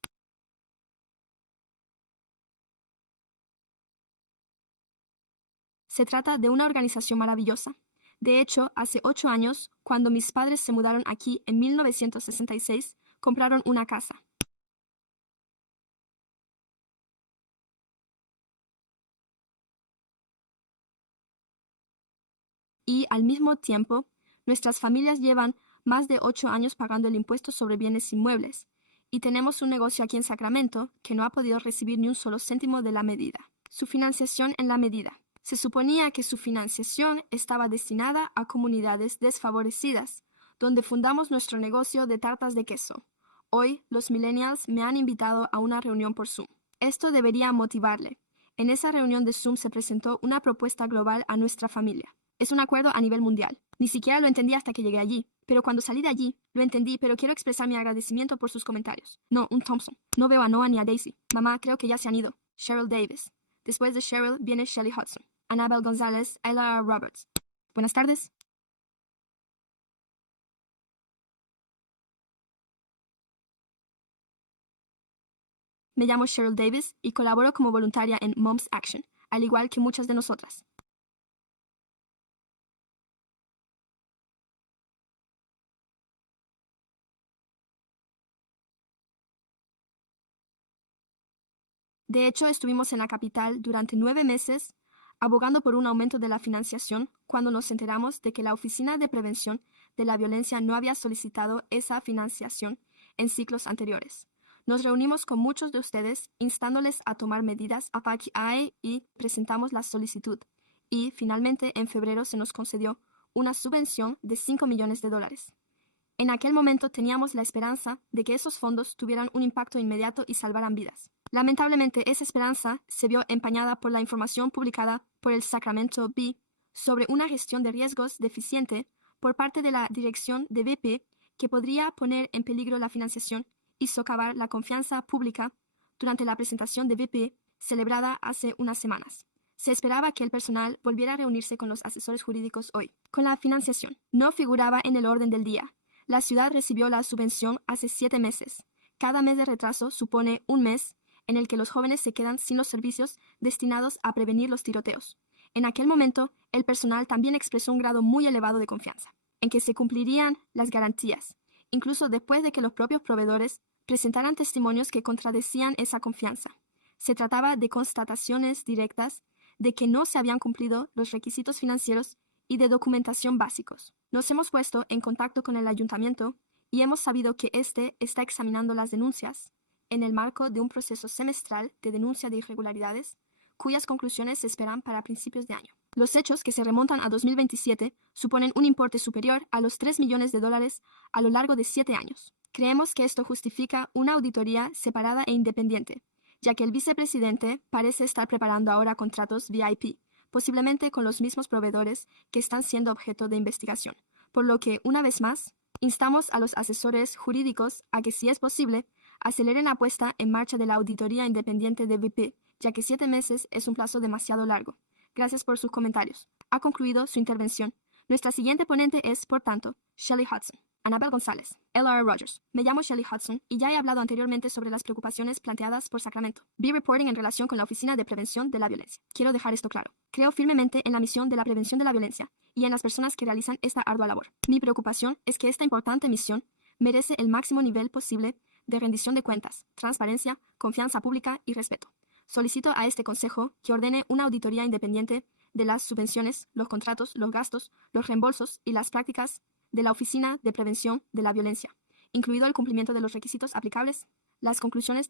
Se trata de una organización maravillosa. De hecho, hace 8 años, cuando mis padres se mudaron aquí en 1966, compraron una casa. Y, al mismo tiempo, nuestras familias llevan más de 8 años pagando el impuesto sobre bienes inmuebles, y tenemos un negocio aquí en Sacramento que no ha podido recibir ni un solo céntimo de la medida. Su financiación en la medida. Se suponía que su financiación estaba destinada a comunidades desfavorecidas, donde fundamos nuestro negocio de tartas de queso. Hoy, los millennials me han invitado a una reunión por Zoom. Esto debería motivarle. En esa reunión de Zoom se presentó una propuesta global a nuestra familia. Es un acuerdo a nivel mundial. Ni siquiera lo entendí hasta que llegué allí. Pero cuando salí de allí, lo entendí, pero quiero expresar mi agradecimiento por sus comentarios. No, un Thompson. No veo a Noah ni a Daisy. Mamá, creo que ya se han ido. Cheryl Davis. Después de Cheryl viene Shelley Hudson. Annabel González, Ella Roberts. Buenas tardes. Me llamo Cheryl Davis y colaboro como voluntaria en Moms Action, al igual que muchas de nosotras. De hecho, estuvimos en la capital durante 9 meses abogando por un aumento de la financiación cuando nos enteramos de que la Oficina de Prevención de la Violencia no había solicitado esa financiación en ciclos anteriores. Nos reunimos con muchos de ustedes instándoles a tomar medidas a PACI y presentamos la solicitud. Y, finalmente, en febrero se nos concedió una subvención de $5 millones. En aquel momento teníamos la esperanza de que esos fondos tuvieran un impacto inmediato y salvaran vidas. Lamentablemente, esa esperanza se vio empañada por la información publicada por el Sacramento Bee sobre una gestión de riesgos deficiente por parte de la dirección de BP que podría poner en peligro la financiación y socavar la confianza pública durante la presentación de BP celebrada hace unas semanas. Se esperaba que el personal volviera a reunirse con los asesores jurídicos hoy. Con la financiación no figuraba en el orden del día. La ciudad recibió la subvención hace 7 meses. Cada mes de retraso supone un mes en el que los jóvenes se quedan sin los servicios destinados a prevenir los tiroteos. En aquel momento, el personal también expresó un grado muy elevado de confianza, en que se cumplirían las garantías, incluso después de que los propios proveedores presentaran testimonios que contradecían esa confianza. Se trataba de constataciones directas de que no se habían cumplido los requisitos financieros y de documentación básicos. Nos hemos puesto en contacto con el ayuntamiento y hemos sabido que éste está examinando las denuncias en el marco de un proceso semestral de denuncia de irregularidades, cuyas conclusiones se esperan para principios de año. Los hechos, que se remontan a 2027, suponen un importe superior a los $3 millones a lo largo de 7 años. Creemos que esto justifica una auditoría separada e independiente, ya que el vicepresidente parece estar preparando ahora contratos VIP, posiblemente con los mismos proveedores que están siendo objeto de investigación. Por lo que, una vez más, instamos a los asesores jurídicos a que, si es posible, aceleren la puesta en marcha de la auditoría independiente de BP, ya que 7 meses es un plazo demasiado largo. Gracias por sus comentarios. Ha concluido su intervención. Nuestra siguiente ponente es, por tanto, Shelley Hudson. Annabel González, L.R. Rogers. Me llamo Shelley Hudson y ya he hablado anteriormente sobre las preocupaciones planteadas por Sacramento Bee Reporting en relación con la Oficina de Prevención de la Violencia. Quiero dejar esto claro. Creo firmemente en la misión de la prevención de la violencia y en las personas que realizan esta ardua labor. Mi preocupación es que esta importante misión merece el máximo nivel posible de rendición de cuentas, transparencia, confianza pública y respeto. Solicito a este Consejo que ordene una auditoría independiente de las subvenciones, los contratos, los gastos, los reembolsos y las prácticas de la Oficina de Prevención de la Violencia, incluido el cumplimiento de los requisitos aplicables. Las conclusiones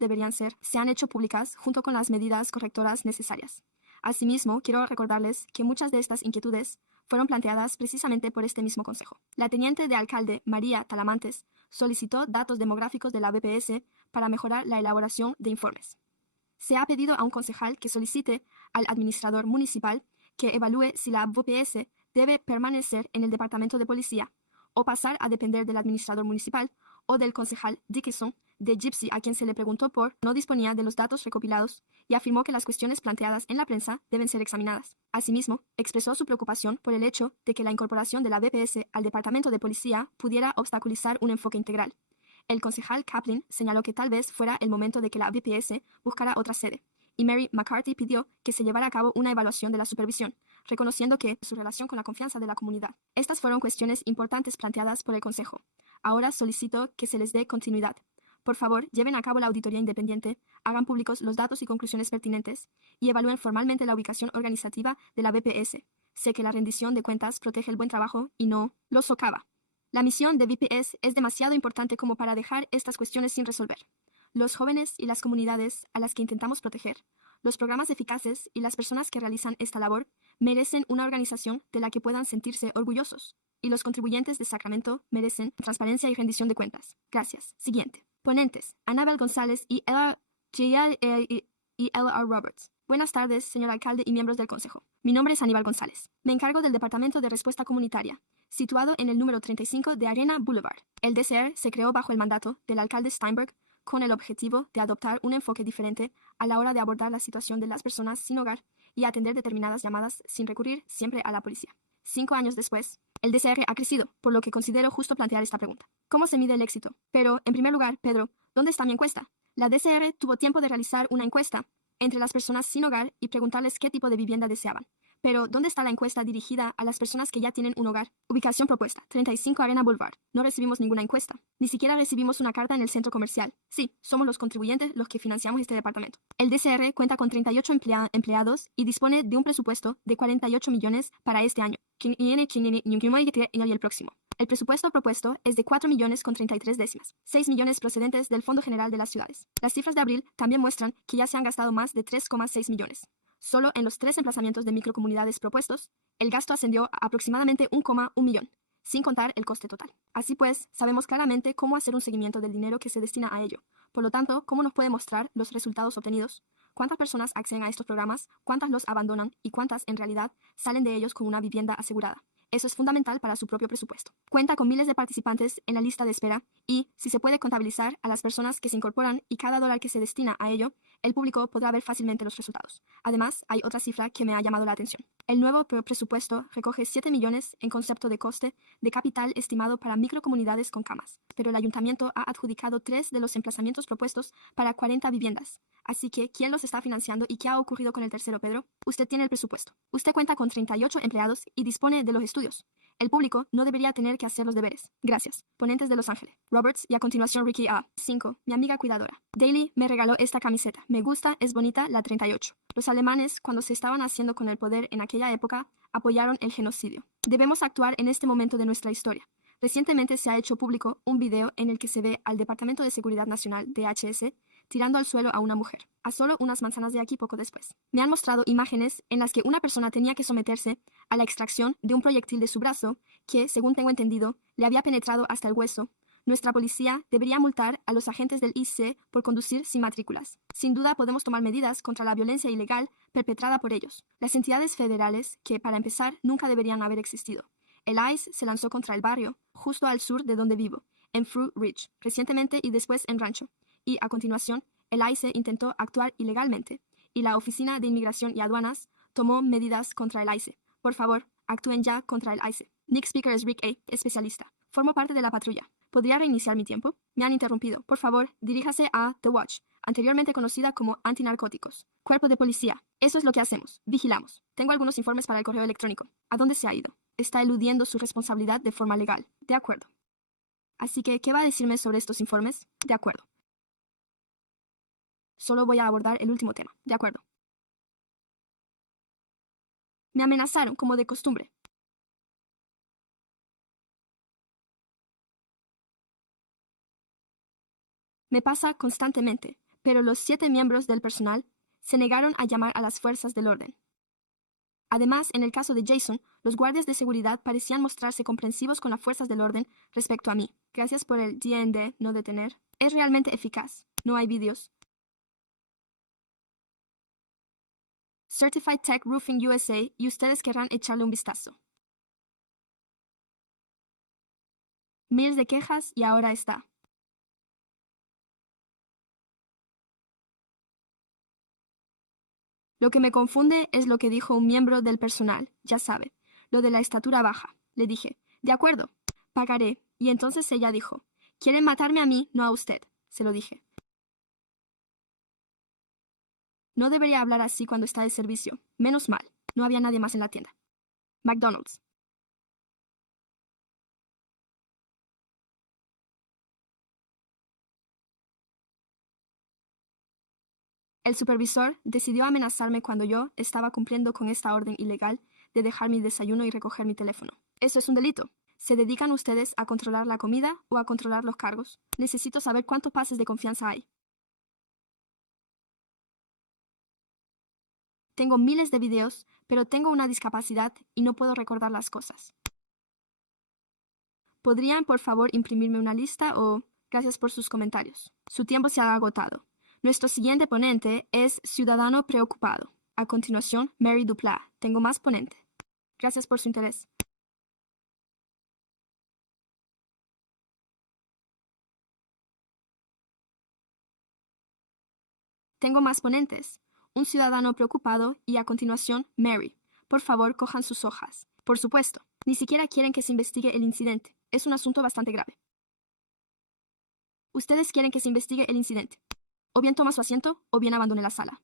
se han hecho públicas junto con las medidas correctoras necesarias. Asimismo, quiero recordarles que muchas de estas inquietudes fueron planteadas precisamente por este mismo Consejo. La teniente de alcalde María Talamantes solicitó datos demográficos de la BPS para mejorar la elaboración de informes. Se ha pedido a un concejal que solicite al administrador municipal que evalúe si la BPS debe permanecer en el departamento de policía o pasar a depender del administrador municipal o del concejal Dickinson de Gypsy, a quien se le preguntó por no disponía de los datos recopilados y afirmó que las cuestiones planteadas en la prensa deben ser examinadas. Asimismo, expresó su preocupación por el hecho de que la incorporación de la BPS al departamento de policía pudiera obstaculizar un enfoque integral. El concejal Kaplan señaló que tal vez fuera el momento de que la BPS buscara otra sede, y Mary McCarthy pidió que se llevara a cabo una evaluación de la supervisión, reconociendo que su relación con la confianza de la comunidad. Estas fueron cuestiones importantes planteadas por el Consejo. Ahora solicito que se les dé continuidad. Por favor, lleven a cabo la auditoría independiente, hagan públicos los datos y conclusiones pertinentes y evalúen formalmente la ubicación organizativa de la BPS. Sé que la rendición de cuentas protege el buen trabajo y no lo socava. La misión de BPS es demasiado importante como para dejar estas cuestiones sin resolver. Los jóvenes y las comunidades a las que intentamos proteger, los programas eficaces y las personas que realizan esta labor merecen una organización de la que puedan sentirse orgullosos. Y los contribuyentes de Sacramento merecen transparencia y rendición de cuentas. Gracias. Siguiente. Ponentes: Annabel González y L.R. Roberts. Buenas tardes, señor alcalde y miembros del Consejo. Mi nombre es Aníbal González. Me encargo del Departamento de Respuesta Comunitaria, situado en el número 35 de Arena Boulevard. El DCR se creó bajo el mandato del alcalde Steinberg con el objetivo de adoptar un enfoque diferente a la hora de abordar la situación de las personas sin hogar y atender determinadas llamadas sin recurrir siempre a la policía. 5 años después, el DCR ha crecido, por lo que considero justo plantear esta pregunta. ¿Cómo se mide el éxito? Pero, en primer lugar, Pedro, ¿dónde está mi encuesta? La DCR tuvo tiempo de realizar una encuesta entre las personas sin hogar y preguntarles qué tipo de vivienda deseaban. Pero, ¿dónde está la encuesta dirigida a las personas que ya tienen un hogar? Ubicación propuesta: 35 Arena Boulevard. No recibimos ninguna encuesta. Ni siquiera recibimos una carta en el centro comercial. Sí, somos los contribuyentes los que financiamos este departamento. El DCR cuenta con 38 empleados y dispone de un presupuesto de 48 millones para este año. Y el próximo. El presupuesto propuesto es de 4 millones con 33 décimas, 6 millones procedentes del Fondo General de las Ciudades. Las cifras de abril también muestran que ya se han gastado más de 3,6 millones. Solo en los 3 emplazamientos de microcomunidades propuestos, el gasto ascendió a aproximadamente 1,1 millón, sin contar el coste total. Así pues, sabemos claramente cómo hacer un seguimiento del dinero que se destina a ello. Por lo tanto, cómo nos puede mostrar los resultados obtenidos, cuántas personas acceden a estos programas, cuántas los abandonan y cuántas en realidad salen de ellos con una vivienda asegurada. Eso es fundamental para su propio presupuesto. Cuenta con miles de participantes en la lista de espera y, si se puede contabilizar a las personas que se incorporan y cada dólar que se destina a ello, el público podrá ver fácilmente los resultados. Además, hay otra cifra que me ha llamado la atención. El nuevo presupuesto recoge 7 millones en concepto de coste de capital estimado para microcomunidades con camas, pero el ayuntamiento ha adjudicado 3 de los emplazamientos propuestos para 40 viviendas. Así que, ¿quién los está financiando y qué ha ocurrido con el tercero, Pedro? Usted tiene el presupuesto. Usted cuenta con 38 empleados y dispone de los estudios. El público no debería tener que hacer los deberes. Gracias. Ponentes de Los Ángeles: Roberts y a continuación Ricky A. 5. Mi amiga cuidadora. Daly me regaló esta camiseta. Me gusta, es bonita, la 38. Los alemanes, cuando se estaban haciendo con el poder en aquella época, apoyaron el genocidio. Debemos actuar en este momento de nuestra historia. Recientemente se ha hecho público un video en el que se ve al Departamento de Seguridad Nacional, DHS, tirando al suelo a una mujer, a solo unas manzanas de aquí poco después. Me han mostrado imágenes en las que una persona tenía que someterse a la extracción de un proyectil de su brazo que, según tengo entendido, le había penetrado hasta el hueso. Nuestra policía debería multar a los agentes del IC por conducir sin matrículas. Sin duda podemos tomar medidas contra la violencia ilegal perpetrada por ellos. Las entidades federales, que, para empezar, nunca deberían haber existido. El ICE se lanzó contra el barrio, justo al sur de donde vivo, en Fruit Ridge, recientemente y después en Rancho. Y, a continuación, el ICE intentó actuar ilegalmente, y la Oficina de Inmigración y Aduanas tomó medidas contra el ICE, Por favor, actúen ya contra el ICE. Nick Speaker es Rick A., especialista. Formo parte de la patrulla. ¿Podría reiniciar mi tiempo? Me han interrumpido. Por favor, diríjase a The Watch, anteriormente conocida como Antinarcóticos. Cuerpo de policía. Eso es lo que hacemos. Vigilamos. Tengo algunos informes para el correo electrónico. ¿A dónde se ha ido? Está eludiendo su responsabilidad de forma legal. De acuerdo. Así que, ¿qué va a decirme sobre estos informes? De acuerdo. Solo voy a abordar el último tema. De acuerdo. Me amenazaron, como de costumbre. Me pasa constantemente, pero los 7 miembros del personal se negaron a llamar a las fuerzas del orden. Además, en el caso de Jason, los guardias de seguridad parecían mostrarse comprensivos con las fuerzas del orden respecto a mí. Gracias por el D&D no detener. Es realmente eficaz. No hay vídeos. Certified Tech Roofing USA y ustedes querrán echarle un vistazo. Miles de quejas y ahora está. Lo que me confunde es lo que dijo un miembro del personal, ya sabe, lo de la estatura baja. Le dije, de acuerdo, pagaré. Y entonces ella dijo, quieren matarme a mí, no a usted. Se lo dije. No debería hablar así cuando está de servicio. Menos mal, no había nadie más en la tienda. McDonald's. El supervisor decidió amenazarme cuando yo estaba cumpliendo con esta orden ilegal de dejar mi desayuno y recoger mi teléfono. Eso es un delito. ¿Se dedican ustedes a controlar la comida o a controlar los cargos? Necesito saber cuántos pases de confianza hay. Tengo miles de videos, pero tengo una discapacidad y no puedo recordar las cosas. ¿Podrían, por favor, imprimirme una lista o...? Gracias por sus comentarios. Su tiempo se ha agotado. Nuestro siguiente ponente es Ciudadano Preocupado. A continuación, Mary Duplass. Tengo más ponente. Gracias por su interés. Tengo más ponentes. Un ciudadano preocupado y a continuación, Mary. Por favor, cojan sus hojas. Por supuesto, ni siquiera quieren que se investigue el incidente. Es un asunto bastante grave. Ustedes quieren que se investigue el incidente. O bien toma su asiento o bien abandone la sala.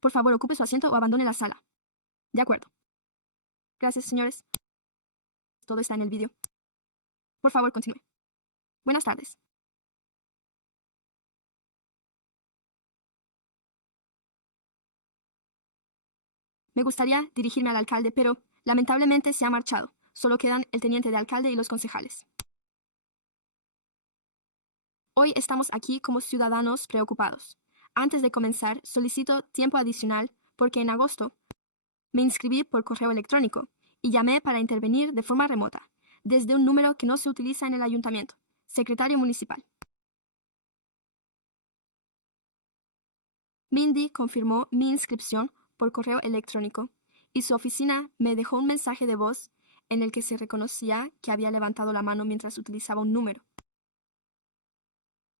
Por favor, ocupe su asiento o abandone la sala. De acuerdo. Gracias, señores. Todo está en el vídeo. Por favor, continúe. Buenas tardes. Me gustaría dirigirme al alcalde, pero lamentablemente se ha marchado. Solo quedan el teniente de alcalde y los concejales. Hoy estamos aquí como ciudadanos preocupados. Antes de comenzar, solicito tiempo adicional porque en agosto me inscribí por correo electrónico y llamé para intervenir de forma remota, desde un número que no se utiliza en el ayuntamiento, secretario municipal. Mindy confirmó mi inscripción por correo electrónico y su oficina me dejó un mensaje de voz en el que se reconocía que había levantado la mano mientras utilizaba un número.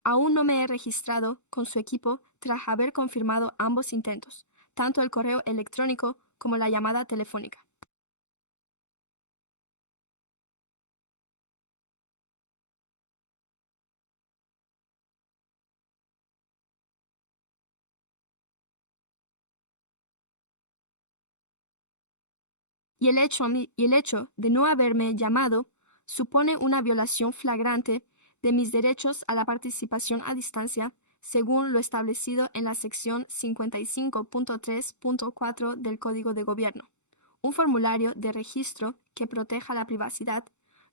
Aún no me he registrado con su equipo tras haber confirmado ambos intentos, tanto el correo electrónico como la llamada telefónica. Y el hecho de no haberme llamado supone una violación flagrante de mis derechos a la participación a distancia, según lo establecido en la sección 55.3.4 del Código de Gobierno. Un formulario de registro que proteja la privacidad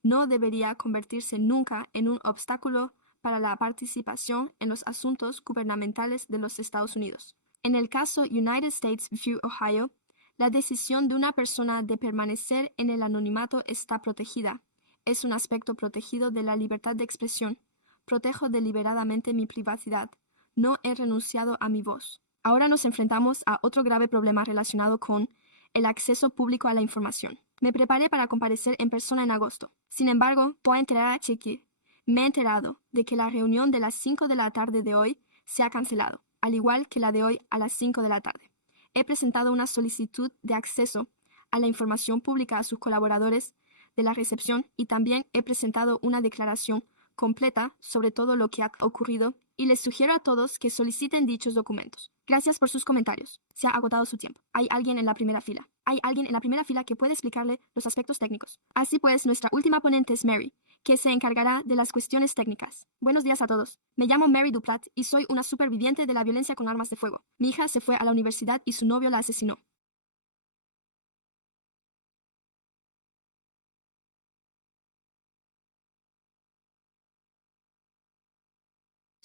no debería convertirse nunca en un obstáculo para la participación en los asuntos gubernamentales de los Estados Unidos. En el caso United States v. Ohio, la decisión de una persona de permanecer en el anonimato está protegida. Es un aspecto protegido de la libertad de expresión. Protejo deliberadamente mi privacidad. No he renunciado a mi voz. Ahora nos enfrentamos a otro grave problema relacionado con el acceso público a la información. Me preparé para comparecer en persona en agosto. Sin embargo, voy a enterar a Chiqui. Me he enterado de que la reunión de las 5 de la tarde de hoy se ha cancelado, al igual que la de hoy a las 5 de la tarde. He presentado una solicitud de acceso a la información pública a sus colaboradores de la recepción y también he presentado una declaración completa sobre todo lo que ha ocurrido y les sugiero a todos que soliciten dichos documentos. Gracias por sus comentarios. Se ha agotado su tiempo. Hay alguien en la primera fila. Hay alguien en la primera fila que puede explicarle los aspectos técnicos. Así pues, nuestra última ponente es Mary, que se encargará de las cuestiones técnicas. Buenos días a todos. Me llamo Mary Duplat y soy una superviviente de la violencia con armas de fuego. Mi hija se fue a la universidad y su novio la asesinó.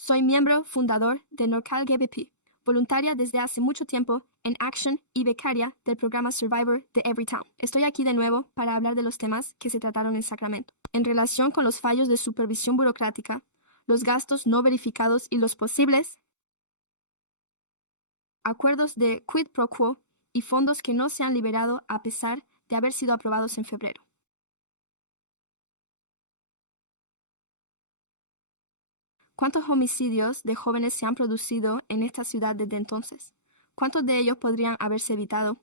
Soy miembro fundador de NorCal GBP, voluntaria desde hace mucho tiempo en Action y becaria del programa Survivor de Everytown. Estoy aquí de nuevo para hablar de los temas que se trataron en Sacramento. En relación con los fallos de supervisión burocrática, los gastos no verificados y los posibles acuerdos de quid pro quo y fondos que no se han liberado a pesar de haber sido aprobados en febrero. ¿Cuántos homicidios de jóvenes se han producido en esta ciudad desde entonces? ¿Cuántos de ellos podrían haberse evitado?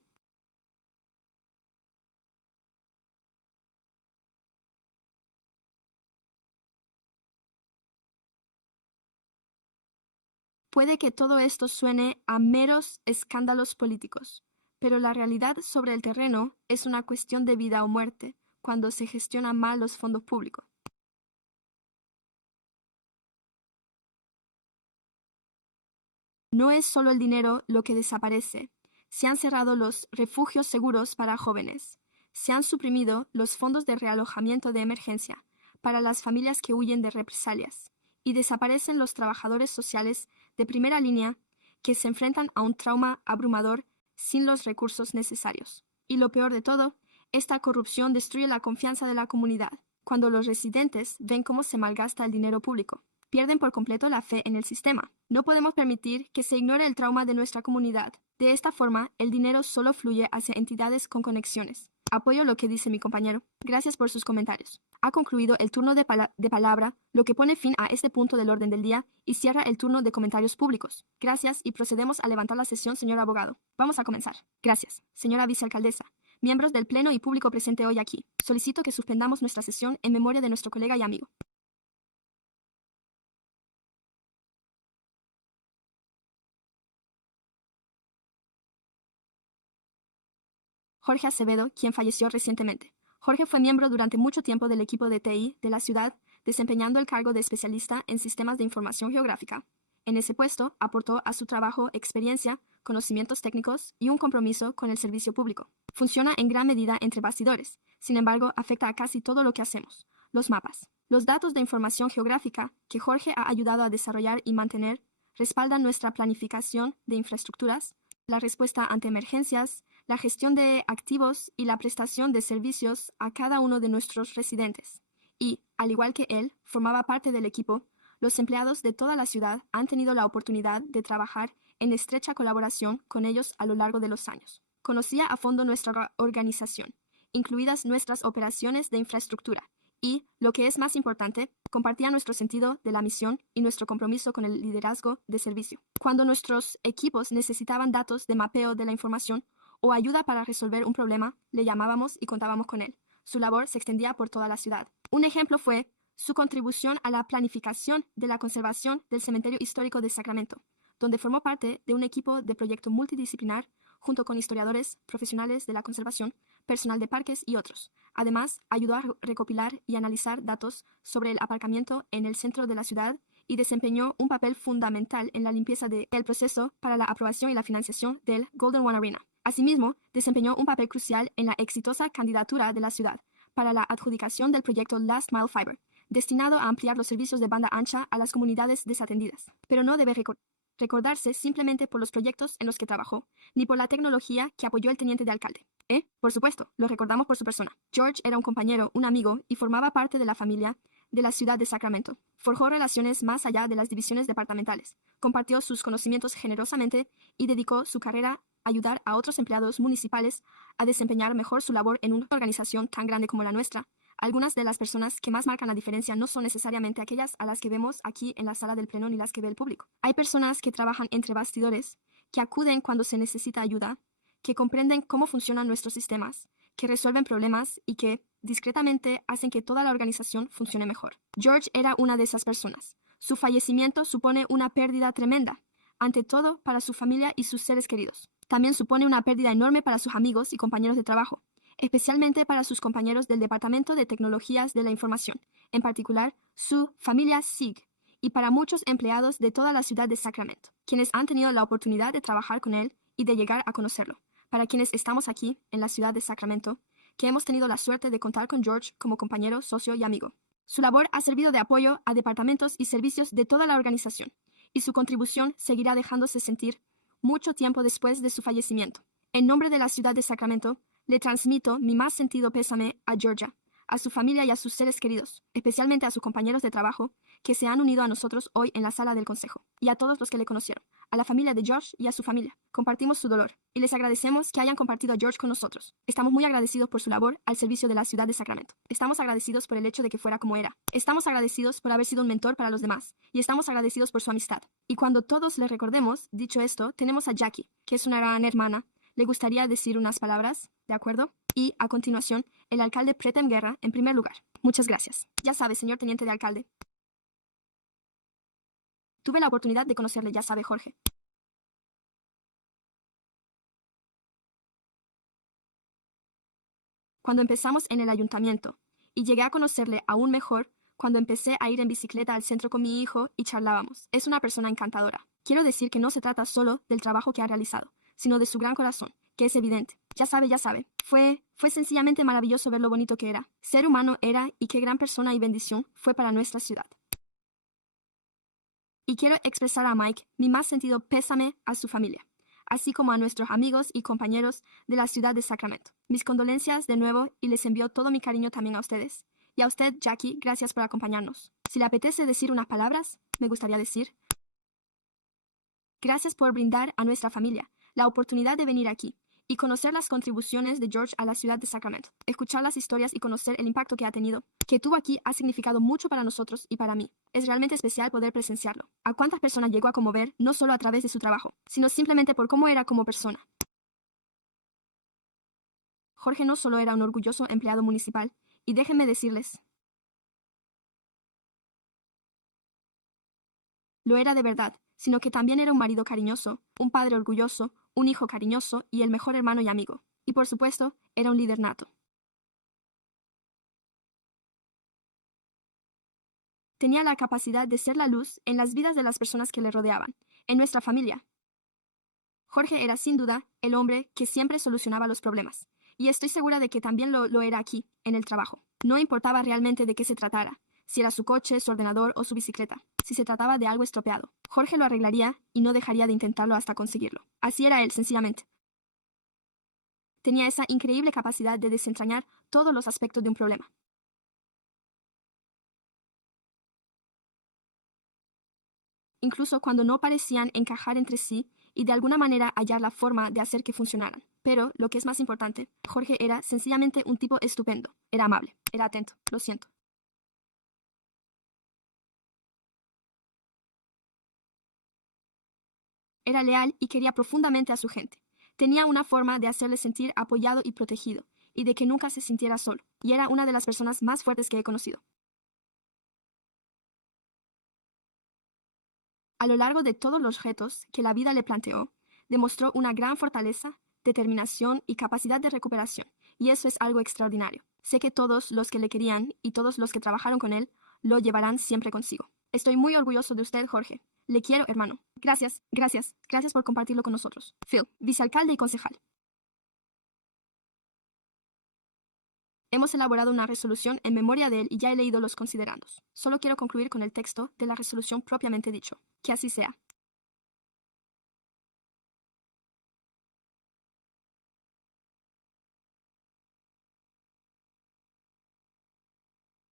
Puede que todo esto suene a meros escándalos políticos, pero la realidad sobre el terreno es una cuestión de vida o muerte cuando se gestionan mal los fondos públicos. No es solo el dinero lo que desaparece. Se han cerrado los refugios seguros para jóvenes. Se han suprimido los fondos de realojamiento de emergencia para las familias que huyen de represalias. Y desaparecen los trabajadores sociales de primera línea que se enfrentan a un trauma abrumador sin los recursos necesarios. Y lo peor de todo, esta corrupción destruye la confianza de la comunidad. Cuando los residentes ven cómo se malgasta el dinero público, pierden por completo la fe en el sistema. No podemos permitir que se ignore el trauma de nuestra comunidad. De esta forma, el dinero solo fluye hacia entidades con conexiones. Apoyo lo que dice mi compañero. Gracias por sus comentarios. Ha concluido el turno de palabra, lo que pone fin a este punto del orden del día y cierra el turno de comentarios públicos. Gracias y procedemos a levantar la sesión, señor abogado. Vamos a comenzar. Gracias, señora vicealcaldesa. Miembros del Pleno y público presente hoy aquí. Solicito que suspendamos nuestra sesión en memoria de nuestro colega y amigo. Jorge Acevedo, quien falleció recientemente. Jorge fue miembro durante mucho tiempo del equipo de TI de la ciudad, desempeñando el cargo de especialista en sistemas de información geográfica. En ese puesto, aportó a su trabajo experiencia, conocimientos técnicos y un compromiso con el servicio público. Funciona en gran medida entre bastidores, sin embargo, afecta a casi todo lo que hacemos. Los mapas. Los datos de información geográfica que Jorge ha ayudado a desarrollar y mantener respaldan nuestra planificación de infraestructuras, la respuesta ante emergencias, la gestión de activos y la prestación de servicios a cada uno de nuestros residentes. Y, al igual que él, formaba parte del equipo, los empleados de toda la ciudad han tenido la oportunidad de trabajar en estrecha colaboración con ellos a lo largo de los años. Conocía a fondo nuestra organización, incluidas nuestras operaciones de infraestructura, y, lo que es más importante, compartía nuestro sentido de la misión y nuestro compromiso con el liderazgo de servicio. Cuando nuestros equipos necesitaban datos de mapeo de la información, o ayuda para resolver un problema, le llamábamos y contábamos con él. Su labor se extendía por toda la ciudad. Un ejemplo fue su contribución a la planificación de la conservación del cementerio histórico de Sacramento, donde formó parte de un equipo de proyecto multidisciplinar junto con historiadores, profesionales de la conservación, personal de parques y otros. Además, ayudó a recopilar y analizar datos sobre el aparcamiento en el centro de la ciudad y desempeñó un papel fundamental en la limpieza del proceso para la aprobación y la financiación del Golden One Arena. Asimismo, desempeñó un papel crucial en la exitosa candidatura de la ciudad para la adjudicación del proyecto Last Mile Fiber, destinado a ampliar los servicios de banda ancha a las comunidades desatendidas. Pero no debe recordarse simplemente por los proyectos en los que trabajó, ni por la tecnología que apoyó el teniente de alcalde. Por supuesto, lo recordamos por su persona. George era un compañero, un amigo y formaba parte de la familia de la ciudad de Sacramento. Forjó relaciones más allá de las divisiones departamentales, compartió sus conocimientos generosamente y dedicó su carrera a ayudar a otros empleados municipales a desempeñar mejor su labor en una organización tan grande como la nuestra. Algunas de las personas que más marcan la diferencia no son necesariamente aquellas a las que vemos aquí en la sala del pleno ni las que ve el público. Hay personas que trabajan entre bastidores, que acuden cuando se necesita ayuda, que comprenden cómo funcionan nuestros sistemas, que resuelven problemas y que, discretamente, hacen que toda la organización funcione mejor. George era una de esas personas. Su fallecimiento supone una pérdida tremenda, ante todo para su familia y sus seres queridos. También supone una pérdida enorme para sus amigos y compañeros de trabajo, especialmente para sus compañeros del Departamento de Tecnologías de la Información, en particular su familia SIG, y para muchos empleados de toda la ciudad de Sacramento, quienes han tenido la oportunidad de trabajar con él y de llegar a conocerlo. Para quienes estamos aquí, en la ciudad de Sacramento, que hemos tenido la suerte de contar con George como compañero, socio y amigo. Su labor ha servido de apoyo a departamentos y servicios de toda la organización, y su contribución seguirá dejándose sentir mucho tiempo después de su fallecimiento. En nombre de la ciudad de Sacramento, le transmito mi más sentido pésame a Georgia, a su familia y a sus seres queridos, especialmente a sus compañeros de trabajo que se han unido a nosotros hoy en la sala del consejo, y a todos los que le conocieron, a la familia de George y a su familia. Compartimos su dolor, y les agradecemos que hayan compartido a George con nosotros. Estamos muy agradecidos por su labor al servicio de la ciudad de Sacramento. Estamos agradecidos por el hecho de que fuera como era. Estamos agradecidos por haber sido un mentor para los demás, y estamos agradecidos por su amistad. Y cuando todos le recordemos, dicho esto, tenemos a Jackie, que es una gran hermana. ¿Le gustaría decir unas palabras? ¿De acuerdo? Y, a continuación, el alcalde Pretem Guerra, en primer lugar. Muchas gracias. Ya sabe, señor teniente de alcalde. Tuve la oportunidad de conocerle, ya sabe, Jorge. Cuando empezamos en el ayuntamiento, y llegué a conocerle aún mejor cuando empecé a ir en bicicleta al centro con mi hijo y charlábamos. Es una persona encantadora. Quiero decir que no se trata solo del trabajo que ha realizado, sino de su gran corazón, que es evidente. Ya sabe, ya sabe. Fue sencillamente maravilloso ver lo bonito que era. Ser humano era y qué gran persona y bendición fue para nuestra ciudad. Y quiero expresar a Mike mi más sentido pésame a su familia, así como a nuestros amigos y compañeros de la ciudad de Sacramento. Mis condolencias de nuevo y les envío todo mi cariño también a ustedes. Y a usted, Jackie, gracias por acompañarnos. Si le apetece decir unas palabras, me gustaría decir: gracias por brindar a nuestra familia la oportunidad de venir aquí y conocer las contribuciones de George a la ciudad de Sacramento. Escuchar las historias y conocer el impacto que ha tenido, que tuvo aquí, ha significado mucho para nosotros y para mí. Es realmente especial poder presenciarlo. ¿A cuántas personas llegó a conmover, no solo a través de su trabajo, sino simplemente por cómo era como persona? Jorge no solo era un orgulloso empleado municipal, y déjenme decirles, lo era de verdad, sino que también era un marido cariñoso, un padre orgulloso, un hijo cariñoso y el mejor hermano y amigo. Y por supuesto, era un líder nato. Tenía la capacidad de ser la luz en las vidas de las personas que le rodeaban, en nuestra familia. Jorge era sin duda el hombre que siempre solucionaba los problemas, y estoy segura de que también lo era aquí, en el trabajo. No importaba realmente de qué se tratara, si era su coche, su ordenador o su bicicleta. Si se trataba de algo estropeado, Jorge lo arreglaría y no dejaría de intentarlo hasta conseguirlo. Así era él, sencillamente. Tenía esa increíble capacidad de desentrañar todos los aspectos de un problema. Incluso cuando no parecían encajar entre sí y de alguna manera hallar la forma de hacer que funcionaran. Pero, lo que es más importante, Jorge era sencillamente un tipo estupendo. Era amable, era atento, lo siento. Era leal y quería profundamente a su gente. Tenía una forma de hacerle sentir apoyado y protegido, y de que nunca se sintiera solo, y era una de las personas más fuertes que he conocido. A lo largo de todos los retos que la vida le planteó, demostró una gran fortaleza, determinación y capacidad de recuperación, y eso es algo extraordinario. Sé que todos los que le querían y todos los que trabajaron con él lo llevarán siempre consigo. Estoy muy orgulloso de usted, Jorge. Le quiero, hermano. Gracias, gracias, gracias por compartirlo con nosotros. Phil, vicealcalde y concejal. Hemos elaborado una resolución en memoria de él y ya he leído los considerandos. Solo quiero concluir con el texto de la resolución propiamente dicho. Que así sea.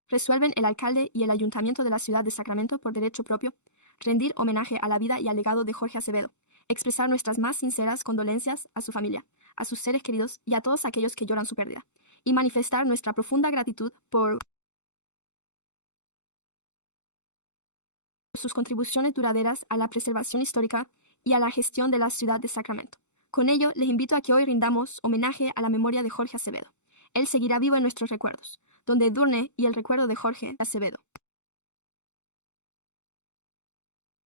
Resuelven el alcalde y el ayuntamiento de la ciudad de Sacramento por derecho propio rendir homenaje a la vida y al legado de Jorge Acevedo, expresar nuestras más sinceras condolencias a su familia, a sus seres queridos y a todos aquellos que lloran su pérdida, y manifestar nuestra profunda gratitud por sus contribuciones duraderas a la preservación histórica y a la gestión de la ciudad de Sacramento. Con ello, les invito a que hoy rindamos homenaje a la memoria de Jorge Acevedo. Él seguirá vivo en nuestros recuerdos, donde Edurne y el recuerdo de Jorge Acevedo.